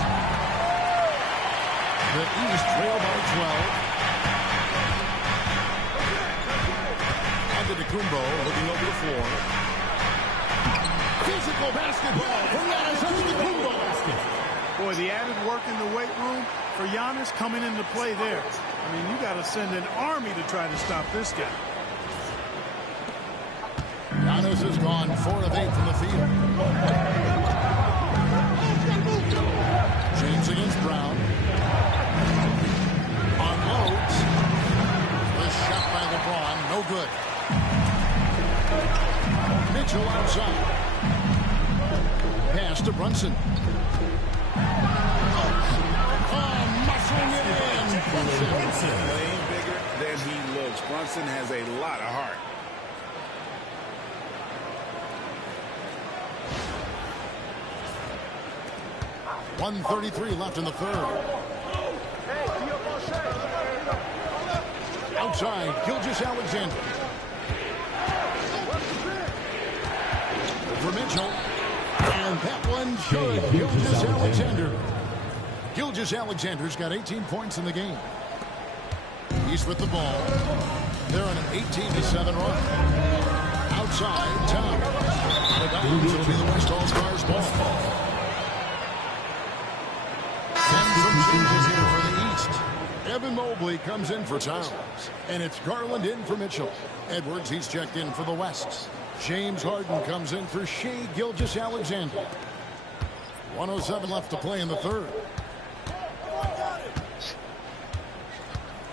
The East trail by 12. Antetokounmpo looking over the floor. Physical basketball for Giannis Antetokounmpo. Boy, the added work in the weight room for Giannis coming into play there. I mean, you got to send an army to try to stop this guy. Giannis has gone 4 of 8 from the field. James against Brown. Unloads. The shot by LeBron, no good. Mitchell outside. Pass to Brunson. Muscling it in. Brunson playing bigger than he looks. Brunson has a lot of heart. .133 left in the third. Outside, Gilgeous-Alexander. For Mitchell. And that one's good. Gilgeous-Alexander. Gilgeous-Alexander's got 18 points in the game. He's with the ball. They're on an 18-7 run. Outside, Towns. Out of bounds, it'll be the West All-Stars ball. And some changes here for the East. Evan Mobley comes in for Towns. And it's Garland in for Mitchell. Edwards, he's checked in for the West. James Harden comes in for Shai Gilgeous-Alexander. 1:07 left to play in the third.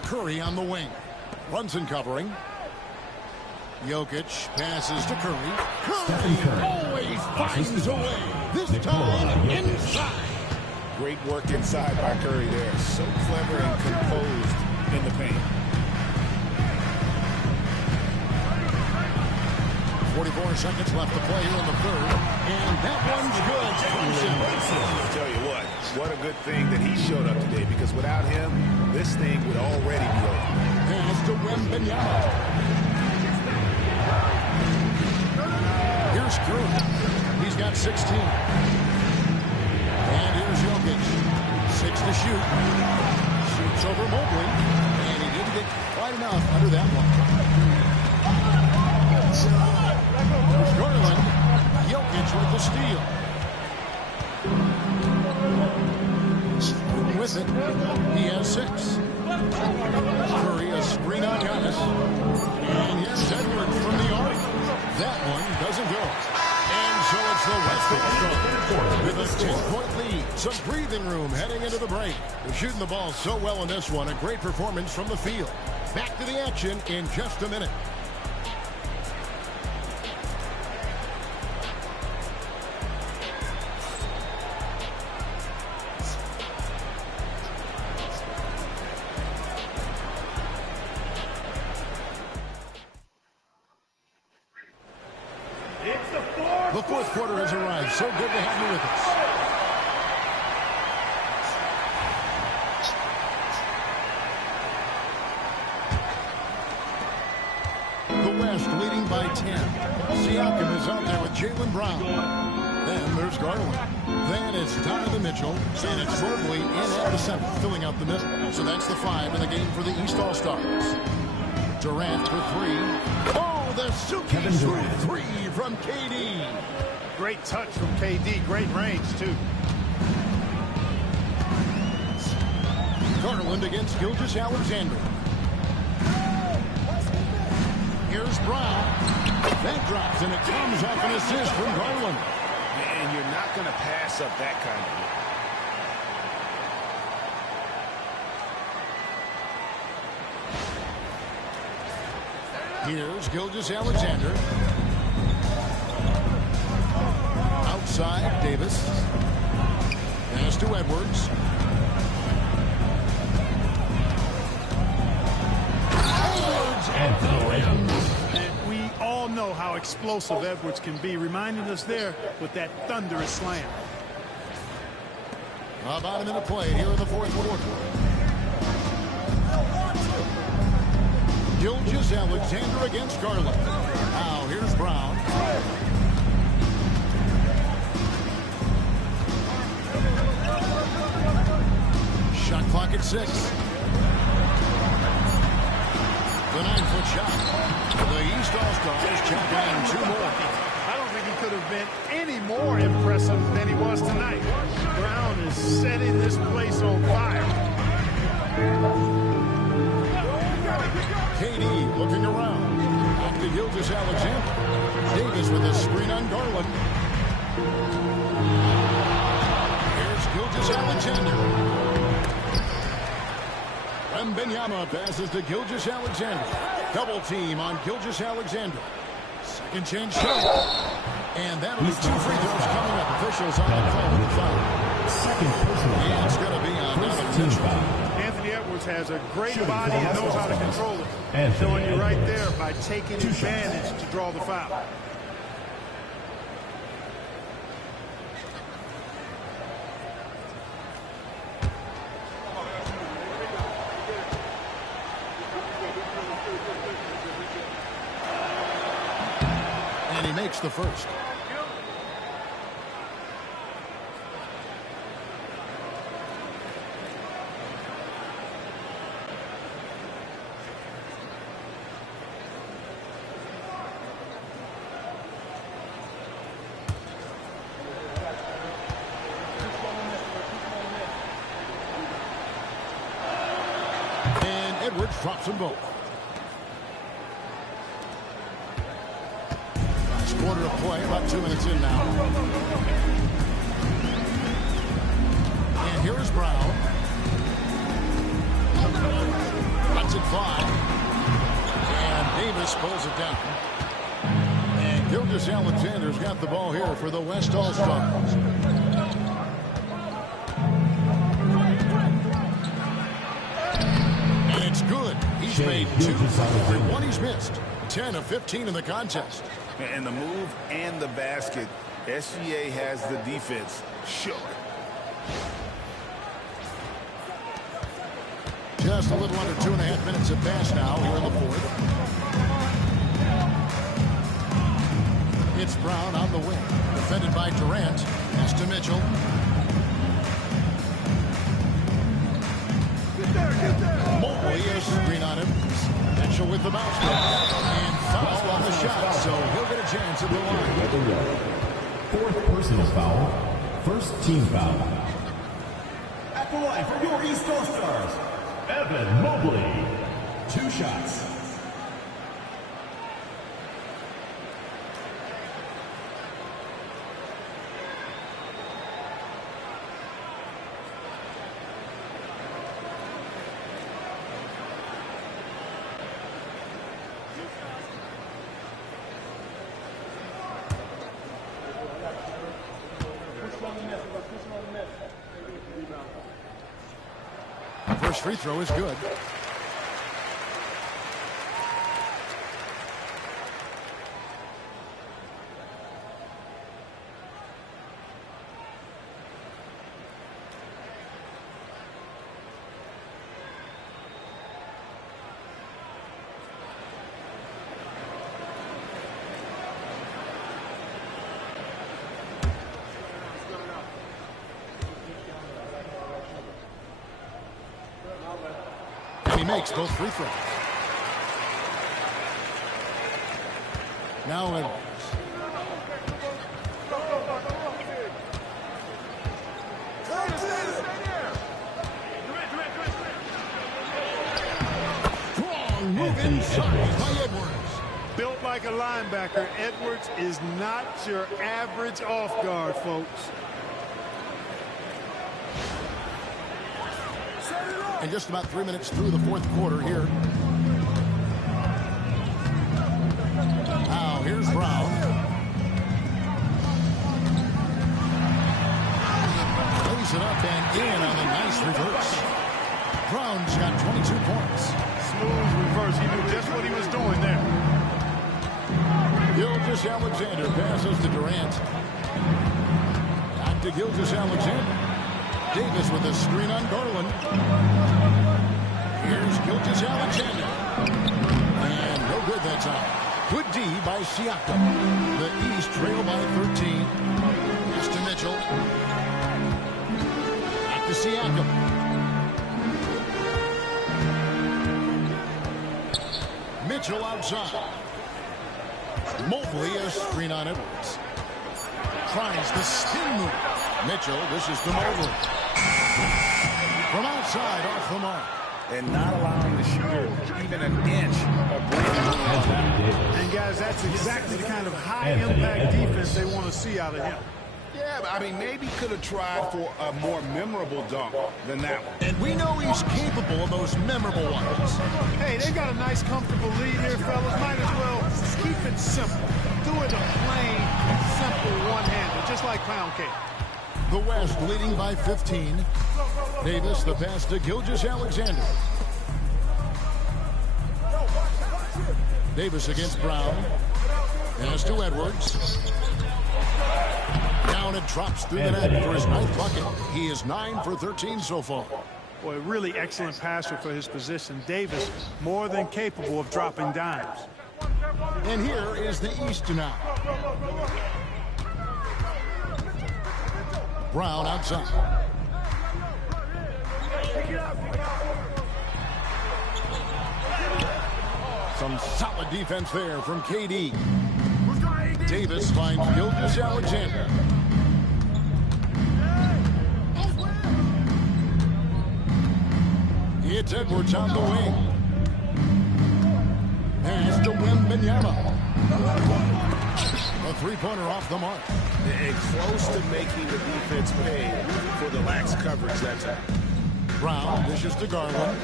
Curry on the wing. Brunson covering. Jokic passes to Curry. Curry always finds a way. This time inside. Great work inside by Curry there. So clever and composed in the paint. 44 seconds left to play here in the third. And that one's good. I'll tell you what a good thing that he showed up today, because without him, this thing would already be over. Pass to Wembanyama. Here's Curry. He's got 16. And here's Jokic. 6 to shoot. Shoots over Mobley. And he didn't get quite enough under that one. There's Garland. Jokic with the steal. With it, he has 6. Curry, a screen on Giannis. And here's Edwards from the arc. That one doesn't go. And so it's the West with a 10-point lead. Some breathing room heading into the break. They're shooting the ball so well in this one. A great performance from the field. Back to the action in just a minute. The fourth quarter has arrived. So good to have you with us. The West leading by 10. Siakam is out there with Jaylen Brown. Then there's Garland. Then it's Donovan Mitchell. And it's Mobley in at the center, filling out the middle. So that's the 5 in the game for the East All-Stars. Durant for 3. Oh, the suitcase for 3 from KD. Great touch from KD. Great range, too. Garland against Gilgeous-Alexander. Here's Brown. That drops, and it comes off an assist from Garland. And you're not going to pass up that kind of Here's Gilgeous-Alexander. Outside, Davis. Pass to Edwards. And we all know how explosive Edwards can be, reminding us there with that thunderous slam. About a minute play here in the fourth quarter. Gilgeous-Alexander against Garland. Now here's Brown. Shot clock at 6. The 9-foot shot. The East All-Stars check down 2 more. I don't think he could have been any more impressive than he was tonight. Brown is setting this place on fire. KD looking around. Back to Gilgeous-Alexander. Davis with a screen on Garland. Here's Gilgeous-Alexander. Wembanyama passes to Gilgeous-Alexander. Double team on Gilgeous-Alexander. Second chance shot. And that will be 2 free throws coming up. Officials on the call with the foul. Second personal foul. It's going to be on Donovan Mitchell. Anthony Edwards has a great body and knows how to control it. Showing you right there by taking advantage to draw the foul. And he makes the first. And Edwards drops them both. Quarter of play, about 2 minutes in now. And here is Brown. Lets it fly. And Davis pulls it down. And Gilgeous-Alexander's got the ball here for the West All-Stars. And it's good. He's made 2 for 1 he's missed. 10 of 15 in the contest. And the move and the basket, SGA has the defense shook. Just a little under 2.5 minutes have passed now here in the fourth. It's Brown on the wing. Defended by Durant. Pass to Mitchell. Mobley, a screen on him. Mitchell with the bounce pass. And foul on the shot, so he'll get a chance at the line. Fourth personal foul. First team foul. At the line for your East Coast Stars, Evan Mobley. 2 shots. First free throw is good. He makes both free throws. Now Edwards. Strong move inside by Edwards. Built like a linebacker, Edwards is not your average off guard, folks. And just about 3 minutes through the fourth quarter here. Now here's Brown. Lays it up and in on a nice reverse. Brown's got 22 points. Smooth reverse. He knew just what he was doing there. Gilgeous-Alexander passes to Durant. Back to Gilgeous-Alexander. Davis with a screen on Garland. Here's Gilgeous-Alexander. And no good that time. Good D by Siakam. The East trail by 13. Pass to Mitchell. Back to Siakam. Mitchell outside. Mobley a screen on Edwards. Tries the spin move. Mitchell, this is to Mobley. From outside, off the mark. And not allowing the shooter even an inch of breathing room. And guys, that's exactly the kind of high-impact defense they want to see out of him. Yeah, but I mean, maybe could have tried for a more memorable dunk than that one. And we know he's capable of those memorable ones. Hey, they got a nice, comfortable lead here, fellas. Might as well keep it simple. Do it a plain, simple one-hander, just like pound cake. The West leading by 15. Davis, the pass to Gilgeous-Alexander. Davis against Brown. Pass to Edwards. Down and drops through the net for his 9th bucket. He is 9 for 13 so far. Boy, really excellent passer for his position. Davis, more than capable of dropping dimes. And here is the East now. Brown outside. Some solid defense there from KD. Davis finds Gilgeous-Alexander. It's Edwards on the wing. Pass to Wembanyama. A three-pointer off the mark. And close to making the defense pay for the lax coverage that time. Brown dishes to Garland.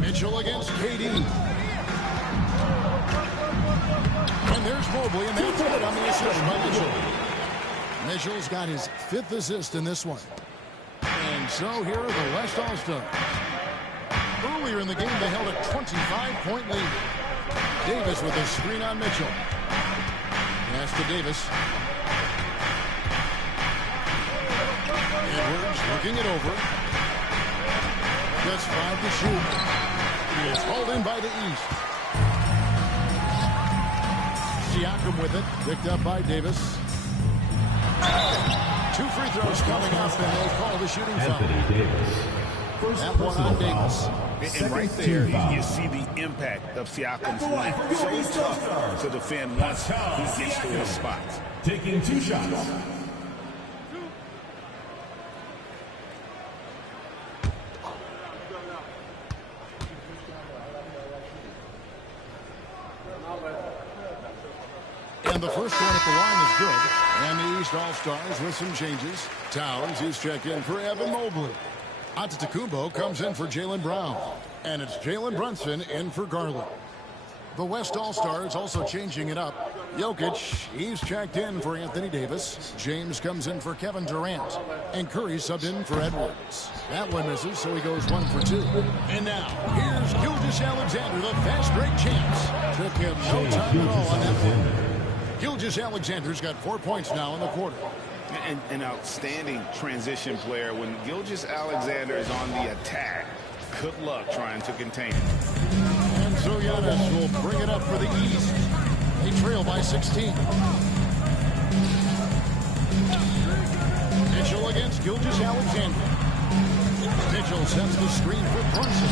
Mitchell against KD. And there's Mobley, and that's good on the assist by Mitchell. Mitchell's got his 5th assist in this one. And so here are the West All-Stars. Earlier in the game, they held a 25-point lead. Davis with a screen on Mitchell. Pass to Davis. Edwards looking it over. Gets 5 to shoot. He is hauled in by the East. Siakam with it. Picked up by Davis. 2 free throws coming up, and they call the shooting foul. Anthony Davis. First That one on personal Davis. foul. And right Second there, team foul. you see the impact of Siakam's length. So tough to defend once he gets to his spots. Taking 2 shots. And the first one at the line is good. And the East All-Stars with some changes. Towns is checked in for Evan Mobley. Antetokounmpo comes in for Jaylen Brown. And it's Jalen Brunson in for Garland. The West All-Stars also changing it up. Jokic, he's checked in for Anthony Davis. James comes in for Kevin Durant. And Curry subbed in for Edwards. That one misses, so he goes 1 for 2. And now, here's Gilgeous-Alexander, the fast break champs. Took him no time at all on that one. Gilgeous-Alexander's got 4 points now in the quarter. And an outstanding transition player. When Gilgeous-Alexander is on the attack, good luck trying to contain him. And so Giannis will bring it up for the East. They trail by 16. Mitchell against Gilgeous-Alexander. Mitchell sets the screen for Brunson.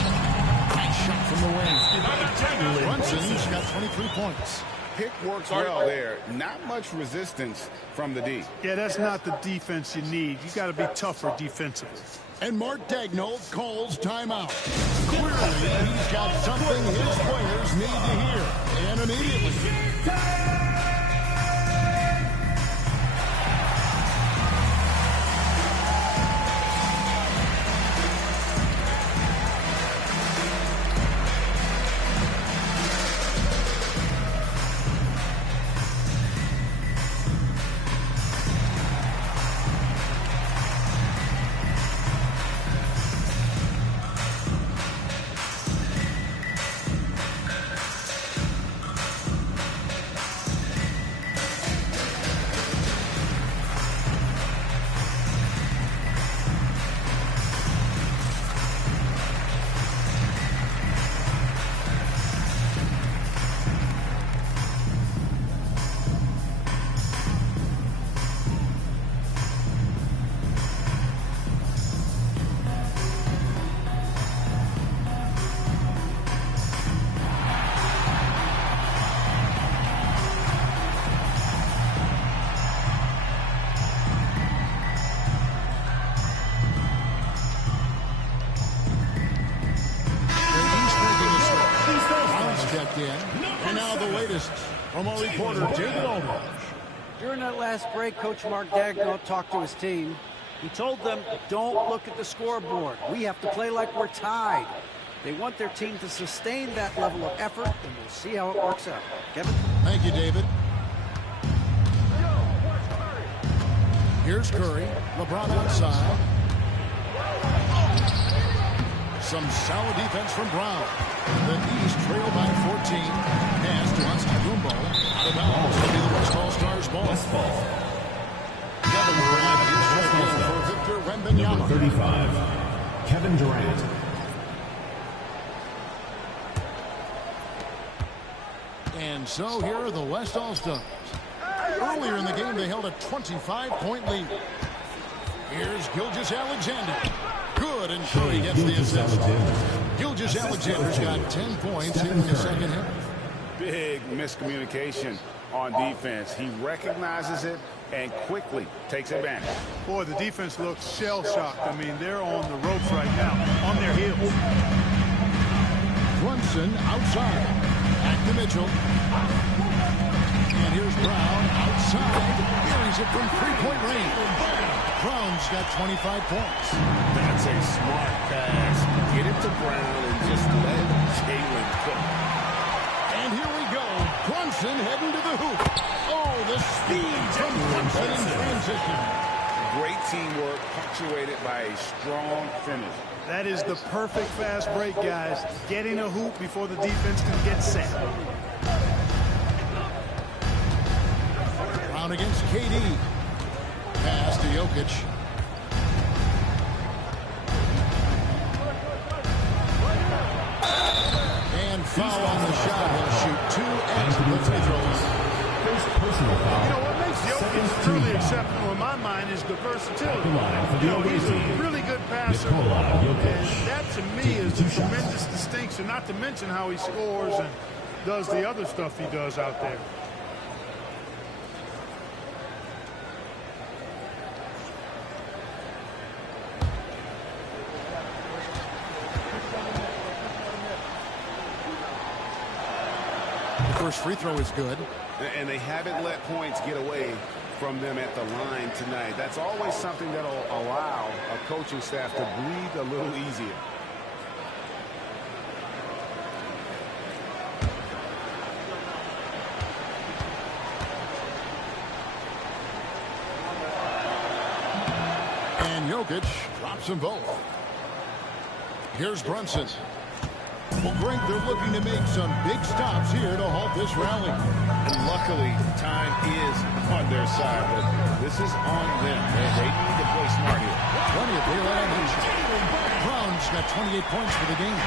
Nice shot from the wing. Brunson's got 23 points. Pick works well there. Not much resistance from the D. Yeah, that's not the defense you need. You got to be tougher defensively. And Mark Daigneault calls timeout. Clearly, he's got something his players need to hear. And immediately. And now the latest from our reporter, David Aldridge. During that last break, Coach Mark Daigneault talked to his team. He told them, don't look at the scoreboard. We have to play like we're tied. They want their team to sustain that level of effort, and we'll see how it works out. Kevin? Thank you, David. Here's Curry. LeBron outside. Some solid defense from Brown. The East trail by 14. Pass to Antetokounmpo. Out of bounds. It'll be the West All-Stars ball. Kevin Durant is checking for Victor Wembanyama. Number 35, Kevin Durant. And so here are the West All-Stars. Earlier in the game, they held a 25-point lead. Here's Gilgeous-Alexander. Good, and Curry gets the assist. Gilgeous-Alexander's got 10 points here in the second half. Big miscommunication on defense. He recognizes it and quickly takes advantage. Boy, the defense looks shell-shocked. I mean, they're on the ropes right now, on their heels. Brunson outside. Back to Mitchell. And here's Brown outside. Buries it from three-point range. Brown's got 25 points. That's a smart pass. Get it to Brown and just let Jalen cook. And here we go. Brunson heading to the hoop. Oh, the speed from Brunson in transition. Great teamwork punctuated by a strong finish. That is the perfect fast break, guys. Getting a hoop before the defense can get set. Brown against KD. Pass to Jokic. And foul on the shot. He'll shoot 2 at the free throw line. truly exceptional in my mind is the versatility. You know, he's a really good passer, and that to me is a tremendous distinction, not to mention how he scores and does the other stuff he does out there. The first free throw is good. And they haven't let points get away from them at the line tonight. That's always something that will allow a coaching staff to breathe a little easier. And Jokic drops them both. Here's Brunson. Well, Greg, they're looking to make some big stops here to halt this rally. And luckily, time is on their side, but this is on them. They need to play smart here. Plenty of daylight on each. Brown's got 28 points for the game.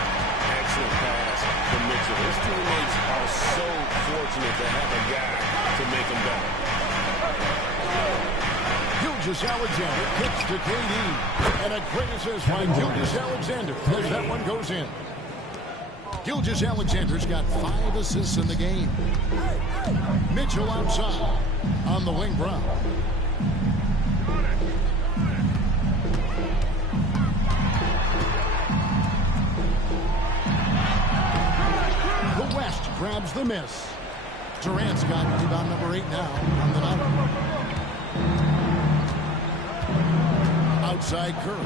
Excellent pass from Mitchell. His teammates are so fortunate to have a guy to make them better. Gilgeous-Alexander kicks to KD. And a great assist by Gilgeous-Alexander as that one goes in. Gilgeous-Alexander's got 5 assists in the game. Mitchell outside on the wing. Brown. The West grabs the miss. Durant's got rebound number 8 now on the night. Outside Curry.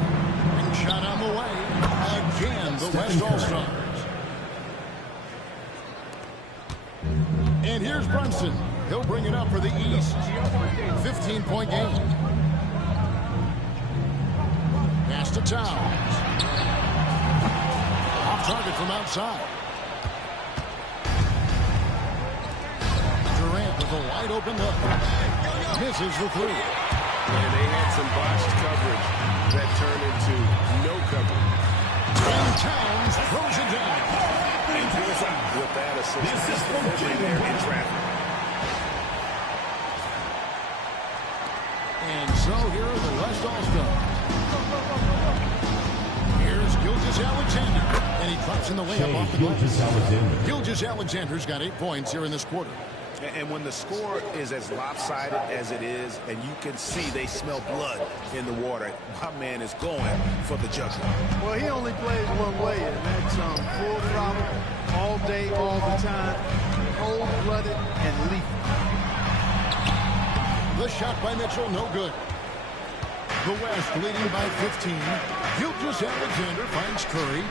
And shot on the way. Again, the West All-Stars. And here's Brunson. He'll bring it up for the East. 15-point game. Pass to Towns. Off target from outside. Durant with a wide open look. Misses the three. And they had some botched coverage that turned into no coverage. And Towns throws it down. And here's with that assist. This is delivery there in traffic. And so here are the West All-Stars. Here's Gilgeous-Alexander. And he drops in the layup off the glass. Gilgeous-Alexander's got 8 points here in this quarter. And when the score is as lopsided as it is, and you can see they smell blood in the water, my man is going for the jugular. Well, he only plays one way, and that's full throttle, all day, all the time, cold-blooded and lethal. The shot by Mitchell, no good. The West leading by 15. Gilgeous-Alexander finds Curry.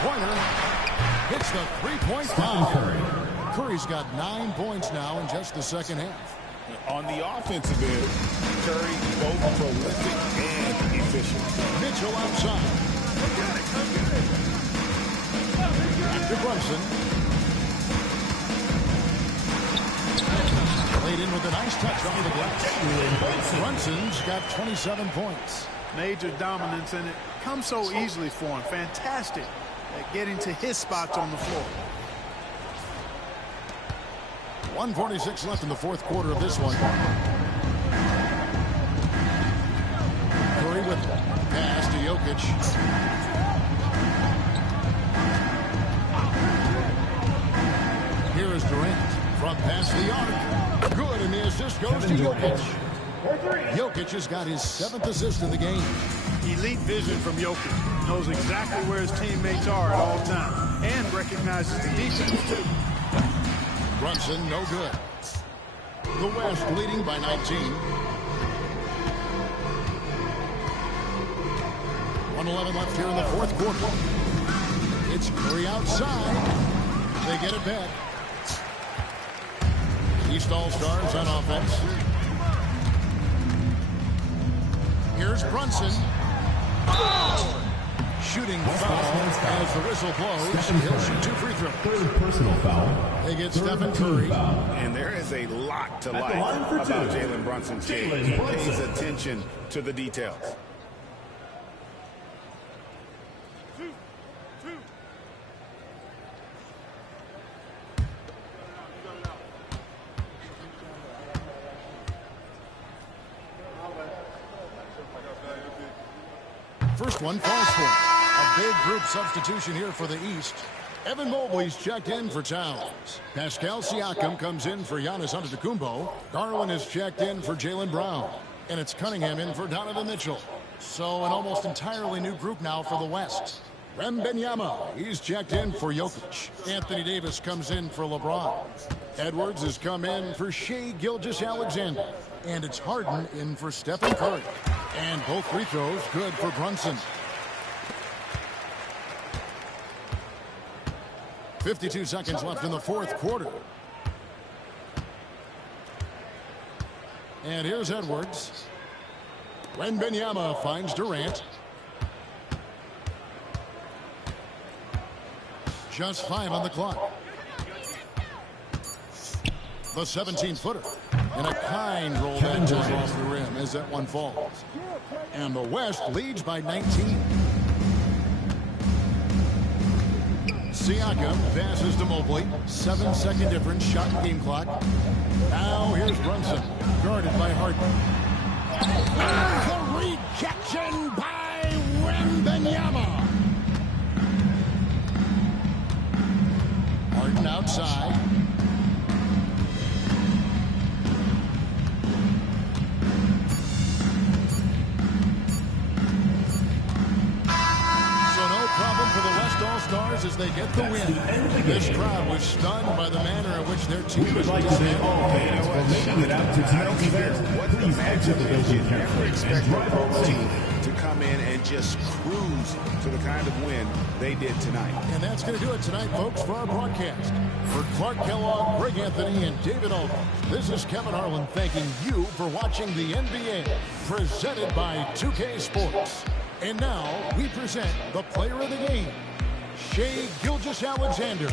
Pointer hits the three-point foul. Curry's got 9 points now in just the second half. On the offensive end, Curry both prolific and efficient. Mitchell outside. After Brunson. Laid in with a nice touch off the glass. Brunson's got 27 points. Major dominance, and it comes so easily for him. Fantastic at getting to his spots on the floor. 1:46 left in the fourth quarter of this one. Curry with pass to Jokic. Here is Durant from past the arc. Good, and the assist goes to Jokic. Jokic has got his 7th assist in the game. Elite vision from Jokic. Knows exactly where his teammates are at all times. And recognizes the defense, too. Brunson, no good. The West leading by 19. 1:11 left here in the fourth quarter. It's Curry outside. They get it back. East All-Stars on offense. Here's Brunson. Shooting foul as the whistle blows. He'll shoot 2 free throws. Third personal foul. They get Stephen Curry. And there is a lot to like about Jalen Brunson's game. He pays attention to the details. first one falls for him. A big group substitution here for the East. Evan Mobley's checked in for Towns. Pascal Siakam comes in for Giannis Antetokounmpo. Garland is checked in for Jaylen Brown. And it's Cunningham in for Donovan Mitchell. So an almost entirely new group now for the West. Wembanyama, he's checked in for Jokic. Anthony Davis comes in for LeBron. Edwards has come in for Shai Gilgeous-Alexander. And it's Harden in for Stephen Curry. And both free throws good for Brunson. 52 seconds left in the fourth quarter. And here's Edwards. Wembanyama finds Durant. Just 5 on the clock. The 17-footer. And a kind roll that goes off the rim as that one falls. And the West leads by 19. Siakam passes to Mobley. 7-second difference, shot and game clock. Now here's Brunson, guarded by Harden. The rejection by Wembanyama. Harden outside. For the West All-Stars as they get the win. This crowd was stunned by the manner in which their team was dismantled. What the magic is, you never expect a pro team to come in and just cruise to the kind of win they did tonight. And that's going to do it tonight, folks, for our broadcast. For Clark Kellogg, Greg Anthony, and David Aldridge, this is Kevin Harlan thanking you for watching the NBA, presented by 2K Sports. And now we present the player of the game, Shai Gilgeous-Alexander.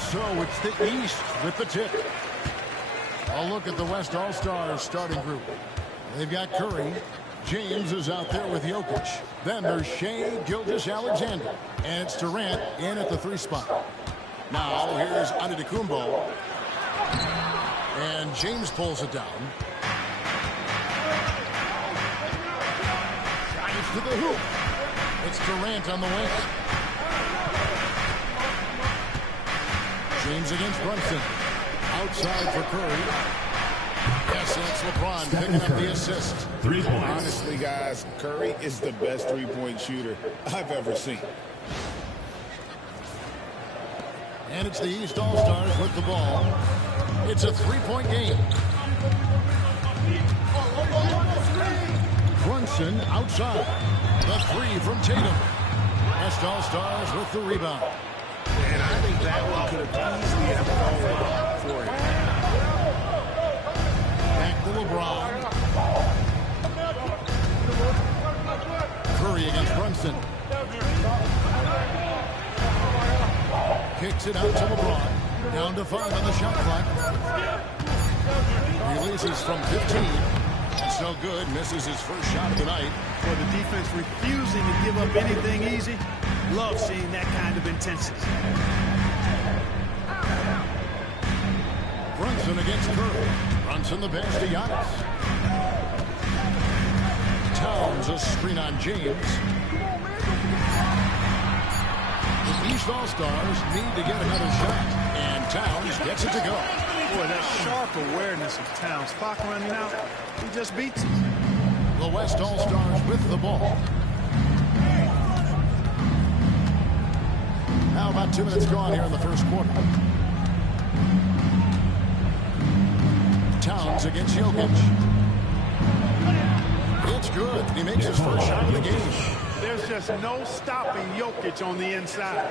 So it's the East with the tip. A look at the West All-Stars starting group. They've got Curry. James is out there with Jokic. Then there's Shai Gilgeous-Alexander. And it's Durant in at the 3 spot. Now here's Antetokounmpo. And James pulls it down. Drives to the hoop. It's Durant on the wing. James against Brunson. Outside for Curry. Yes, that's LeBron picking up the assist. 3 points. Honestly, guys, Curry is the best three-point shooter I've ever seen. And it's the East All-Stars with the ball. It's a 3-point game. Brunson outside. The 3 from Tatum. West All-Stars with the rebound. And I think that one could have easily have fallen for him. Back to LeBron. Curry against Brunson. Kicks it out to LeBron. Down to 5 on the shot clock. Releases from 15. It's no good. Misses his first shot of the night. For the defense refusing to give up anything easy. Love seeing that kind of intensity. Brunson against Curry. Brunson the pass to Giannis. Towns a screen on James. The East All-Stars need to get another shot, and Towns gets it to go. Boy, that sharp awareness of Towns. Clock running out. He just beats him. The West All-Stars with the ball. Now about 2 minutes gone here in the first quarter. Towns against Jokic. It's good. He makes his first shot of the game. There's just no stopping Jokic on the inside.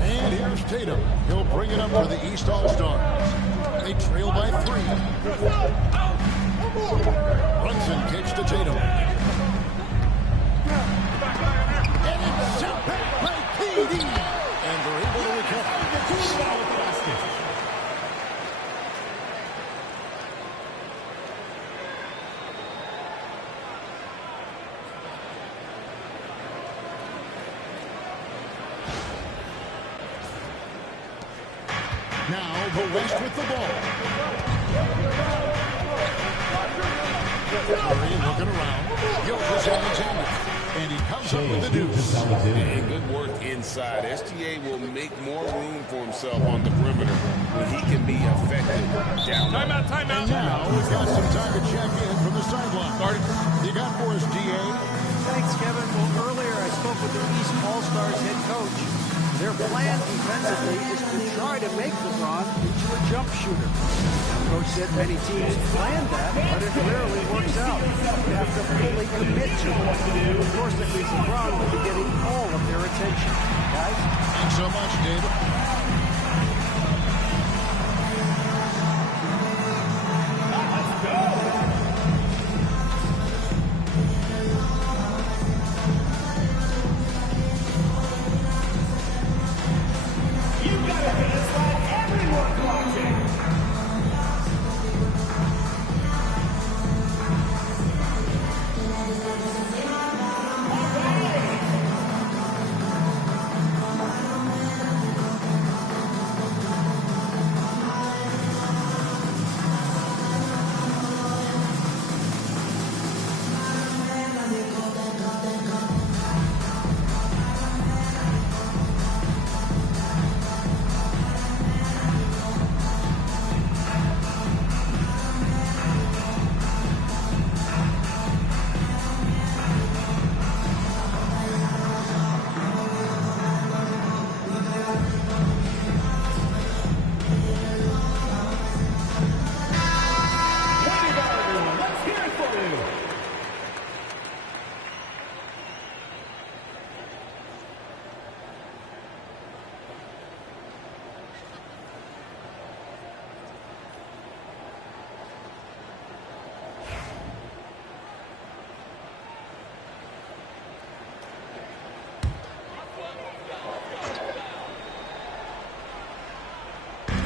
And here's Tatum. He'll bring it up for the East All-Stars. They trail by 3. Brunson kicks to Tatum. And it's sent back by KD. And they're able to recover. Now the West with the ball. Curry looking around. Gilchrist Alexander. And he comes up with the deuce. And good work inside. SGA will make more room for himself on the perimeter when he can be effective down. Timeout. And now we've got some time to check in from the sideline. You got for us, GA. Thanks, Kevin. Well, earlier I spoke with the East All-Stars head coach. Their plan defensively is to try to make LeBron into a jump shooter. Coach said many teams plan that, but it rarely works out. You have to fully commit to it. Of course, that means LeBron will be getting all of their attention. Guys? Thanks so much, David.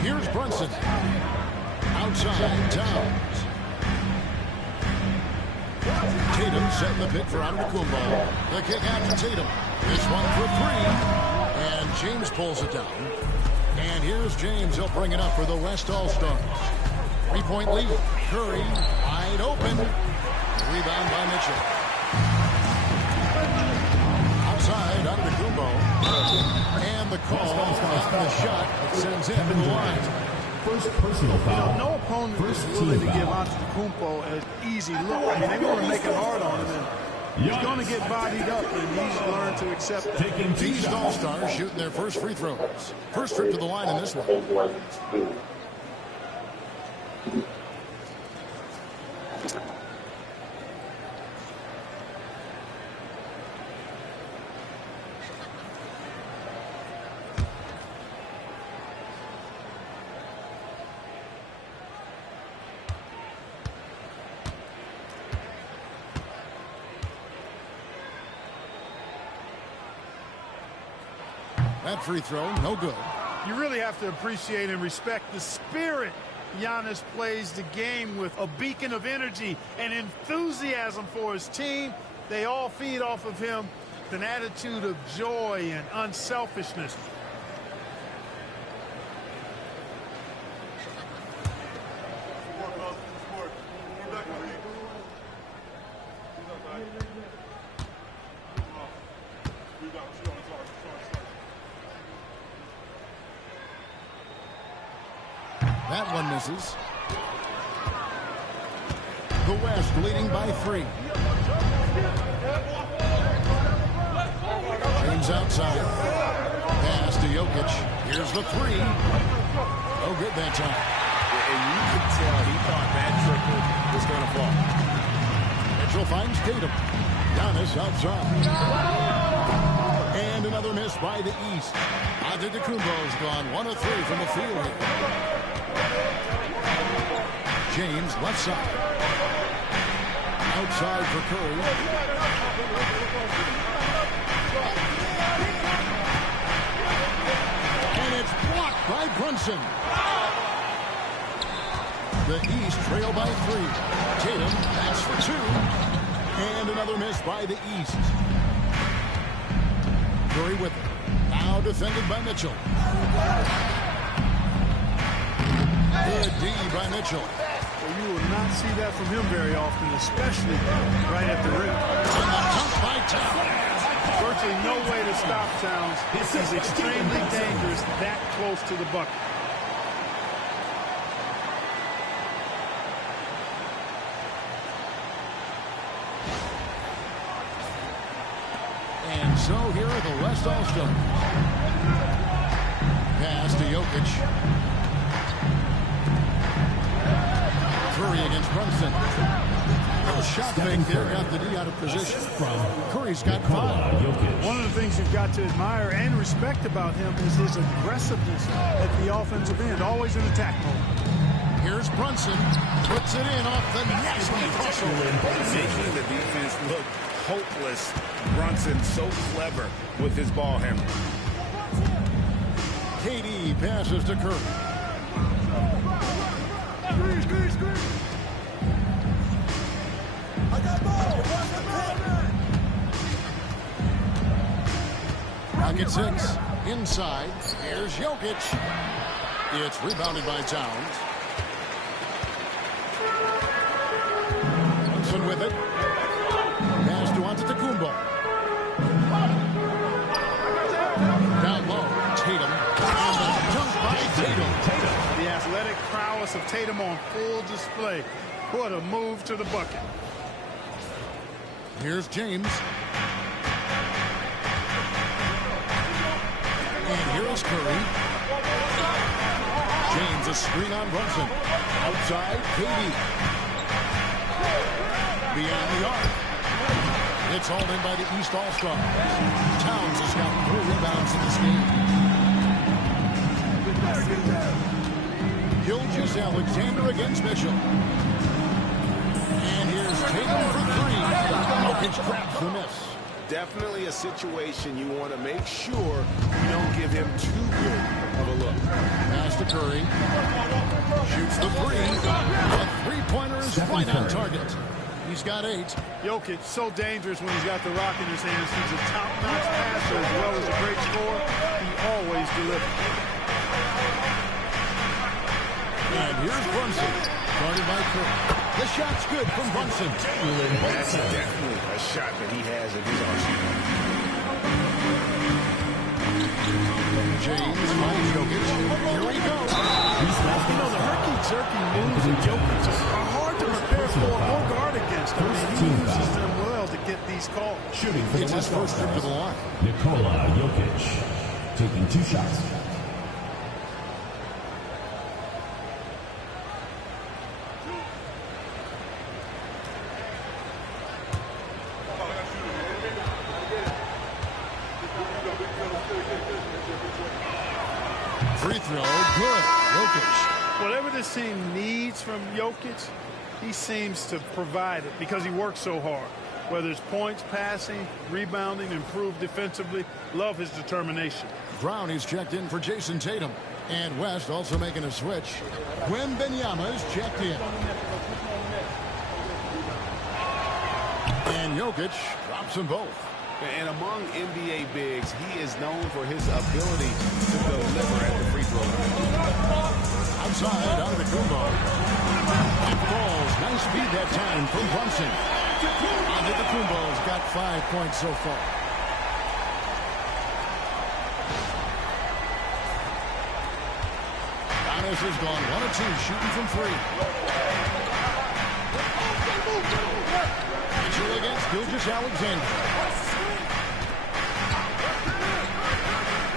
Here's Brunson. Outside, Towns. Tatum setting the pick for Antetokounmpo. The kick out to Tatum. This one for 3. And James pulls it down. And here's James. He'll bring it up for the West All-Stars. 3-point lead. Curry wide open. Rebound by Mitchell. Outside, Antetokounmpo. And the call on the shot that sends him to the line. First personal foul. No opponent is willing to give Antetokounmpo an easy look. I mean, they want to make it hard on him. And he's going to get bodied up, and he's learned to accept that. These All-Stars shooting their first free throws. First trip to the line in this one. That free throw, no good. You really have to appreciate and respect the spirit Giannis plays the game with. A beacon of energy and enthusiasm for his team. They all feed off of him with an attitude of joy and unselfishness. That one misses. The West leading by 3. James outside. Pass to Jokic. Here's the 3. Oh, good that time. And you could tell he thought that triple was going to fall. Mitchell finds Tatum. Giannis outside. And another miss by the East. Antetokounmpo's gone 1 of 3 from the field here. James left side. Outside for Curry. And it's blocked by Brunson. The East trail by 3. Tatum backs for 2. And another miss by the East. Curry with it. Now defended by Mitchell. Good D by Mitchell. Well, you will not see that from him very often, especially right at the rim. And the dunk by Towns. Virtually no way to stop Towns. He's extremely dangerous that close to the bucket. And so here are the West All-Stars. Pass to Jokic. Curry against Brunson. Little shot fake there, got the D out of position. Curry's got 5. One of the things you've got to admire and respect about him is his aggressiveness at the offensive end, always in attack mode. Here's Brunson. Puts it in off the nasty hustle. Making the defense look hopeless. Brunson so clever with his ball handling. KD passes to Curry. Rocket 6. Inside. Here's Jokic. It's rebounded by Towns. Brunson with it. Pass to Antetokounmpo. Down low. Tatum. And the dunk by Tatum. The athletic prowess of Tatum on full display. What a move to the bucket. Here's James. And here is Curry. James, a screen on Brunson. Outside, KD. Beyond the arc. It's hauled in by the East All-Star. Towns has got 4 rebounds in this game. Gilgeous Alexander against Mitchell. And here's Tatum for 3. Jokic grabs the miss. Definitely a situation you want to make sure you don't give him too good of a look. Pass to Curry. Shoots the 3. The three-pointer is right on target. He's got 8. Jokic, so dangerous when he's got the rock in his hands. He's a top-notch passer as well as a great scorer. He always delivers. And here's Brunson. Guarded by Curry. The shot's good from Brunson. That's definitely a shot that he has in his arsenal. James finds Jokic. Here he goes. You know, the herky-jerky moves of Jokic are hard to prepare for or guard against. I mean, he uses them well to get these calls. Shooting for It's the his first trip to the line. Nikola Jokic taking 2 shots. Free throw, good. Jokic. Whatever this team needs from Jokic, he seems to provide it because he works so hard. Whether it's points, passing, rebounding, improved defensively, love his determination. Brown is checked in for Jason Tatum. And West also making a switch. Wembanyama is checked in. And Jokic drops them both. And among NBA bigs, he is known for his ability to deliver at the free throw line. Outside, out of the Kumbo. It falls. Nice feed that time from Brunson. Antetokounmpo's got 5 points so far. Giannis has gone 1 of 2 shooting from 3. Mitchell against Gilgeous-Alexander.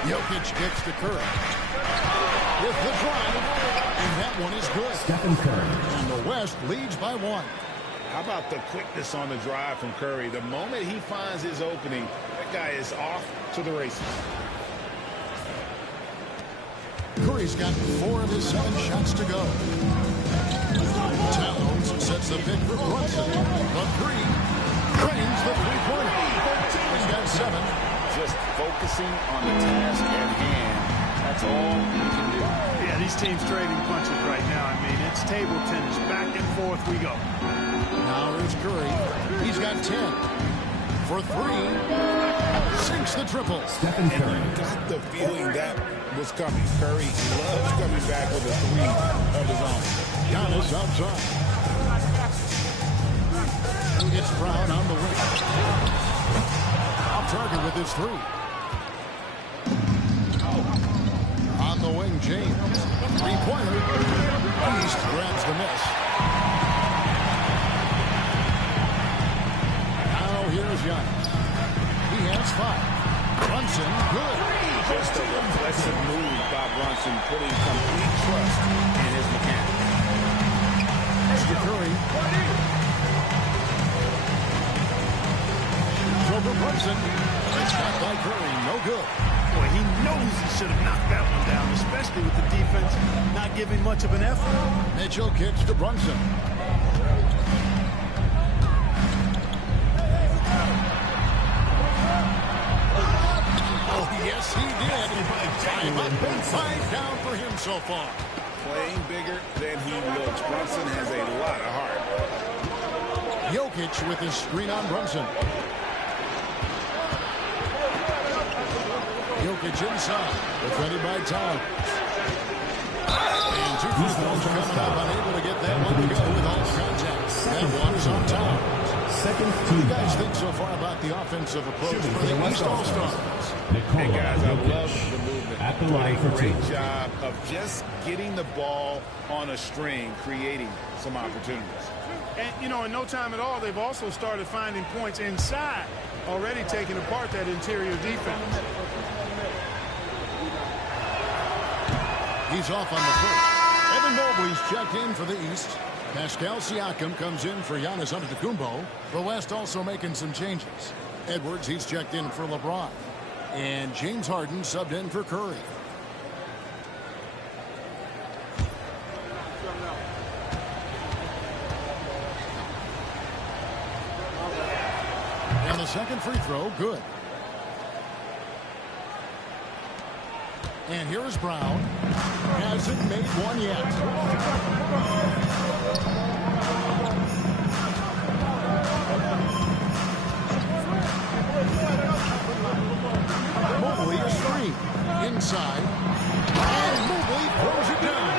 Jokic gets to Curry. With the drive, and that one is good. Stephen Curry. And the West leads by 1. How about the quickness on the drive from Curry? The moment he finds his opening, that guy is off to the races. Curry's got 4 of his 7 shots to go. Towns sets the pick for Brunson. The 3. Drains the 3-pointer. He's got 7. Just focusing on the task at hand. That's all we can do. Yeah, these teams trading punches right now. I mean, it's table tennis. Back and forth we go. Now here's Curry. He's got 10. For 3. Sinks the triple. Stephen Curry. Got the feeling that was coming. Curry loves coming back with a 3 of his own. Giannis outside. It's Brown on the wing. Off target with his 3. On the wing, James. 3-pointer. East grabs the miss. Now here's Giannis. He has 5. Brunson, good. Just a reflexive move by Brunson, putting complete trust in his mechanics. To Curry. Over Brunson. It's got by Curry. No good. Boy, he knows he should have knocked that one down, especially with the defense not giving much of an effort. Mitchell kicks to Brunson. Oh, yes, he did. 5 up and 5 down for him so far. Playing bigger than he looks. Brunson has a lot of heart. Jokic with his screen on Brunson. Jokic inside. Defended by Towns. And 2 free throws coming up. Unable to get that one to go with all the contact. That one is on Towns. What do you guys think so far about the offensive approach for the East All-Stars? Hey, guys, I love the movement. At the line for 2. Great job of just getting the ball on a string, creating some opportunities. And, you know, in no time at all, they've also started finding points inside, already taking apart that interior defense. He's off on the first. Evan Mobley's checked in for the East. Pascal Siakam comes in for Giannis Antetokounmpo. The West also making some changes. Edwards, he's checked in for LeBron. And James Harden subbed in for Curry. And the second free throw, good. And here is Brown. Hasn't made one yet. Mobley a screen. Inside. And Mobley throws it down.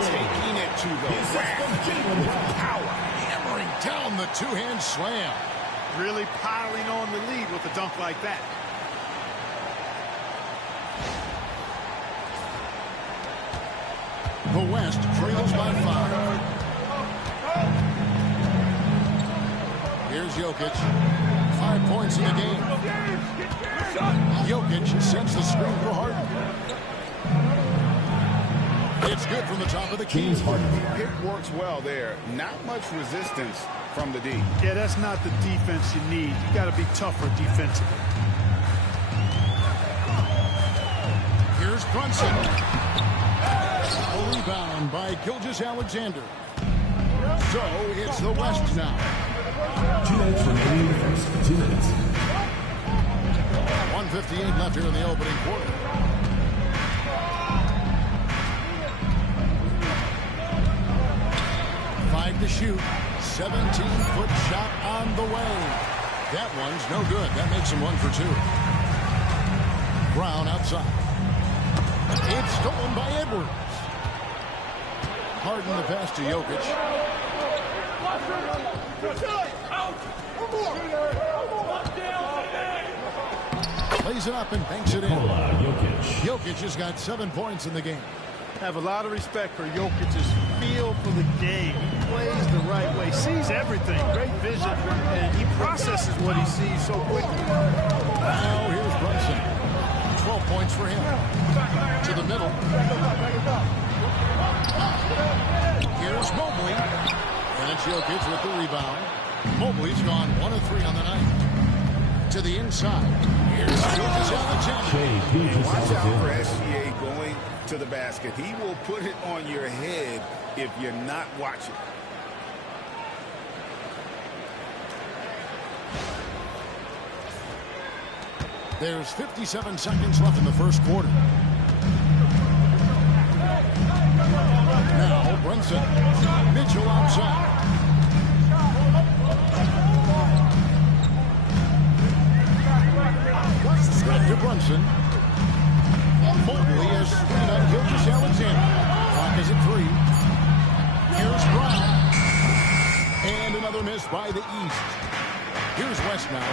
Taking it to the rack with power. Hammering down the two-hand slam. Really piling on the lead with a dunk like that. The West trails by 5. Here's Jokic. 5 points in the game. Jokic sends the screen for Harden. It's good from the top of the key. It works well there. Not much resistance from the D. Yeah, that's not the defense you need. You got to be tougher defensively. Here's Brunson. A rebound by Gilgeous-Alexander. So it's the West now. 2 minutes remaining in the first. 2 minutes. 1:58 left here in the opening quarter. To shoot. 17-foot shot on the way. That one's no good. That makes him 1 for 2. Brown outside. It's stolen by Edwards. Harden the pass to Jokic. Plays it up and banks it in. Jokic has got 7 points in the game. have a lot of respect for Jokic's feel for the game. He plays the right way, sees everything, great vision, and he processes what he sees so quickly. Now here's Brunson. 12 points for him. To the middle. Here's Mobley. And it's Jokic with the rebound. Mobley's gone 1 of 3 on the night. To the inside. Here's Gilgeous Alexander. And watch out for SGA going to the basket. He will put it on your head if you're not watching. There's 57 seconds left in the first quarter. Now Brunson. Mitchell outside. Back to Brunson. Mobley has screened on Gilgeous Alexander. Clock is at 3. Here's Brown. And another miss by the East. Here's West now.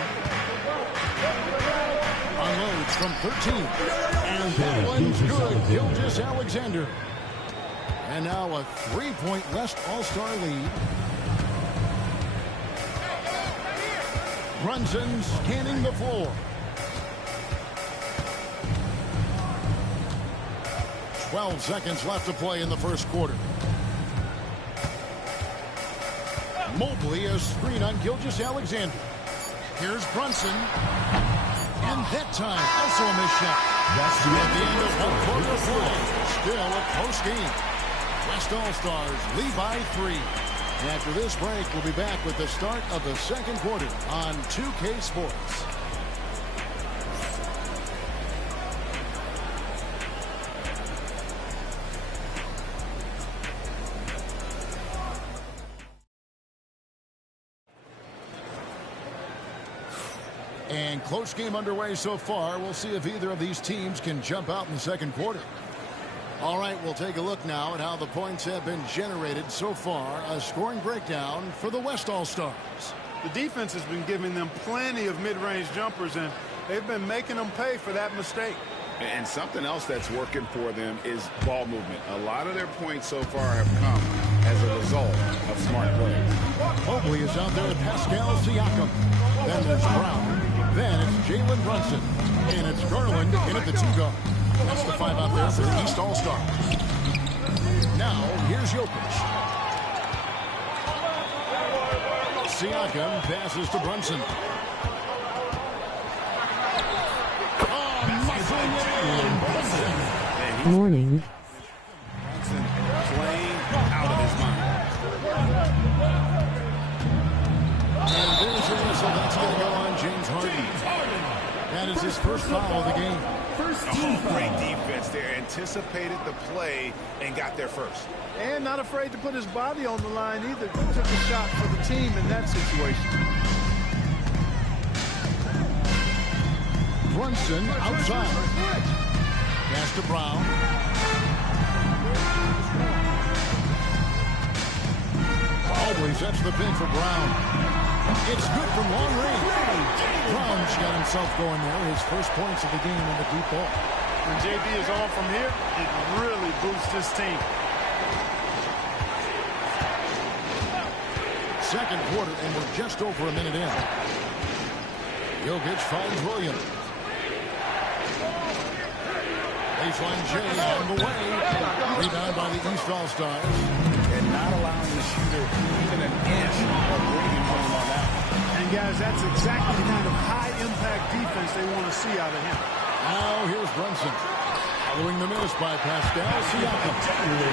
Unloads from 13. And that one's good. Gilgeous Alexander. And now a 3-point West All-Star lead. Brunson scanning the floor. 12 seconds left to play in the first quarter. Mobley a screen on Gilgeous Alexander. Here's Brunson. And that time, also a missed shot. That's the At the end of one quarter of play. Still a close game. West All-Stars lead by 3. After this break, we'll be back with the start of the second quarter on 2K Sports. And close game underway so far. We'll see if either of these teams can jump out in the second quarter. All right, we'll take a look now at how the points have been generated so far. A scoring breakdown for the West All-Stars. The defense has been giving them plenty of mid-range jumpers, and they've been making them pay for that mistake. And something else that's working for them is ball movement. A lot of their points so far have come as a result of smart plays. Mobley is out there with Pascal Siakam. Then there's Brown. Then it's Jalen Brunson. And it's Garland in at the 2-guard. That's the 5 out there for the East All-Stars. Now, here's Jokic. Siakam passes to Brunson. Morning. Brunson playing out of his mind. And there's your whistle. That's going to go on James Harden. That is his first foul of the game. Great defense there. Anticipated the play and got there first. And not afraid to put his body on the line either. Took a shot for the team in that situation. Brunson outside. Pass to Brown. Mobley sets the pick for Brown. It's good from long range. Brown's got himself going there. His first points of the game in the deep ball. When JB is on from here, it really boosts his team. Second quarter, and we're just over a minute in. Jokic finds Williams. Baseline J on the way. Rebound by the East All-Stars. And not allowing the shooter even an inch of breathing room on that. And guys, that's exactly the kind of high-impact defense they want to see out of him. Now here's Brunson. Following the miss by Pascal Siakam.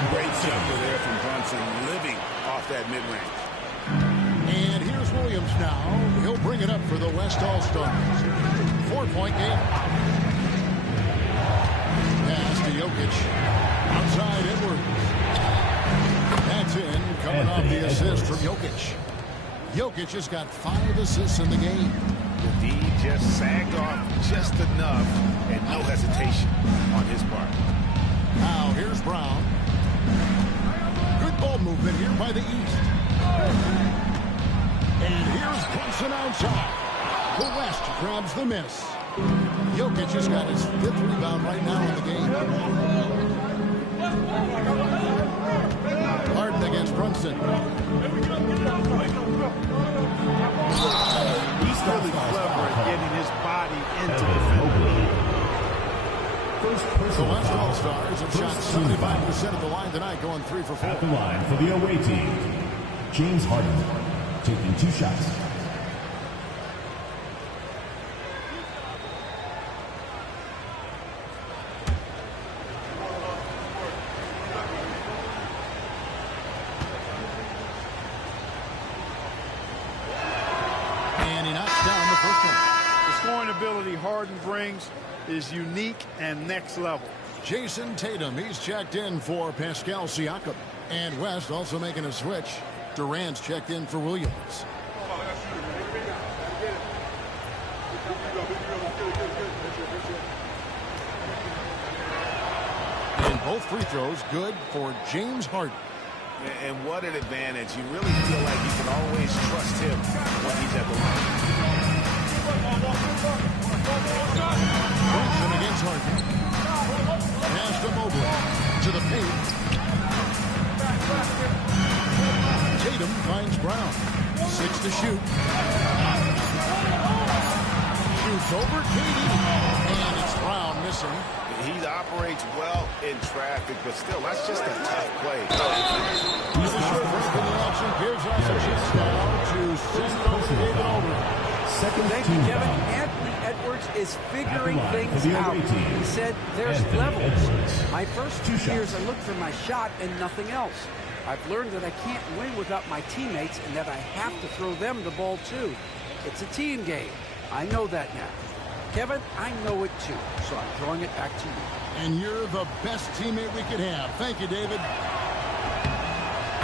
Great jumper there from Brunson, living off that mid-range. And here's Williams now. He'll bring it up for the West All-Stars. 4-point game. Pass to Jokic. Outside Edwards. That's in. Coming off the assist from Jokic. Jokic has got 5 assists in the game. The D just sagged off just enough and no hesitation on his part. Now here's Brown. Good ball movement here by the East. And here's Brunson outside. The West grabs the miss. Jokic has got his 5th rebound right now in the game. The West All-Stars have shot 75% of the line tonight, going 3 for 4. At the line for the away team, James Harden, taking 2 shots. And he knocks down the first one. The scoring ability Harden brings is unique and next level. Jason Tatum, he's checked in for Pascal Siakam. And West also making a switch. Durant's checked in for Williams. And both free throws good for James Harden. And what an advantage. You really feel like you can always trust him when he's at the line. Brunson against Harden. Pass to Mobley. To the paint. Tatum finds Brown. 6 to shoot. Shoots over Katie. And it's Brown missing. He operates well in traffic, but still, that's just a tough play. With a short break in the action, gives us a chance now to send it over to David Aldridge. Thank you, Kevin. Anthony Edwards is figuring things out. He said there's levels. My first 2 years, I looked for my shot and nothing else. I've learned that I can't win without my teammates and that I have to throw them the ball too. It's a team game. I know that now. Kevin, I know it too, so I'm throwing it back to you. And you're the best teammate we could have. Thank you, David.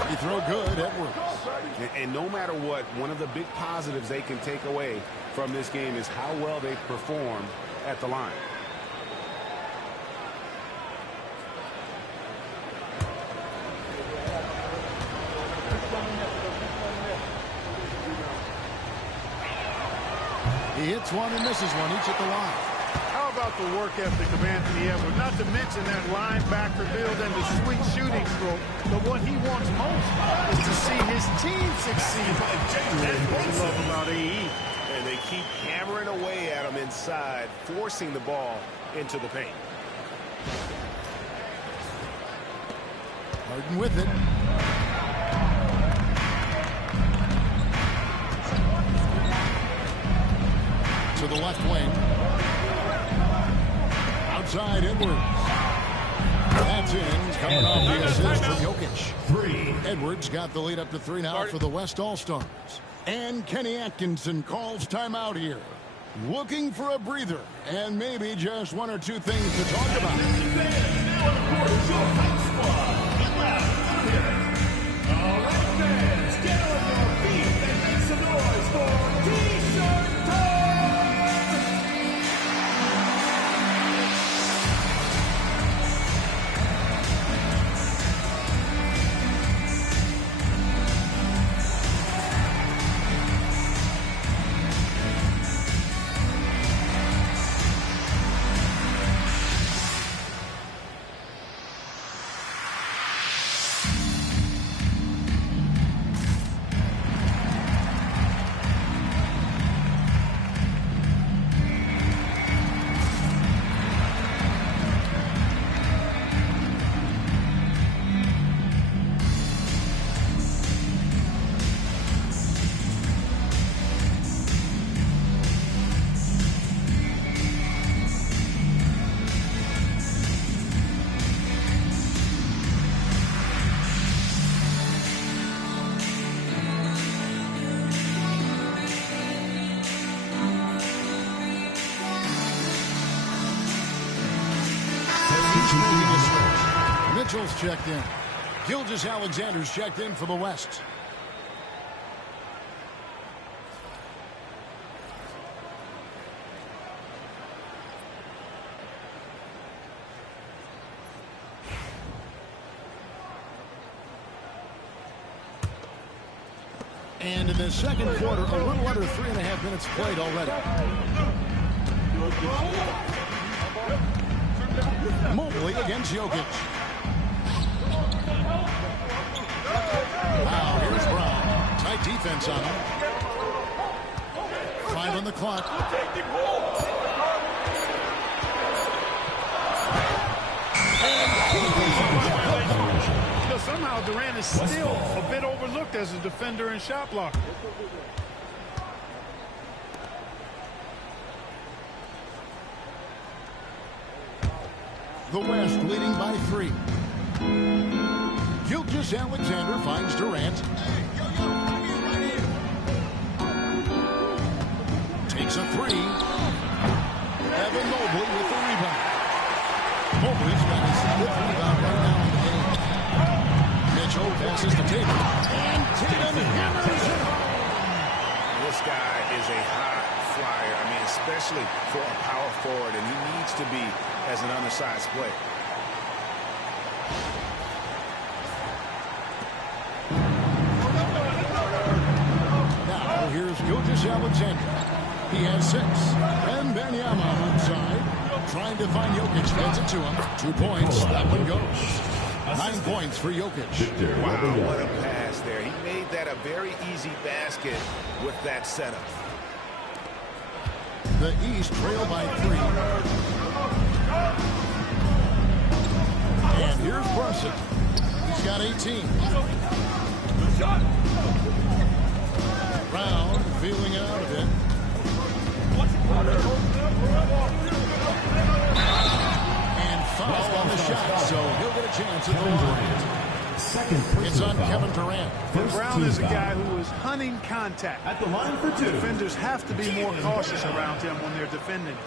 You throw good, Edwards. And no matter what, one of the big positives they can take away from this game is how well they perform at the line. He hits one and misses one, each at the line. How about the work ethic of Anthony Edwards? Not to mention that linebacker build and the sweet shooting stroke. But what he wants most is to see his team succeed. That's what I love about AE. And they keep hammering away at him inside, forcing the ball into the paint. Harden with it. To the left wing. Outside Edwards. That's in. Coming off the assist from Jokic. 3. Edwards got the lead up to 3 now for the West All-Stars. And Kenny Atkinson calls timeout here. Looking for a breather and maybe just 1 or 2 things to talk about. All right, fans, get on your feet and make some noise for T-Shirt Mitchell's checked in. Gilgeous-Alexander's checked in for the West. And in the second quarter, a little under 3.5 minutes played already. Mobley against Jokic. Wow, here's Brown. Tight defense on him. 5 on the clock. Somehow Durant is still a bit overlooked as a defender and shot blocker. The West leading by 3. Gilgeous Alexander finds Durant. Takes a 3. Evan Mobley with the rebound. Mobley's got his 5th rebound right now in the game. Mitchell passes to Tatum. And Tatum hammers it home. This guy is a high flyer. I mean, especially for a power forward, and he needs to be as an undersized player. Now here's Gilgeous Alexander. He has 6. And Banyama outside. Trying to find Jokic. Gets it to him. 2 points. That one goes. 9 points for Jokic. Wow, what a pass there. He made that a very easy basket with that setup. The East trail by 3. And here's Brunson. He's got 18. Brown feeling out of it. And foul on the shot, so he'll get a chance at the line. It's on Kevin Durant. Brown is a guy who is hunting contact. At the line for 2. Defenders have to be more cautious around him when they're defending.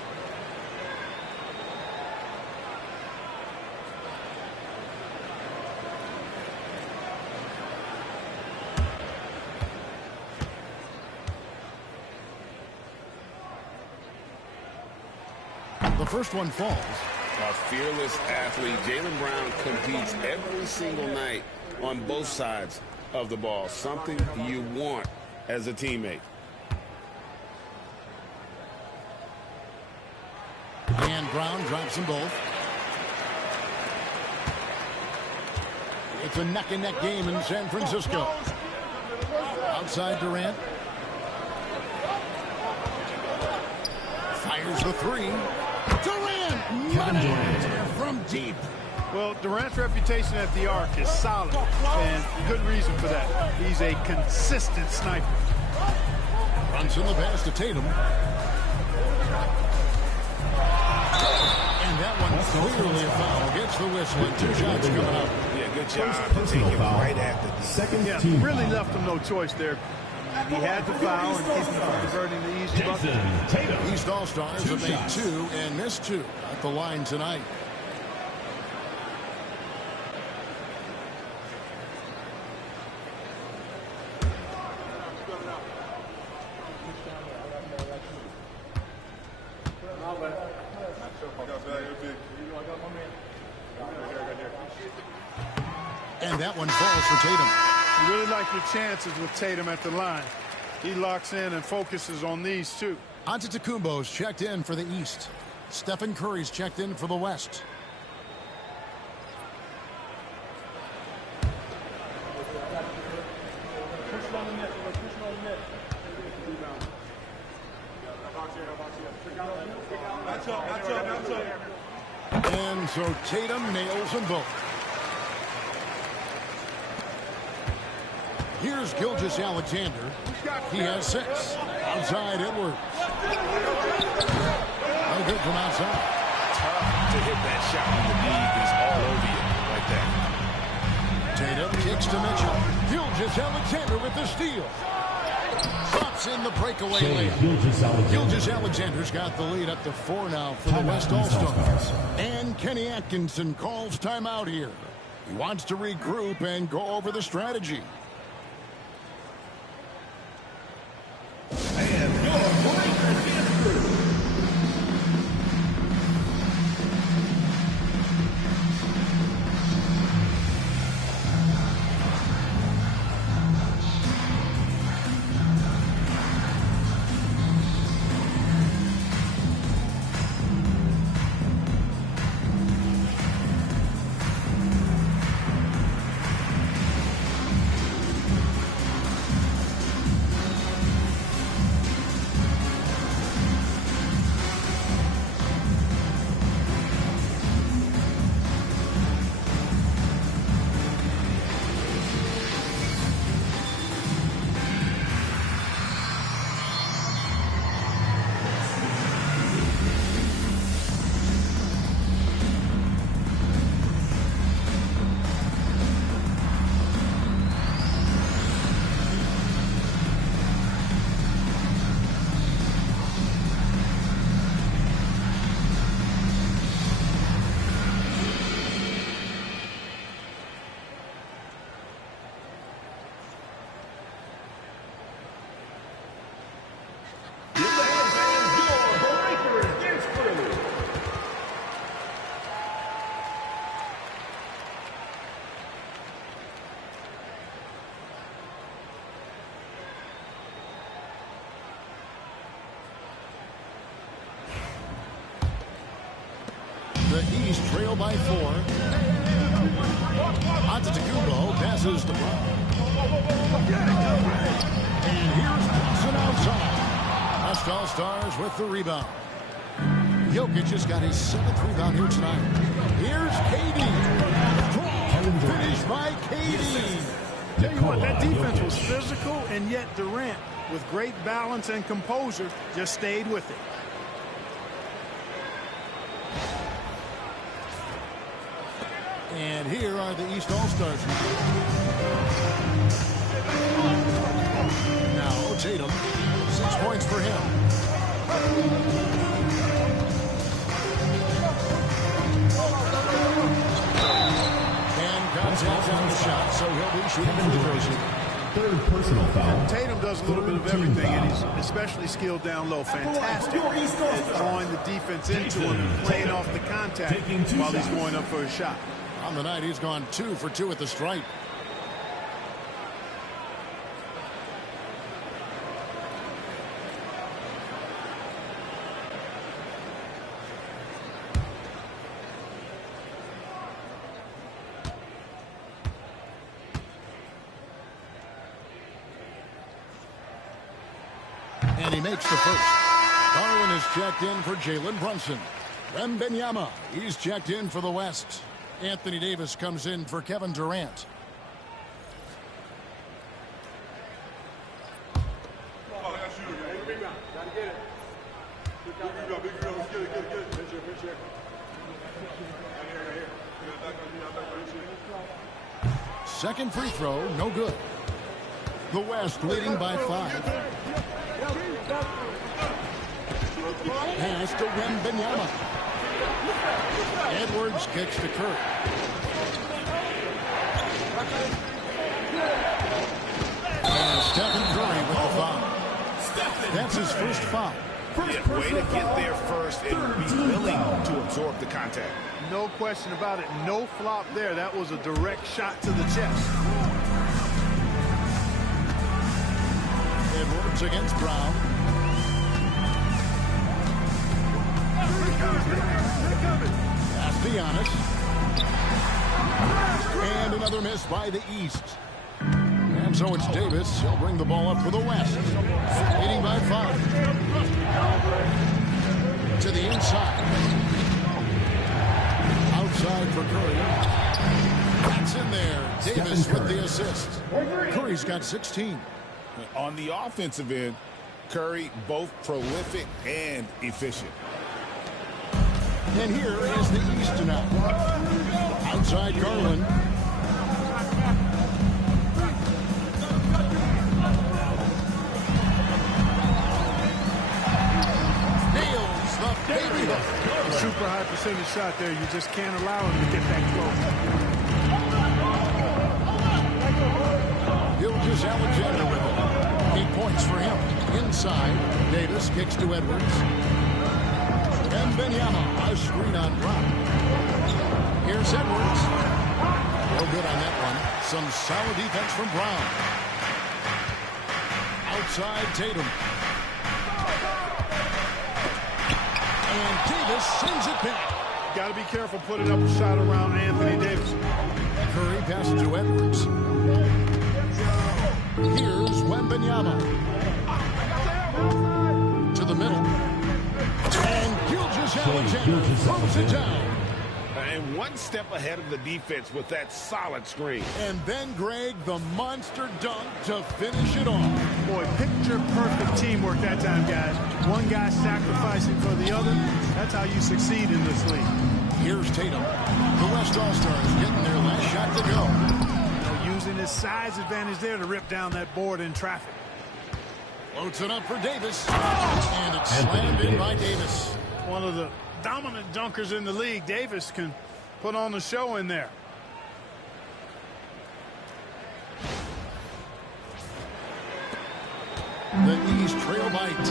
The first one falls. A fearless athlete. Jaylen Brown competes every single night on both sides of the ball. Something you want as a teammate. And Brown drops them both. It's a neck-and-neck game in San Francisco. Outside Durant. Fires the 3. Durant! Money from deep. Well, Durant's reputation at the arc is solid, and good reason for that. He's a consistent sniper. Brunson the pass to Tatum. And that one clearly a foul. Gets the whistle and 2 shots coming up. Yeah, good job to take it right at the Second Yeah, team really foul. left him no choice there. He had to foul and keep him from diverting the easy bucket. Tatum. East All-Stars have made 2 and missed 2 at the line tonight. And that one falls for Tatum. You really like your chances with Tatum at the line. He locks in and focuses on these 2. Antetokounmpo's checked in for the East. Stephen Curry's checked in for the West. And so Tatum nails them both. Here's Gilgeous Alexander. He has 6. Outside Edwards. No good from outside. tough to hit that shot when the lead is all over you like that. Tatum kicks to Mitchell. Gilgeous Alexander with the steal. Drops in the breakaway lane. Gilgeous Alexander's got the lead up to 4 now for the West All-Stars. And Kenny Atkinson calls timeout here. He wants to regroup and go over the strategy. trail by 4. Antetokounmpo passes to Brown. And here's Boston outside. West All-Stars with the rebound. Jokic just got his 7th rebound here tonight. Here's KD. Strong finish by KD. Tell you what, that defense was physical, and yet Durant, with great balance and composure, just stayed with it. And here are the East All-Stars. Now Tatum, 6 points for him. And contact on the shot, so he'll be shooting free throws here. Third personal foul. Tatum does a little bit of everything, and he's especially skilled down low. Fantastic at drawing the defense into him and playing off the contact while he's going up for a shot. On the night, he's gone 2 for 2 at the stripe. And he makes the first. Darwin is checked in for Jalen Brunson. Wembanyama, he's checked in for the West. Anthony Davis comes in for Kevin Durant. Second free throw, no good. The West leading by 5. Pass to Wembanyama. Edwards kicks to Curry. And Stephen Curry with the foul. That's his first foul. Yeah, way to get there first and be willing to absorb the contact. No question about it. No flop there. That was a direct shot to the chest. Edwards against Brown. Pass to Giannis. And another miss by the East. And so it's Davis. He'll bring the ball up for the West. Leading by 5. To the inside. Outside for Curry. That's in there. Davis with the assist. Curry's got 16. On the offensive end, Curry both prolific and efficient. And here is the East now. Outside Garland. Nails the baby hook. Super high percentage shot there. You just can't allow him to get that close. Gilgeous Alexander with it. 8 points for him. Inside, Davis kicks to Edwards. Wembanyama, a screen on Brown. Here's Edwards. No good on that one. Some solid defense from Brown. Outside Tatum. And Davis sends it back. Got to be careful putting up a shot around Anthony Davis. Curry passes to Edwards. Here's Wembanyama. To the middle. And Gilgeous Alexander throws it down. And one step ahead of the defense with that solid screen. And then Greg, the monster dunk to finish it off. Boy, picture-perfect teamwork that time, guys. One guy sacrificing for the other. That's how you succeed in this league. Here's Tatum. The West All-Stars getting their last shot to go. Using his size advantage there to rip down that board in traffic. Floats it up for Davis. And it's slammed in by Davis. One of the dominant dunkers in the league. Davis can put on the show in there. The East trail by 10.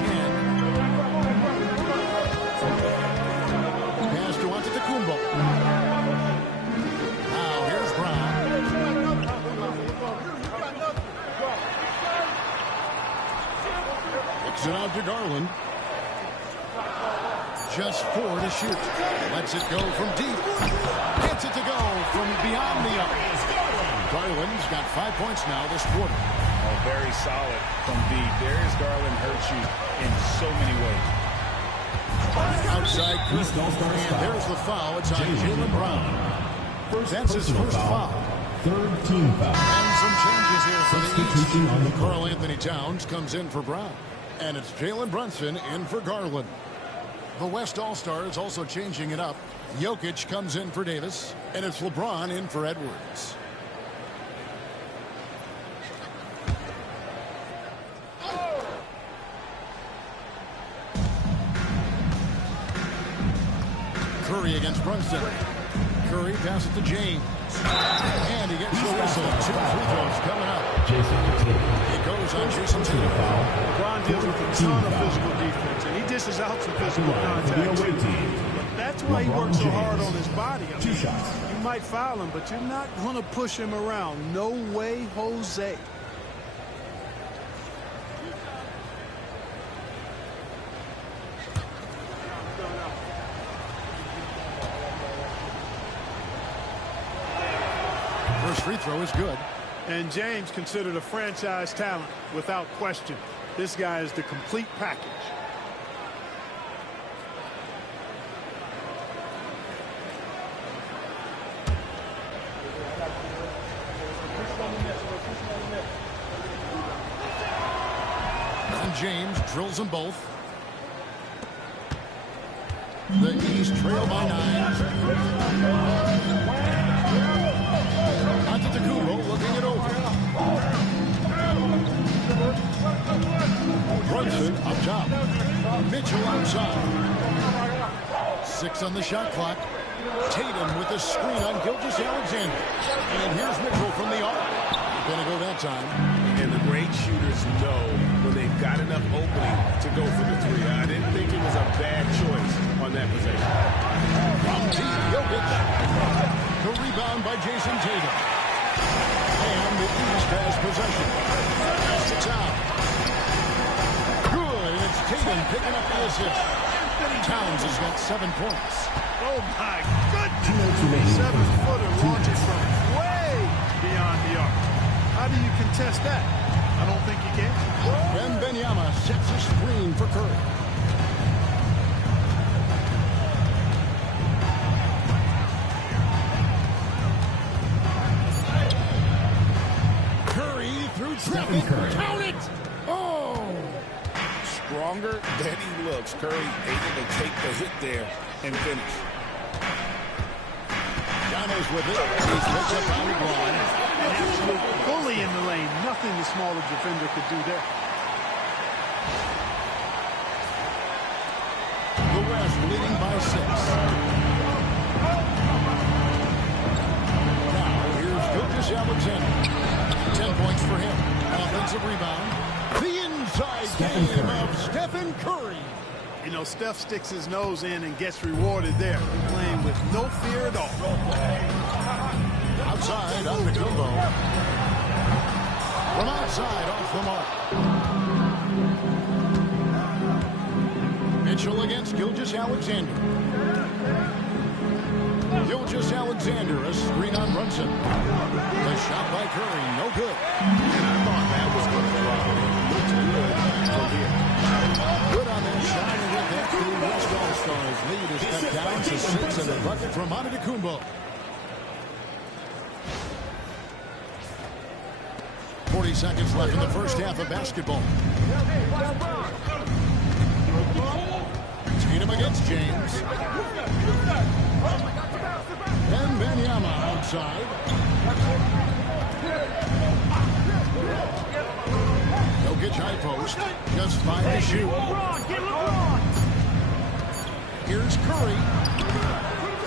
Pass to Antetokounmpo. Now here's Brown. Kicks it out to Garland. just 4 to shoot. Lets it go from deep. Gets it to go from beyond the arc. Garland's got 5 points now this quarter. Oh, very solid from deep. Darius Garland hurts you in so many ways. Outside Curry, and there's the foul. It's on Jaylen Brown. That's his first foul. Third team foul. And some changes here for the Substitution on the East. court. Karl Anthony Towns comes in for Brown. And it's Jalen Brunson in for Garland. The West All-Stars also changing it up. Jokic comes in for Davis. And it's LeBron in for Edwards. Curry against Brunson. Curry passes to James. And he gets the whistle. 2 free throws coming up. It goes on Jason Tatum. LeBron deals with a ton of physical defense, and he dishes out some physical contact too. But that's why he works so hard on his body. I mean, you might foul him, but you're not going to push him around. No way, Jose. First free throw is good. And James considered a franchise talent without question. This guy is the complete package. And James drills them both. The East trail by 9. Antetokounmpo looking it over. Brunson up top. Mitchell outside. 6 on the shot clock. Tatum with the screen on Gilgeous-Alexander. And here's Mitchell from the arc. Gonna go that time. And the great shooters know when they've got enough opening to go for the 3. I didn't think it was a bad choice on that possession. From deep, Jokic. The rebound by Jason Tatum. And the East has possession. Pass to Towns. Good, and it's Tatum picking up the assist. Towns has got 7 points. Oh, my goodness. 7-footer launches from way beyond the arc. How do you contest that? I don't think you can. Wembanyama sets a screen for Curry. Curry through traffic. Count it! Oh! Stronger than he looks. Curry able to take the hit there and finish. Giannis with it. He's picked up on the ground. An absolute bully in the lane. Nothing the smaller defender could do there. The West leading by 6. Now here's Gilgeous-Alexander. 10 points for him. Offensive rebound. The inside game of Stephen Curry. You know, Steph sticks his nose in and gets rewarded there. Playing with no fear at all. Outside on the Kumbo. From outside off the mark. Mitchell against Gilgeous-Alexander. Gilgeous-Alexander, a screen on Brunson. The shot by Curry, no good. And I thought that was going to drop. Looks good from here. Good on that shot, and with that, the West All-Stars lead is cut down to 6 and a bucket from Antetokounmpo. 40 seconds left in the first half of basketball. Tatum against James. Wembanyama outside. Jokic high post. Just 5 to shoot. Here's Curry.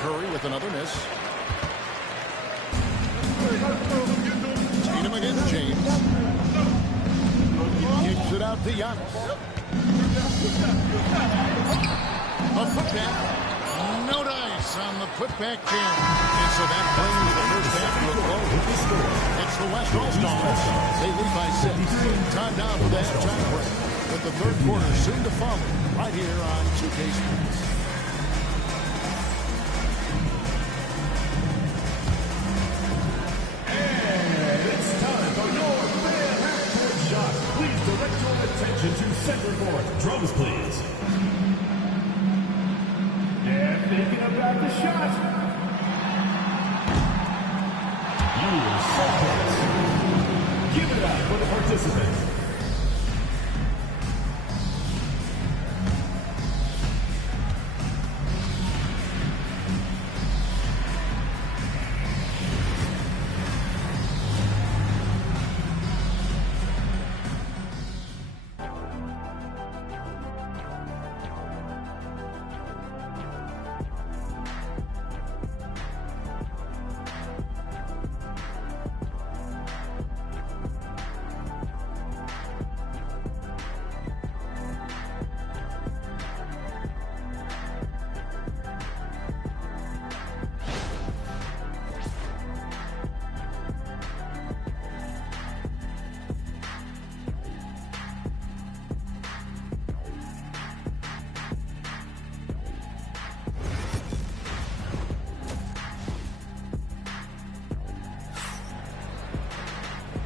Curry with another miss. Tatum against James. Kicks it out to Giannis. A putback. No dice on the putback jam. And so that brings the first half to a close. It's the West All-Stars. They lead by 6. Time now for the halftime break. With the third quarter soon to follow right here on 2K Sports. drums, please. And thinking about the shot. You are so close. Give it up for the participants.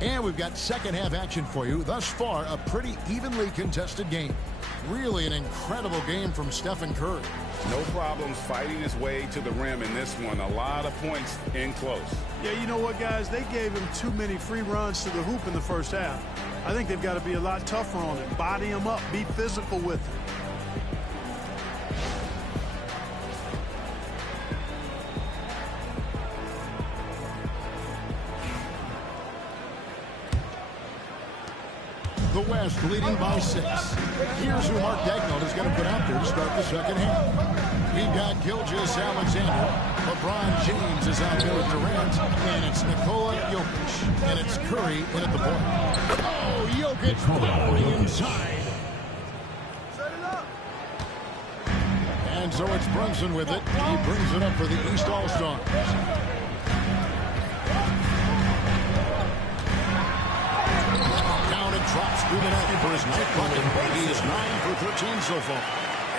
And we've got second half action for you. Thus far, a pretty evenly contested game. Really an incredible game from Stephen Curry. No problems fighting his way to the rim in this one. A lot of points in close. Yeah, you know what, guys? They gave him too many free runs to the hoop in the first half. I think they've got to be a lot tougher on him. Body him up. Be physical with him. The West leading by 6. Here's who Mark Dagnall is going to put out there to start the second half. We've got Gilgeous-Alexander. LeBron James is out there with Durant. And it's Nikola Jokic. And it's Curry in at the point. Oh, Jokic powering inside. And so it's Brunson with it. He brings it up for the East All-Stars. Drops through the net for his ninth bucket. He is 9 for 13 so far.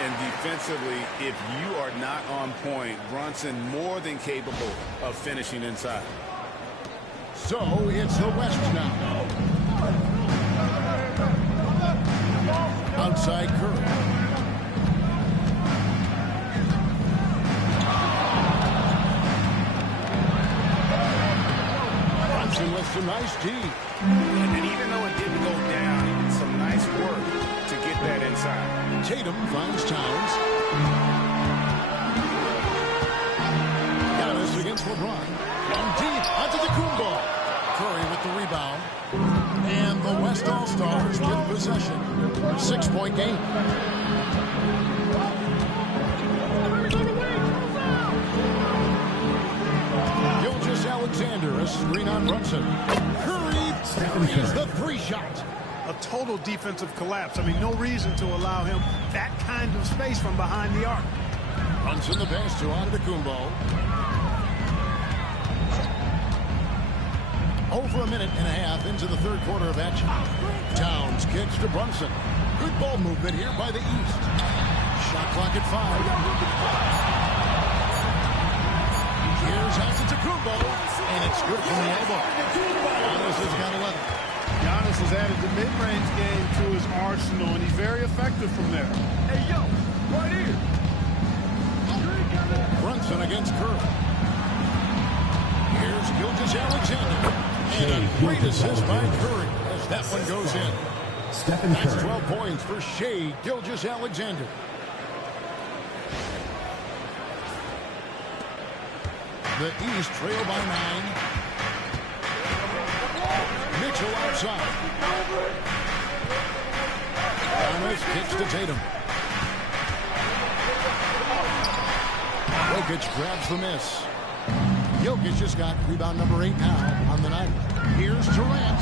And defensively, if you are not on point, Brunson more than capable of finishing inside. So it's the West now. Outside Curry. Brunson with some nice D. And even though it didn't go down, some nice work to get that inside. Tatum finds Towns. Giannis against LeBron. From deep onto the Kumbo. Curry with the rebound. And the West All-Stars with possession. 6-point game. Gilgeous-Alexander, a screen on Brunson. Curry is the 3-shot. A total defensive collapse. I mean, no reason to allow him that kind of space from behind the arc. Brunson the pass to Antetokounmpo. Over a minute and a half into the third quarter of action. Towns kicks to Brunson. Good ball movement here by the East. Shot clock at 5. Here's Antetokounmpo, and it's good from the elbow. Giannis has got 11. Giannis has added the mid-range game to his arsenal, and he's very effective from there. Hey, yo, right here. Brunson against Curry. Here's Gilgeous-Alexander. And a great assist by Curry as that one goes in. Stephen That's Curry. 12 points for Shai Gilgeous-Alexander. The East trail by 9. Mitchell outside. Giannis kicks to Tatum. Jokic grabs the miss. Jokic just got rebound number 8 now on the night. Here's Durant.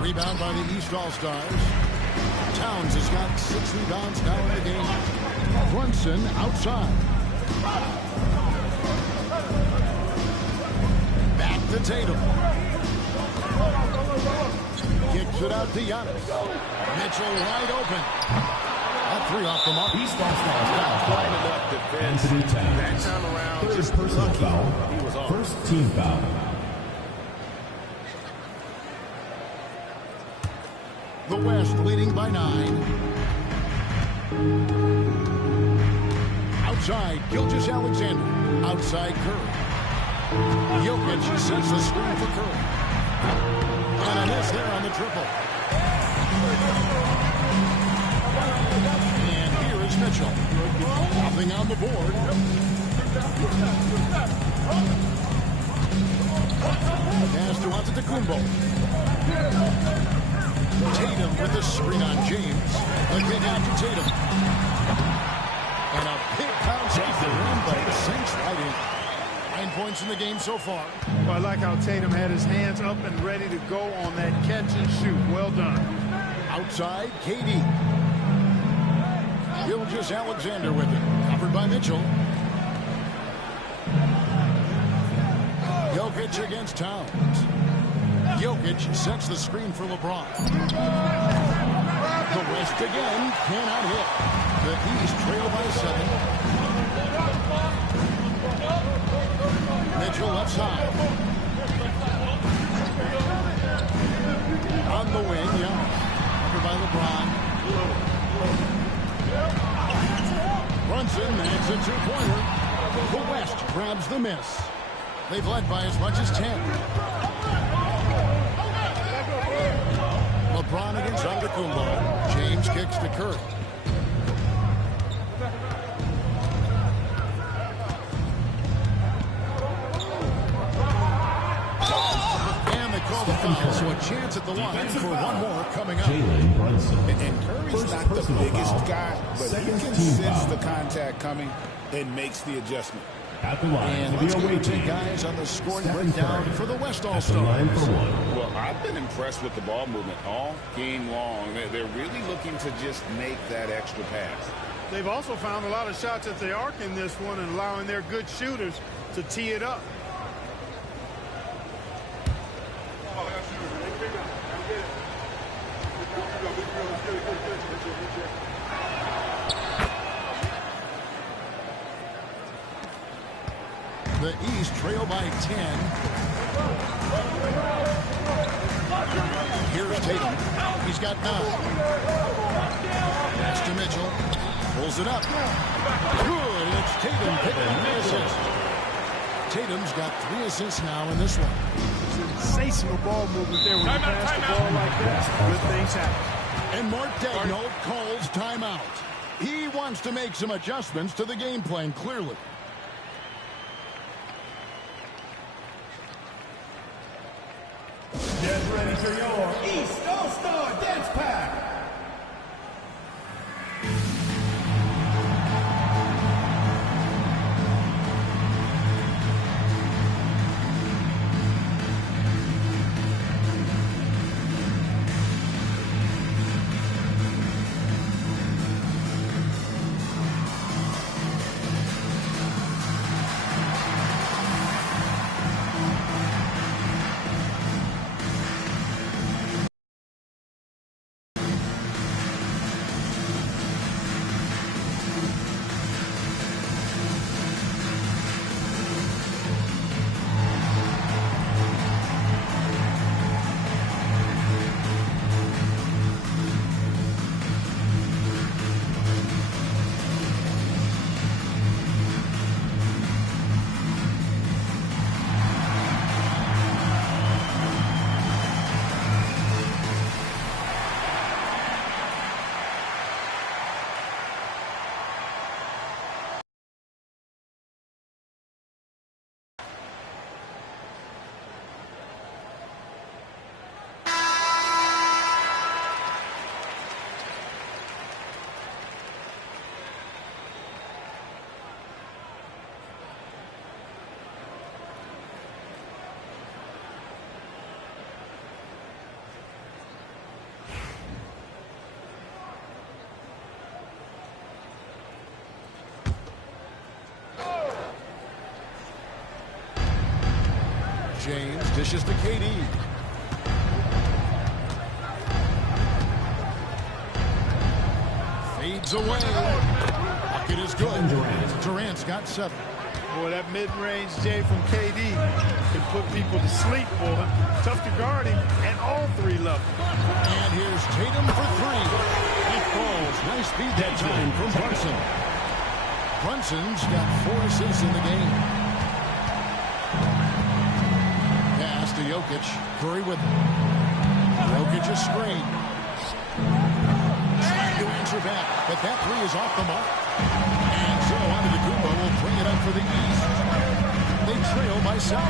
Rebound by the East All-Stars. Towns has got 6 rebounds now in the game. Brunson outside. Back to Tatum. Kicks it out to Giannis. Mitchell wide open. That 3 off the mark. East All-Stars foul. Quite enough defense. Anthony Towns. That time around, Third just personal lucky. foul. He was off. First team foul. The West leading by 9. Outside, Gilgeous-Alexander. Outside, Curry. Jokic sets the screen for Curry. And a miss there on the triple. And here is Mitchell. Nothing on the board. Pass to Antetokounmpo. Tatum with the screen on James. A kick out to Tatum. And a big bounce off the rim, but it sinks right in. 9 points in the game so far. Well, I like how Tatum had his hands up and ready to go on that catch and shoot. Well done. Outside, KD. Gilgeous-Alexander with it. Covered by Mitchell. Jokic against Towns. Jokic sets the screen for LeBron. The West again cannot hit. The East trail by 7. Mitchell left side. On the wing, yeah. Covered by LeBron. Brunson makes a two-pointer. The West grabs the miss. They've led by as much as 10. LeBron against Antetokounmpo. James kicks to Curry. And they call the foul, so a chance at the line for one more coming up. Jalen Brunson. And Curry's not the biggest guy, but he can sense the contact coming and makes the adjustment. At the line And for let's the away get team. guys on the scoring Stephen breakdown Curry. for the West At the line All-Stars. for one. Well, I've been impressed with the ball movement all game long. They're really looking to just make that extra pass. They've also found a lot of shots at the arc in this one and allowing their good shooters to tee it up. The East trail by 10. Here's Tatum. He's got 9. Pass to Mitchell. Pulls it up. Good. It's Tatum picking up the assist. Tatum's got 3 assists now in this one. Sensational ball movement there when you pass the ball like that. Good things happen. And Mark Daigneault calls timeout. He wants to make some adjustments to the game plan, clearly. Get ready for your East All-Star Dance Pack. James dishes to KD. Fades away. Bucket is good. Durant's got 7. Boy, that mid-range J from KD can put people to sleep, boy. Tough to guard him at all three levels. And here's Tatum for three. It falls. Nice speed that time from Brunson. Brunson's got 4 assists in the game. Pass to Jokic. Curry with him. Jokic a screen. Trying to answer back, but that three is off the mark. And so Antetokounmpo will bring it up for the East. They trail by 7.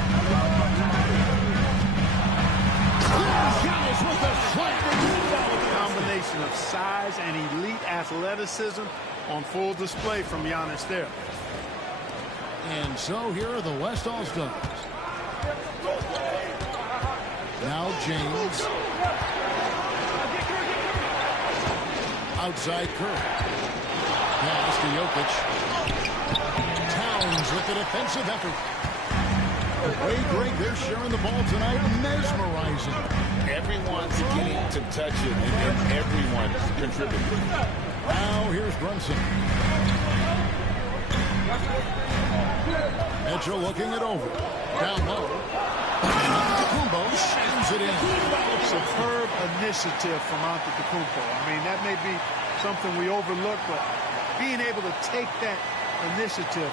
Here's Giannis with the slam. Combination of size and elite athleticism on full display from Giannis there. And so here are the West All-Stars. Now James. Outside Curry. Pass to Jokic. Towns with the defensive effort. The way Greg, they're sharing the ball tonight, mesmerizing. Everyone's getting to touch it, and everyone's contributing. Now here's Brunson. Mitchell looking it over. Down low. Antetokounmpo shams it in. Superb initiative from Antetokounmpo. I mean, that may be something we overlook, but being able to take that initiative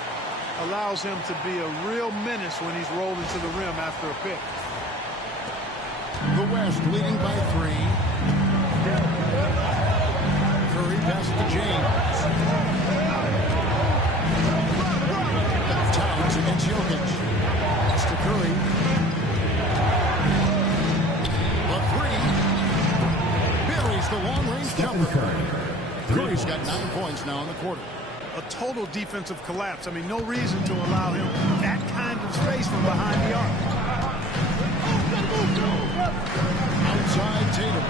allows him to be a real menace when he's rolling to the rim after a pick. The West leading by 3. Curry passes to James. Towns against Jokic. Pass to Curry. A 3. Buries the long-range jumper. Curry's got 9 points now in the quarter. A total defensive collapse. I mean, no reason to allow him that kind of space from behind the arc. Outside Tatum.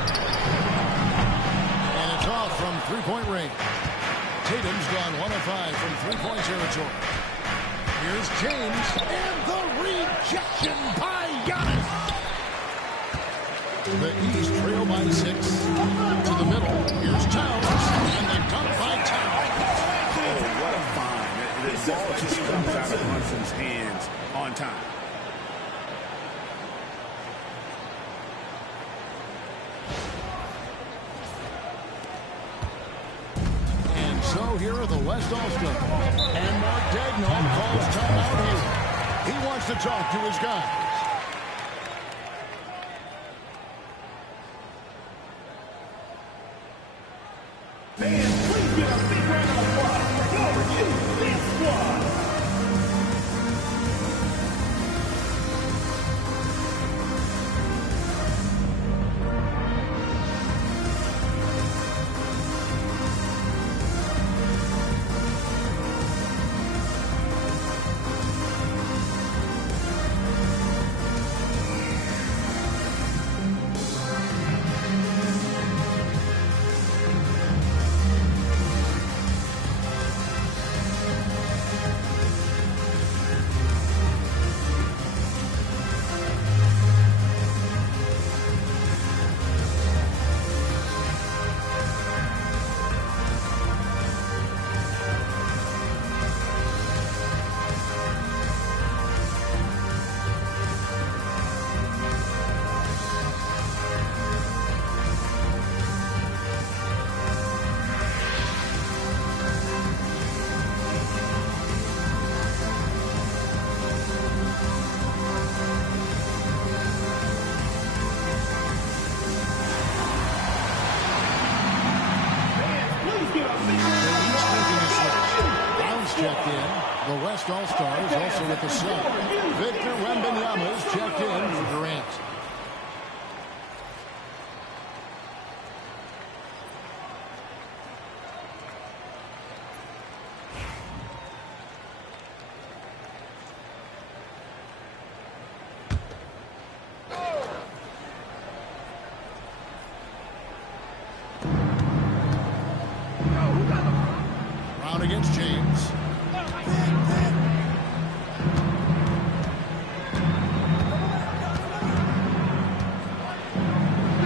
And it's off from three-point range. Tatum's gone 1 of 5 from three-point territory. Here's James. And the rejection by Giannis. The East trail by 6. To the middle. Here's Towns. And the dunk by Towns. What a find. The ball just comes out of Brunson's hands on time. And so here are the West All-Stars. And Mark Daigneault calls timeout here. He wants to talk to his guys. Fans, please give a big round of applause for your big squad. Checked in. The West All-Stars also with the sub. Victor Wembanyama's checked in for Durant. Brown against James.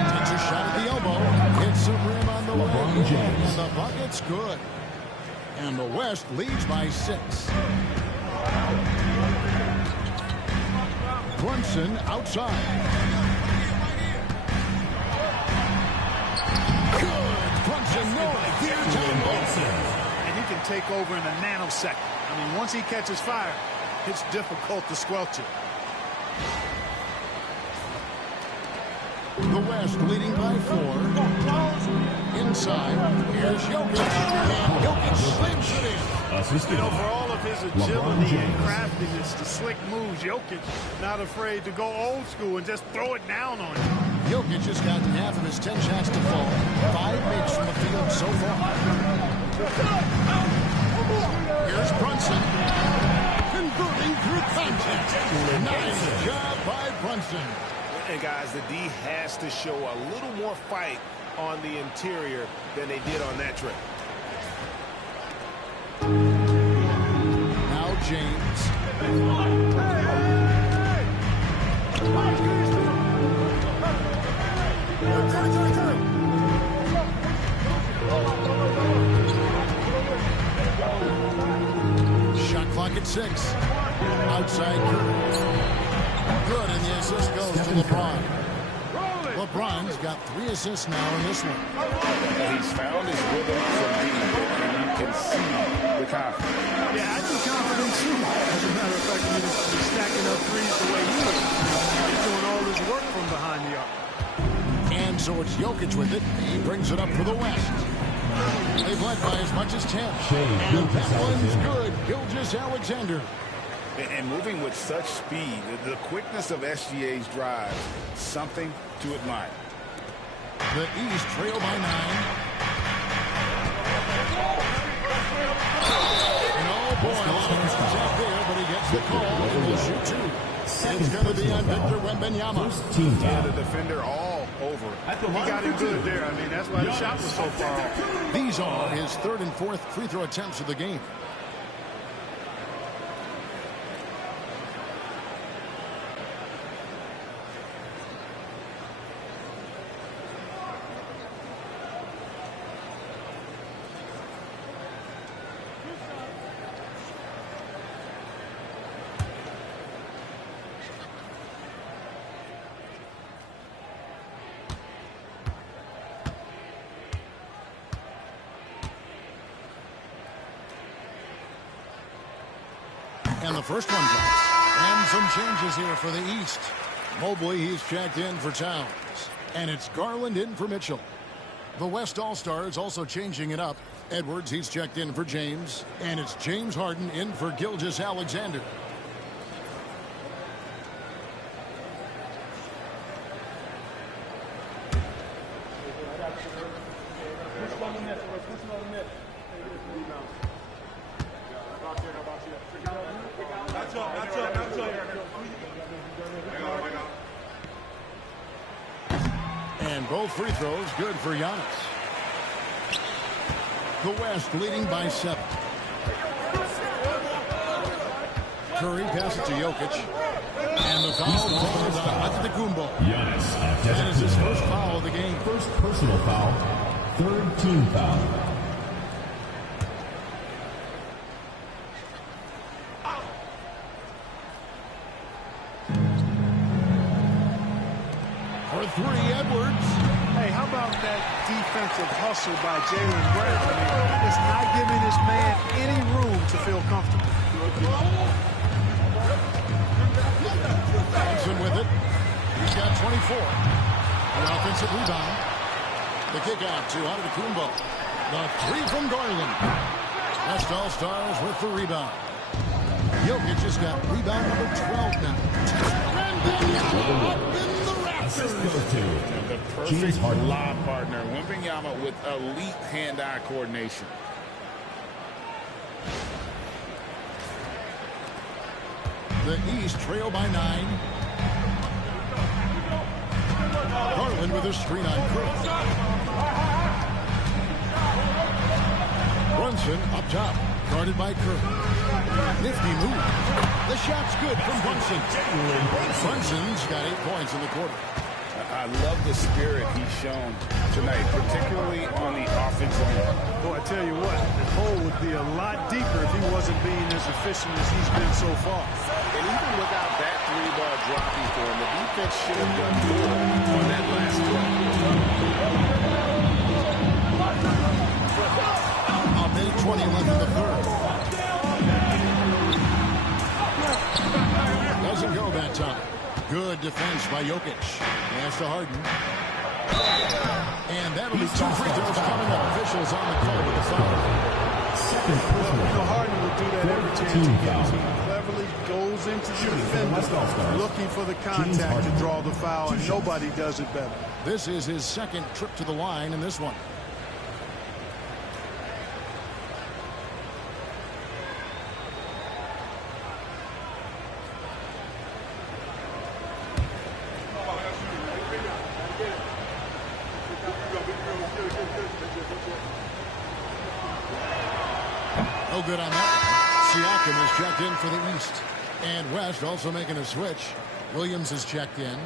Takes a shot at the elbow. Hits the rim on the way. And the bucket's good. And the West leads by 6. Brunson outside. Good. Brunson, no fear down low. And he can take over in a nanosecond. I mean, once he catches fire, it's difficult to squelch it. The West leading by 4. Inside, here's Jokic. And Jokic slams it in. You know, for all of his agility and craftiness, the slick moves, Jokic not afraid to go old school and just throw it down on you. Jokic has gotten half of his 10 shots to fall. 5 makes from the field so far. Here's Brunson. Converting through contact. Nice job by Brunson. And guys, the D has to show a little more fight on the interior than they did on that trip. Now James. Shot clock at 6. Outside Curry. Good, and the assist goes to LeBron. LeBron's got 3 assists now in this one. He's found his rhythm from deep, and you can see the confidence. Yeah, I think confidence too. As a matter of fact, I mean, he's stacking up threes the way he is. He's doing all his work from behind the arc. And so it's Jokic with it. He brings it up for the West. They've led by as much as 10. And that one's good. Gilgeous-Alexander. And moving with such speed, the quickness of SGA's drive, something to admire. The East trail by 9. And oh boy, a lot of contact there, but he gets the call and will shoot 2. It's going to be on Victor Wembanyama. Yeah, the defender all over it. He got him good there. I mean, that's why the shot was so far off. These are his 3rd and 4th free throw attempts of the game. And the first one drops. And some changes here for the East. Mobley, he's checked in for Towns. And it's Garland in for Mitchell. The West All-Stars also changing it up. Edwards, he's checked in for James. And it's James Harden in for Gilgeous-Alexander. And both free throws good for Giannis. The West leading by 7. Curry passes to Jokic. And the foul called on Antetokounmpo. Giannis. That is his first foul of the game. First personal foul. 3rd team foul. For 3, Edwards. Hey, how about that defensive hustle by Jaylen Brown? I mean, it's not giving this man any room to feel comfortable. Thompson with it. He's got 24. An offensive rebound. The kick out to Antetokounmpo. The 3 from Garland. West All-Stars with the rebound. Jokic has got rebound number 12 now. The perfect lob partner. Wembanyama with elite hand-eye coordination. The East trail by 9. Garland with a screen on Curry. Brunson up top, guarded by Curry. Nifty move. The shot's good from Brunson. Brunson's got 8 points in the quarter. I love the spirit he's shown tonight, particularly on the offensive end. Boy, I tell you what, the hole would be a lot deeper if he wasn't being as efficient as he's been so far. And even without that three-ball dropping for him. The defense should have done more on that last throw. A minute 20 left in the third. Doesn't go that time. Good defense by Jokic. Pass to Harden. And that'll be 2 free throws coming up. Officials on the call with the foul. Second personal. Harden will do that every chance he gets. He cleverly goes into the defender looking for the contact to draw the foul, and nobody does it better. This is his second trip to the line in this one. No good on that. Siakam is checked in for the East. And West also making a switch. Williams is checked in.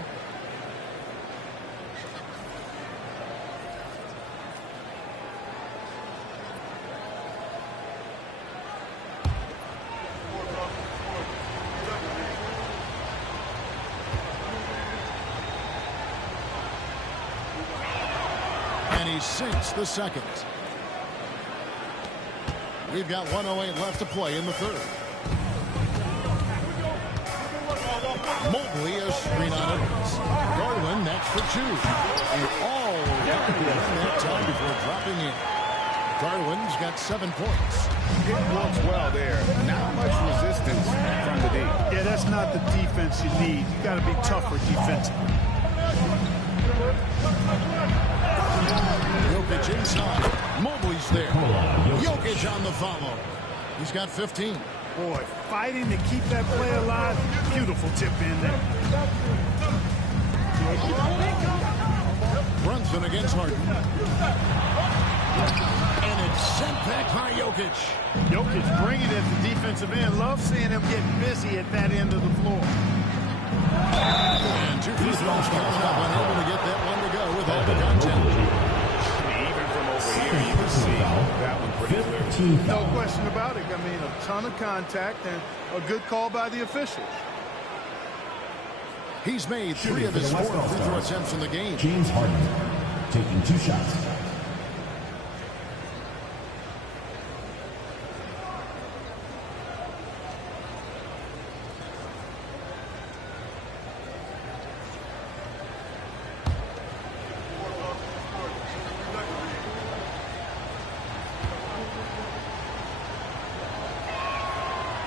And he sinks the second. We've got 1:08 left to play in the third. Mobley a screen on it. Garland next for 2. And all in that time before dropping in. Garland's got 7 points. It works well there. Not much resistance from the D. Yeah, that's not the defense you need. You got to be tougher defensively. Jokic inside. Mobley's there. Jokic on the follow. He's got 15. Boy, fighting to keep that play alive. Beautiful tip in there. Brunson against Harden. And it's sent back by Jokic. Jokic bringing it at the defensive end. Love seeing him get busy at that end of the floor. And 2 free throws coming up. Unable to get that one to go with all the content. Even from over here, you can see that one pretty clear. No question about it. I mean, a ton of contact and a good call by the officials. He's made 3 of his 4 free throw attempts in the game. James Harden taking 2 shots.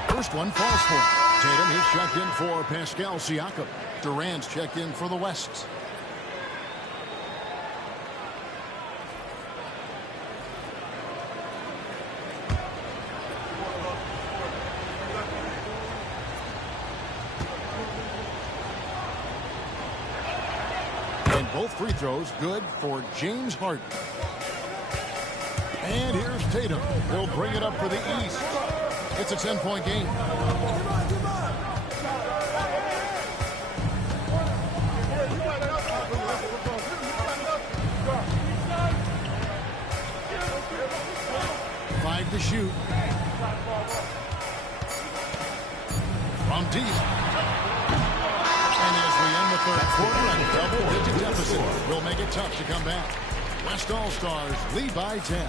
First one falls for him. Tatum, he's checked in for Pascal Siakam. Durant's checked in for the West. And both free throws good for James Harden. And here's Tatum. He'll bring it up for the East. It's a 10-point game. Five to shoot. From deep. And as we end the third quarter, a double-digit deficit will make it tough to come back. West All-Stars lead by 10.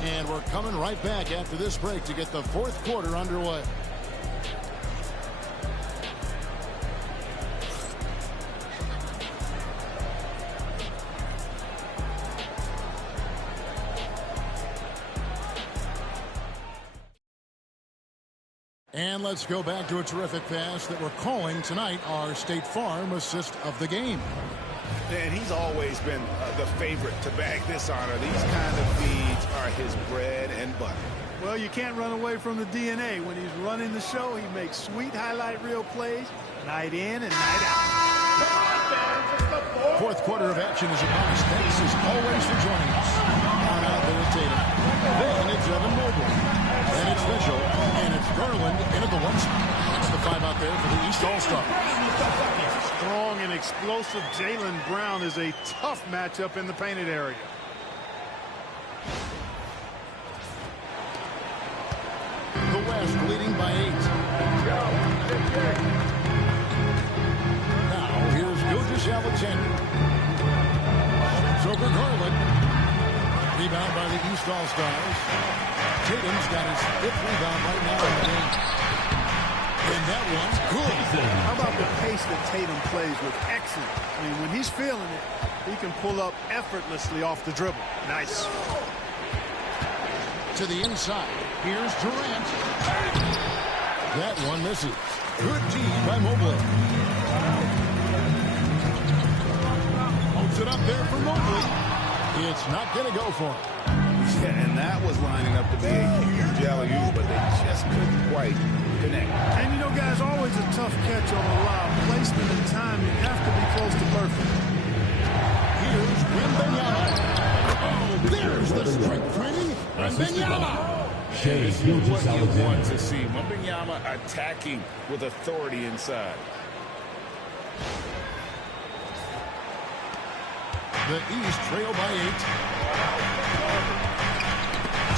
And we're coming right back after this break to get the fourth quarter underway. And let's go back to a terrific pass that we're calling tonight our State Farm assist of the game. And he's always been the favorite to bag this honor. These kind of feeds are his bread and butter. Well, you can't run away from the DNA. When he's running the show, he makes sweet highlight reel plays night in and night out. Fourth quarter of action is upon us. Thanks as always for joining us. On out there with Tatum. Then it's Evan Mobley. Then it's Mitchell. And it's Garland into the 1 spot. That's the 5 out there for the East All-Stars. Strong and explosive Jaylen Brown is a tough matchup in the painted area. The West leading by 8. the East All-Stars. Tatum's got his 5th rebound right now in the game. And that one's good. How about the pace that Tatum plays with? Excellent. I mean, when he's feeling it, he can pull up effortlessly off the dribble. Nice. To the inside. Here's Durant. That one misses. Good D by Mobley. Holds it up there for Mobley. It's not going to go for him. Yeah, and that was lining up to be a huge alley-oop, but they just couldn't quite connect. And, you know, guys, always a tough catch on a lob. Placement and timing have to be close to perfect. Here's Wembanyama. Oh, there's the strength training. Wembanyama. This is what you want to see. Wembanyama attacking with authority inside. The East trail by 8.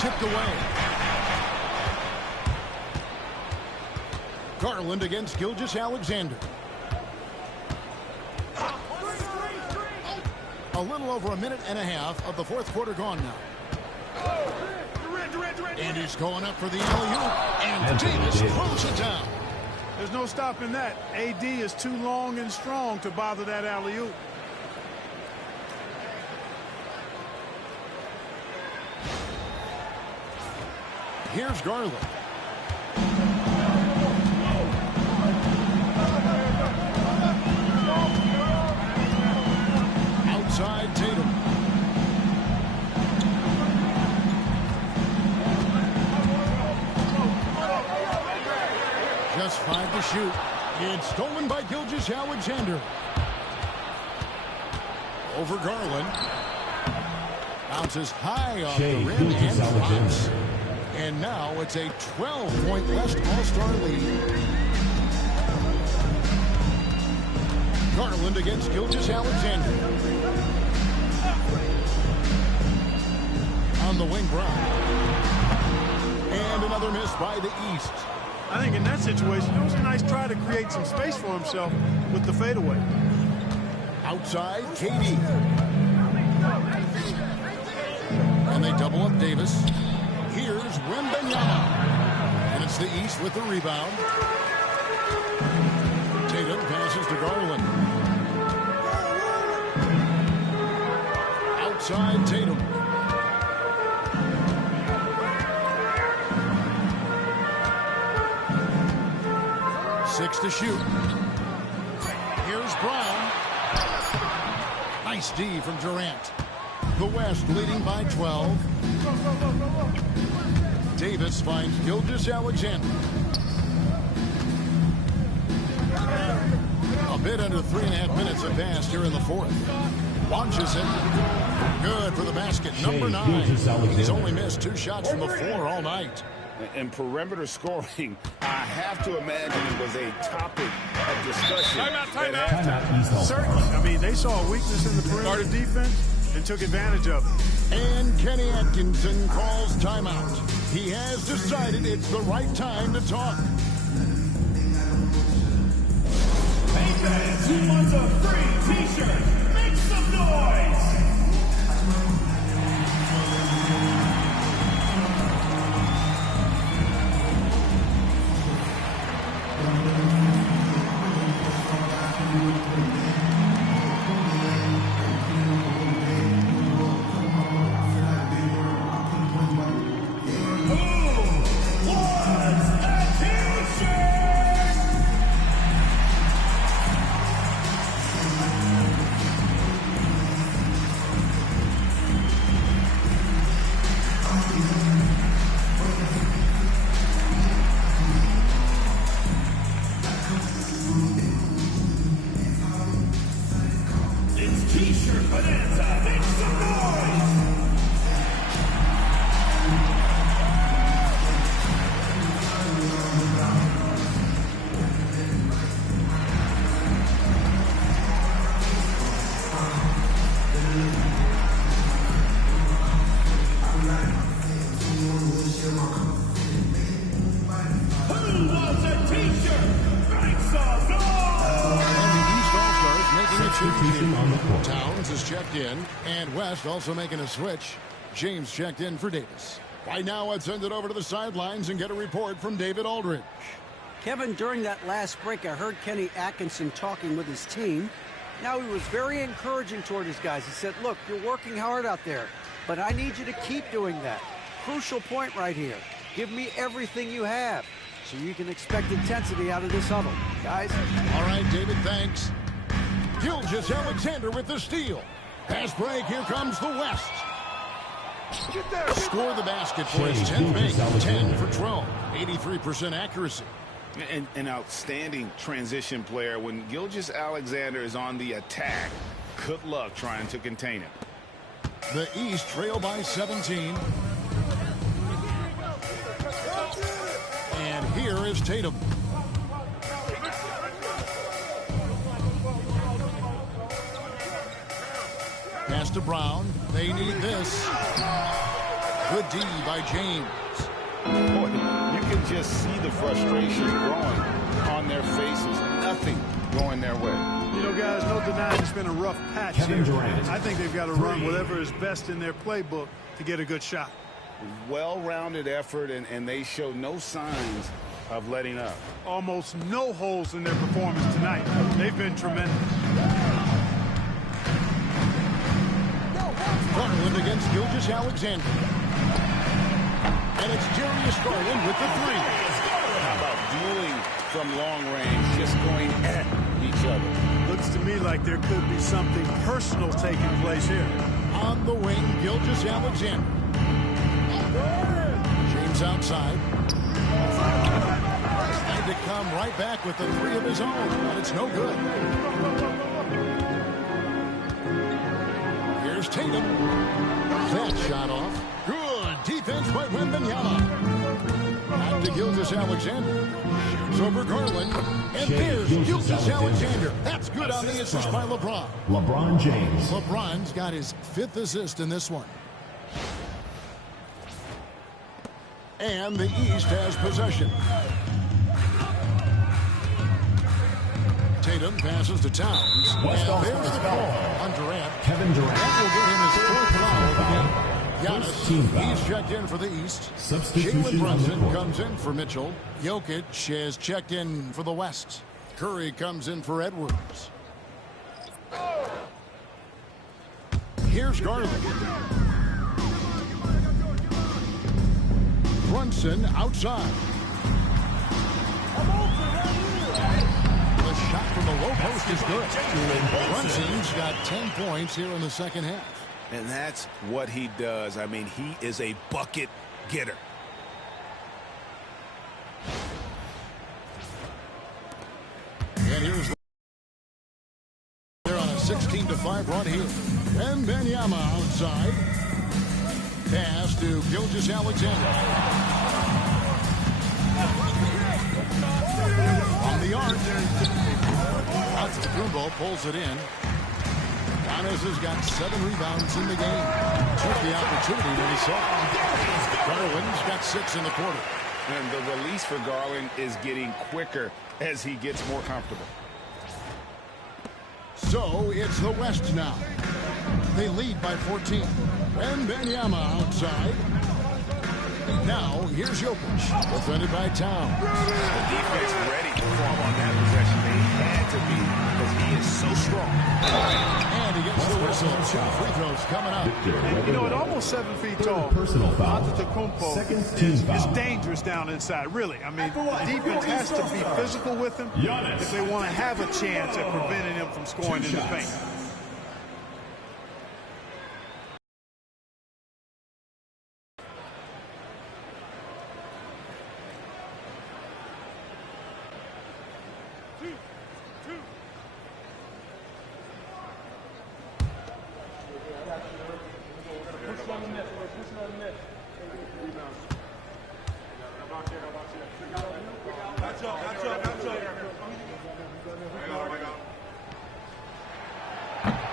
Tipped away. Garland against Gilgeous-Alexander. A little over a minute and a half of the 4th quarter gone now. And he's going up for the alley-oop. And Davis throws it down. There's no stopping that. AD is too long and strong to bother that alley-oop. Here's Garland. Outside Tatum. Just 5 to shoot. It's stolen by Gilgeous-Alexander. Over Garland. Bounces high off the rim and drops. And now it's a 12-point West All-Star lead. Garland against Gilgeous-Alexander. On the wing, Brown. And another miss by the East. I think in that situation, it was a nice try to create some space for himself with the fadeaway. Outside, KD. And they double up Davis. Here's Wembanyama. And it's the East with the rebound. Tatum passes to Garland. Outside Tatum. Six to shoot. Here's Brown. Nice D from Durant. The West leading by 12. Davis finds Gilgeous-Alexander. A bit under 3.5 minutes have passed here in the 4th. Launches it. Good for the basket. Number 9. He's only missed 2 shots from the floor all night. And perimeter scoring, I have to imagine it was a topic of discussion. Timeout. Certainly. I mean, they saw a weakness in the perimeter defense and took advantage of it. And Kenny Atkinson calls timeout. He has decided it's the right time to talk. Hey fans, who wants a free t-shirt? Make some noise! Towns is checked in, and West also making a switch. James checked in for Davis. Right now, let's send it over to the sidelines and get a report from David Aldridge. Kevin, during that last break, I heard Kenny Atkinson talking with his team. Now, he was very encouraging toward his guys. He said, look, you're working hard out there, but I need you to keep doing that. Crucial point right here. Give me everything you have so you can expect intensity out of this huddle. Guys? All right, David, thanks. Gilgeous-Alexander with the steal. Pass break, here comes the West. Score the basket for his 10th make, 10 for 12, 83% accuracy. An outstanding transition player. When Gilgeous-Alexander is on the attack, good luck trying to contain him. The East trail by 17. And here is Tatum. Pass to Brown. They need this. Good D by James. Boy, you can just see the frustration growing on their faces. Nothing going their way. You know, guys, no denying it's been a rough patch Kevin here. Durant. I think they've got to run whatever is best in their playbook to get a good shot. Well-rounded effort, and they show no signs of letting up. Almost no holes in their performance tonight. They've been tremendous. Garland against Gilgeous-Alexander. And it's Darius Garland with the three. How about dueling from long range, just going at each other? Looks to me like there could be something personal taking place here. On the wing, Gilgeous-Alexander. James outside. Trying to come right back with the three of his own, but it's no good. Here's Tatum. That shot off. Good defense by Wembanyama. Back to Gilgeous-Alexander. Shoots over Garland. And there's Gilgeous-Alexander. That's good on the assist by LeBron. LeBron James. LeBron's got his 5th assist in this one. And the East has possession. Tatum passes to Towns. And there's the call on Durant. Kevin Durant. That will get him his 4th foul of the game. Giannis, he's checked in for the East. Jalen Brunson comes in for Mitchell. Jokic has checked in for the West. Curry comes in for Edwards. Here's Garland. Brunson outside. The shot from the low post is good. Brunson's got 10 points here in the second half. And that's what he does. I mean, he is a bucket getter. And here's they're on a 16-5 run here. Wembanyama outside. Pass to Gilgeous-Alexander. On the arc. Antetokounmpo pulls it in. Giannis has got 7 rebounds in the game. Took the opportunity when he saw it. Garland's got 6 in the quarter. And the release for Garland is getting quicker as he gets more comfortable. So it's the West now. They lead by 14. Wembanyama outside. Now here's Jokic, defended by Towns. The defense ready to perform on that possession. They had to be because he is so strong. And he gets the whistle. 2 free throws coming up. And, you know, at almost 7 feet tall, Personal foul. Antetokounmpo is dangerous down inside, really. I mean, the defense has to be physical with him if they want to have a chance at preventing him from scoring in the paint.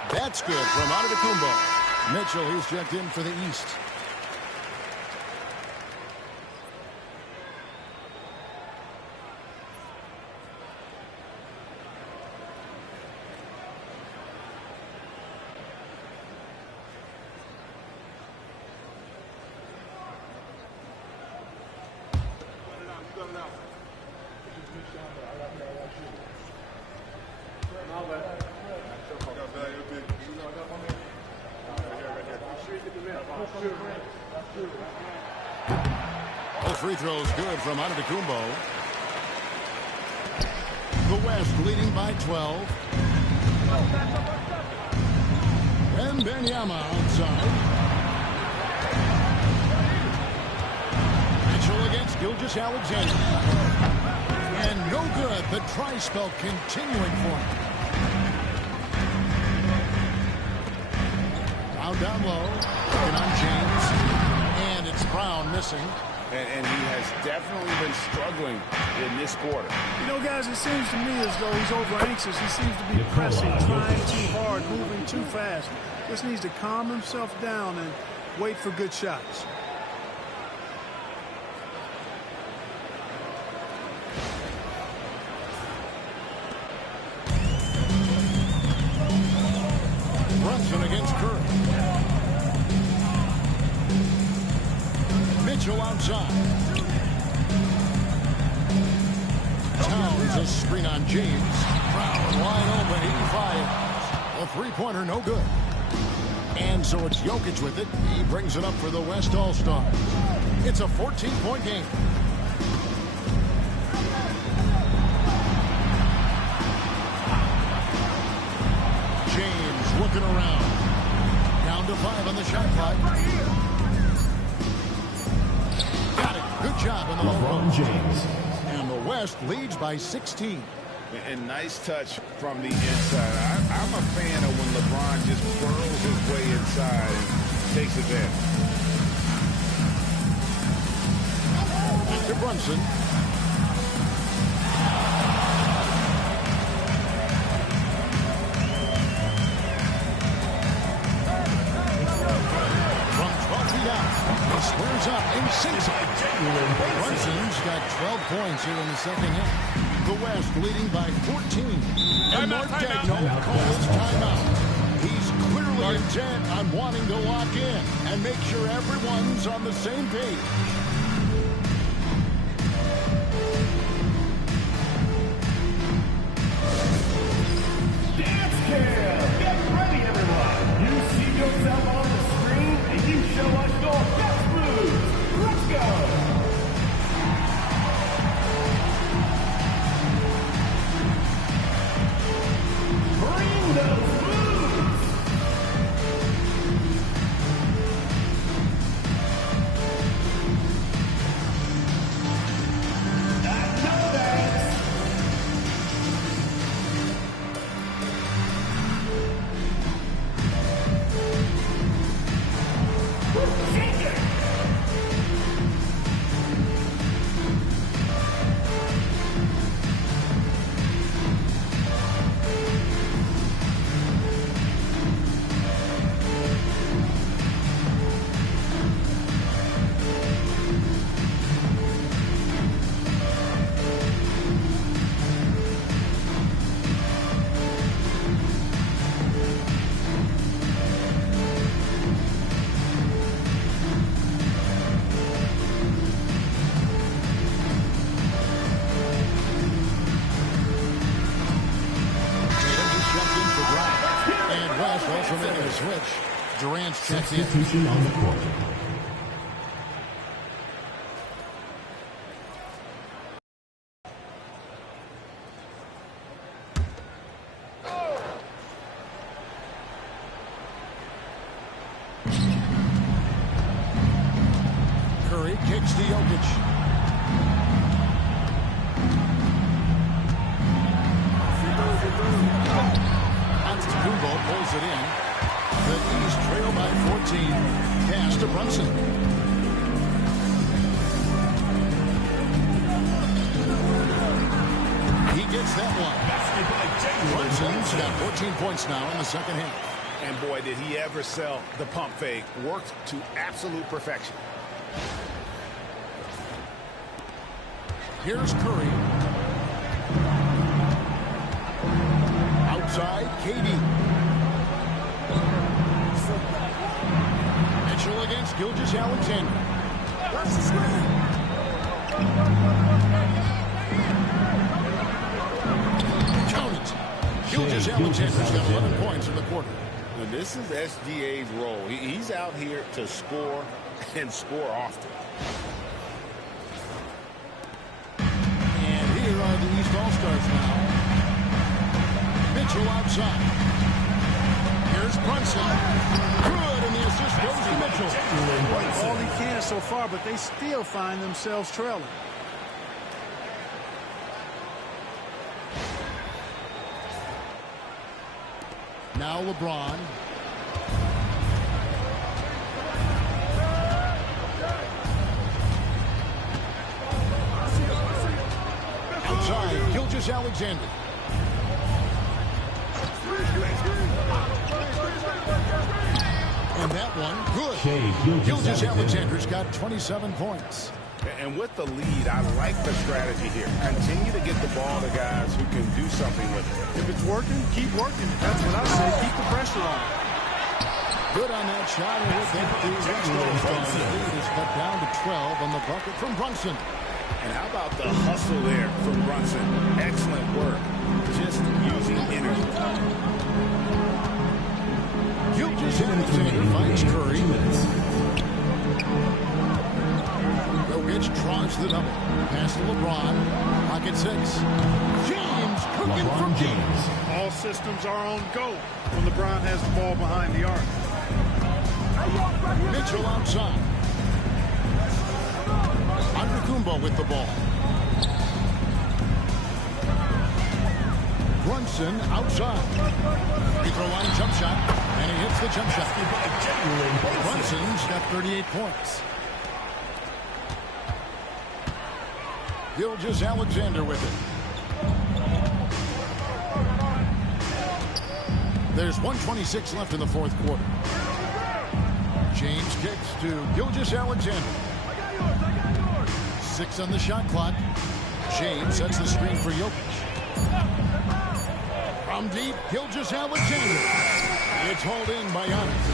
That's good from Antetokounmpo. Mitchell, he's checked in for the East. Both free throws good from Antetokounmpo. The West leading by 12. And Benyama outside. Mitchell against Gilgeous-Alexander. And no good. The try spell continuing for him. Down low. Looking on James. And it's Brown missing. And he has definitely been struggling in this quarter. You know, guys, it seems to me as though he's over-anxious. He seems to be pressing, trying too hard, moving too fast. Just needs to calm himself down and wait for good shots. Brunson against Curry. Mitchell outside. Towns a screen on James. Brown wide open. 85. A three-pointer, no good. And so it's Jokic with it. He brings it up for the West All-Stars. It's a 14-point game. James looking around. Down to 5 on the shot clock. Got it. Good job in the LeBron James. And the West leads by 16. And nice touch from the inside. I'm a fan of when LeBron just burrows his way inside and takes advantage. To Brunson. From 12 feet out, he squares up and sinks it. Brunson's got 12 points here in the second half. The West leading by 14. And North Dagno calls timeout. He's clearly intent on wanting to lock in and make sure everyone's on the same page. Dance cam! Get ready, everyone! You see yourself on the screen, and you show us your best moves! Let's go! Bring those moves! No thanks! Also making a switch. Durant's checked in. Substitution on the court. Curry kicks to Jokic. Antetokounmpo pulls it in. The East trail by 14. Pass to Brunson. He gets that one. Brunson's got 14 points now in the second half. And boy, did he ever sell the pump fake. Worked to absolute perfection. Here's Curry. Outside, KD. Mitchell against Gilgeous-Alexander. That's the screen. Gilgeous Alexander's got 11 points in the quarter. Now, this is SGA's role. He's out here to score and score often. And here are the East All-Stars now. Mitchell outside. Here's Brunson. Good, and the assist goes to Mitchell. All he can so far, but they still find themselves trailing. Now LeBron. Outside, Gilgeous Alexander. And that one, good. Gilgeous Alexander's got 27 points. And with the lead, I like the strategy here. Continue to get the ball to guys who can do something with it. If it's working, keep working. That's what I say. Keep the pressure on. Good on that shot, and with that, the lead is cut down to 12 on the bucket from Brunson. And how about the hustle there from Brunson? Excellent work. Just using energy. Gilgeous Alexander finds Curry. Jokic draws the double. Pass to LeBron. Pocket 6. James cooking from James. All systems are on go when LeBron has the ball behind the arc. Mitchell outside. Antetokounmpo with the ball. Brunson outside. Free throw line jump shot. And he hits the jump shot. Brunson's got 38 points. Gilgeous Alexander with it. There's 1:26 left in the fourth quarter. James kicks to Gilgeous Alexander. 6 on the shot clock. James sets the screen for Jokic. From deep, Gilgeous Alexander. It's hauled in by Giannis.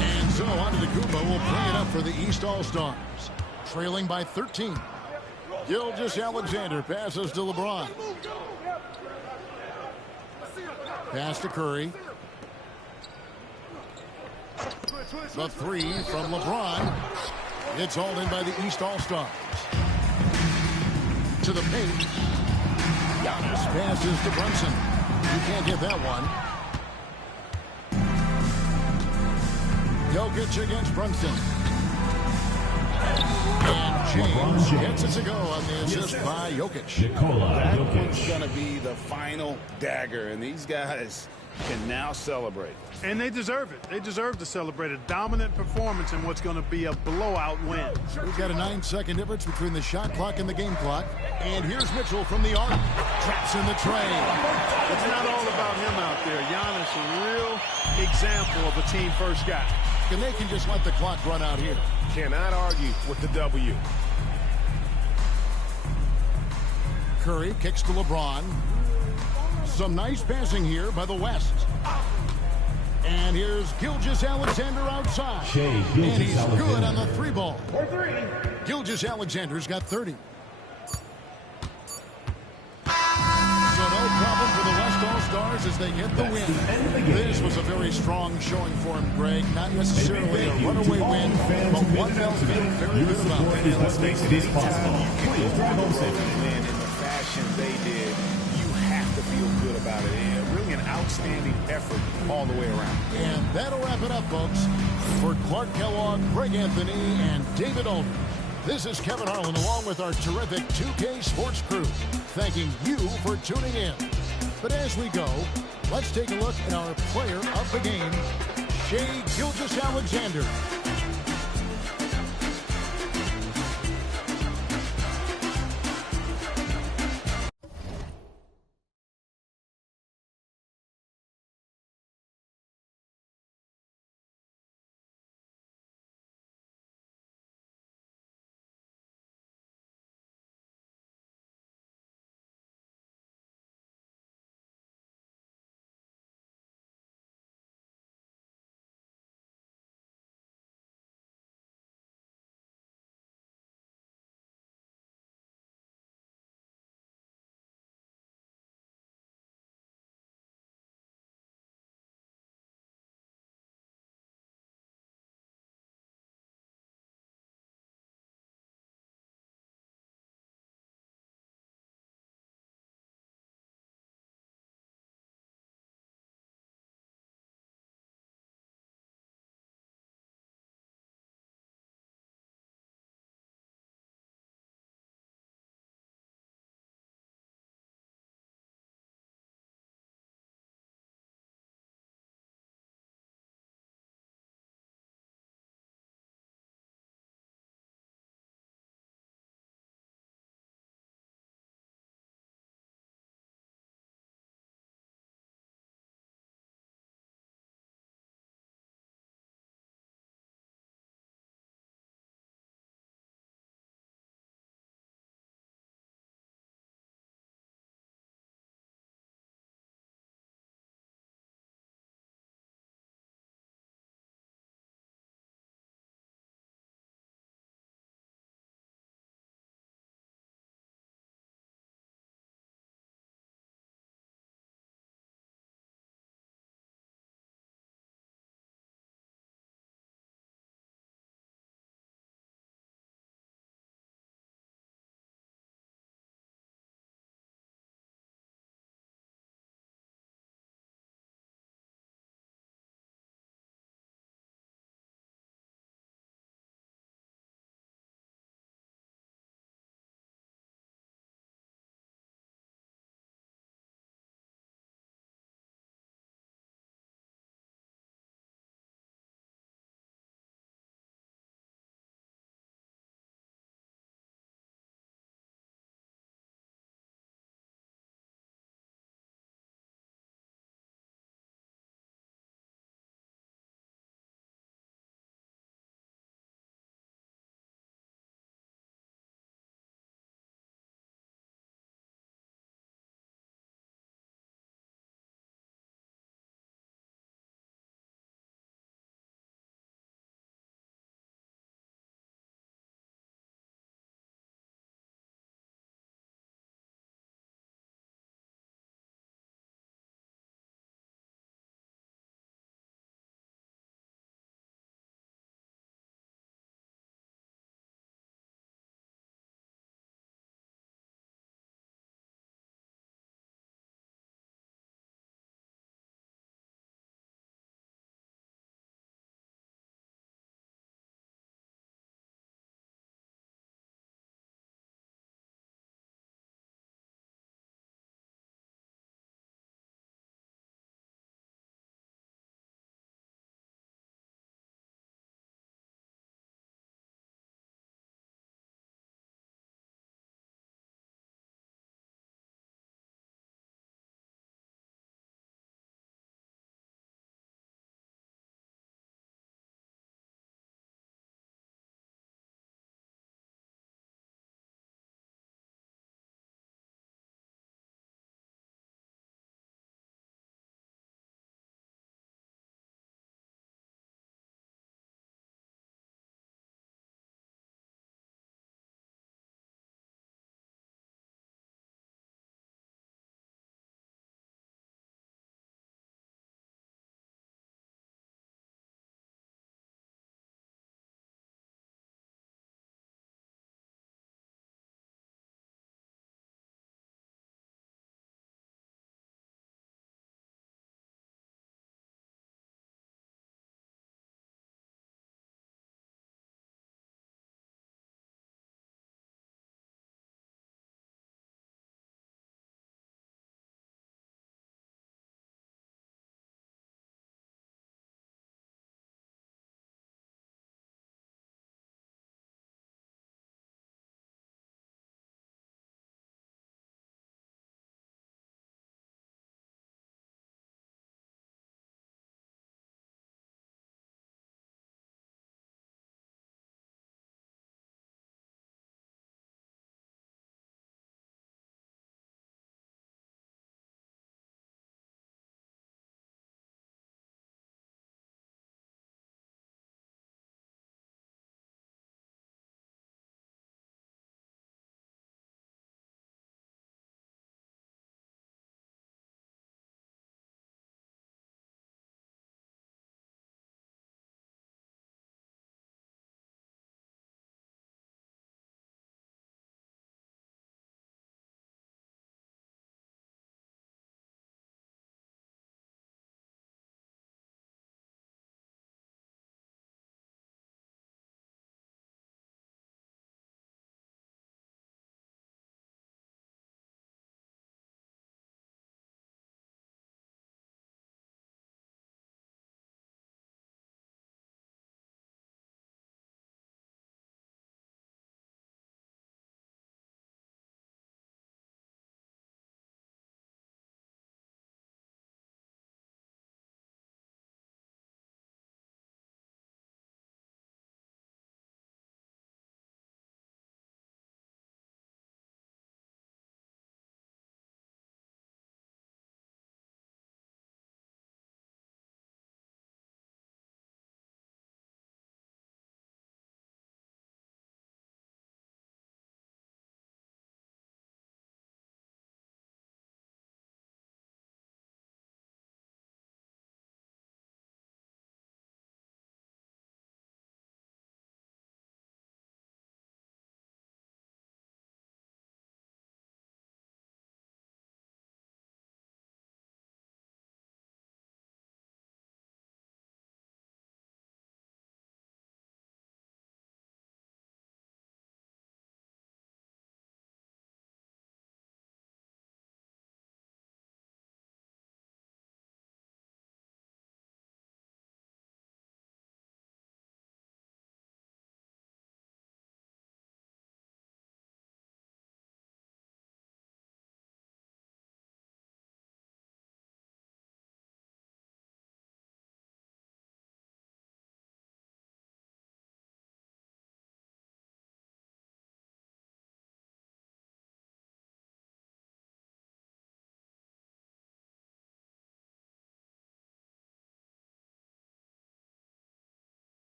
And so Antetokounmpo will play it up for the East All-Stars. Trailing by 13. Gilgeous Alexander passes to LeBron. Pass to Curry. The 3 from LeBron. It's hauled in by the East All-Stars. To the paint. Giannis passes to Brunson. You can't get that one. Jokic against Brunson. And James gets it to go on the assist by Jokic. That one's going to be the final dagger, and these guys can now celebrate. And they deserve it. They deserve to celebrate a dominant performance in what's going to be a blowout win. We've got a 9-second difference between the shot clock and the game clock. And here's Mitchell from the arc. Traps in the tray. It's not all about him out there. Giannis, a real example of a team-first guy. And they can just let the clock run out here. Cannot argue with the W. Curry kicks to LeBron. Some nice passing here by the West. And here's Gilgeous Alexander outside. And he's good on the 3 ball. Gilgeous Alexander's got 30. So no problem for the West All-Stars as they get the win. This was a very strong showing for him, Greg. Not necessarily a runaway win, but one they'll feel very good about. Let's face it, anytime you can win in the fashion they did, you have to feel good about it. And really an outstanding effort all the way around. And that'll wrap it up, folks. For Clark Kellogg, Greg Anthony, and David Aldridge, this is Kevin Harlan along with our terrific 2K Sports crew, thanking you for tuning in. But as we go, let's take a look at our player of the game, Shai Gilgeous-Alexander.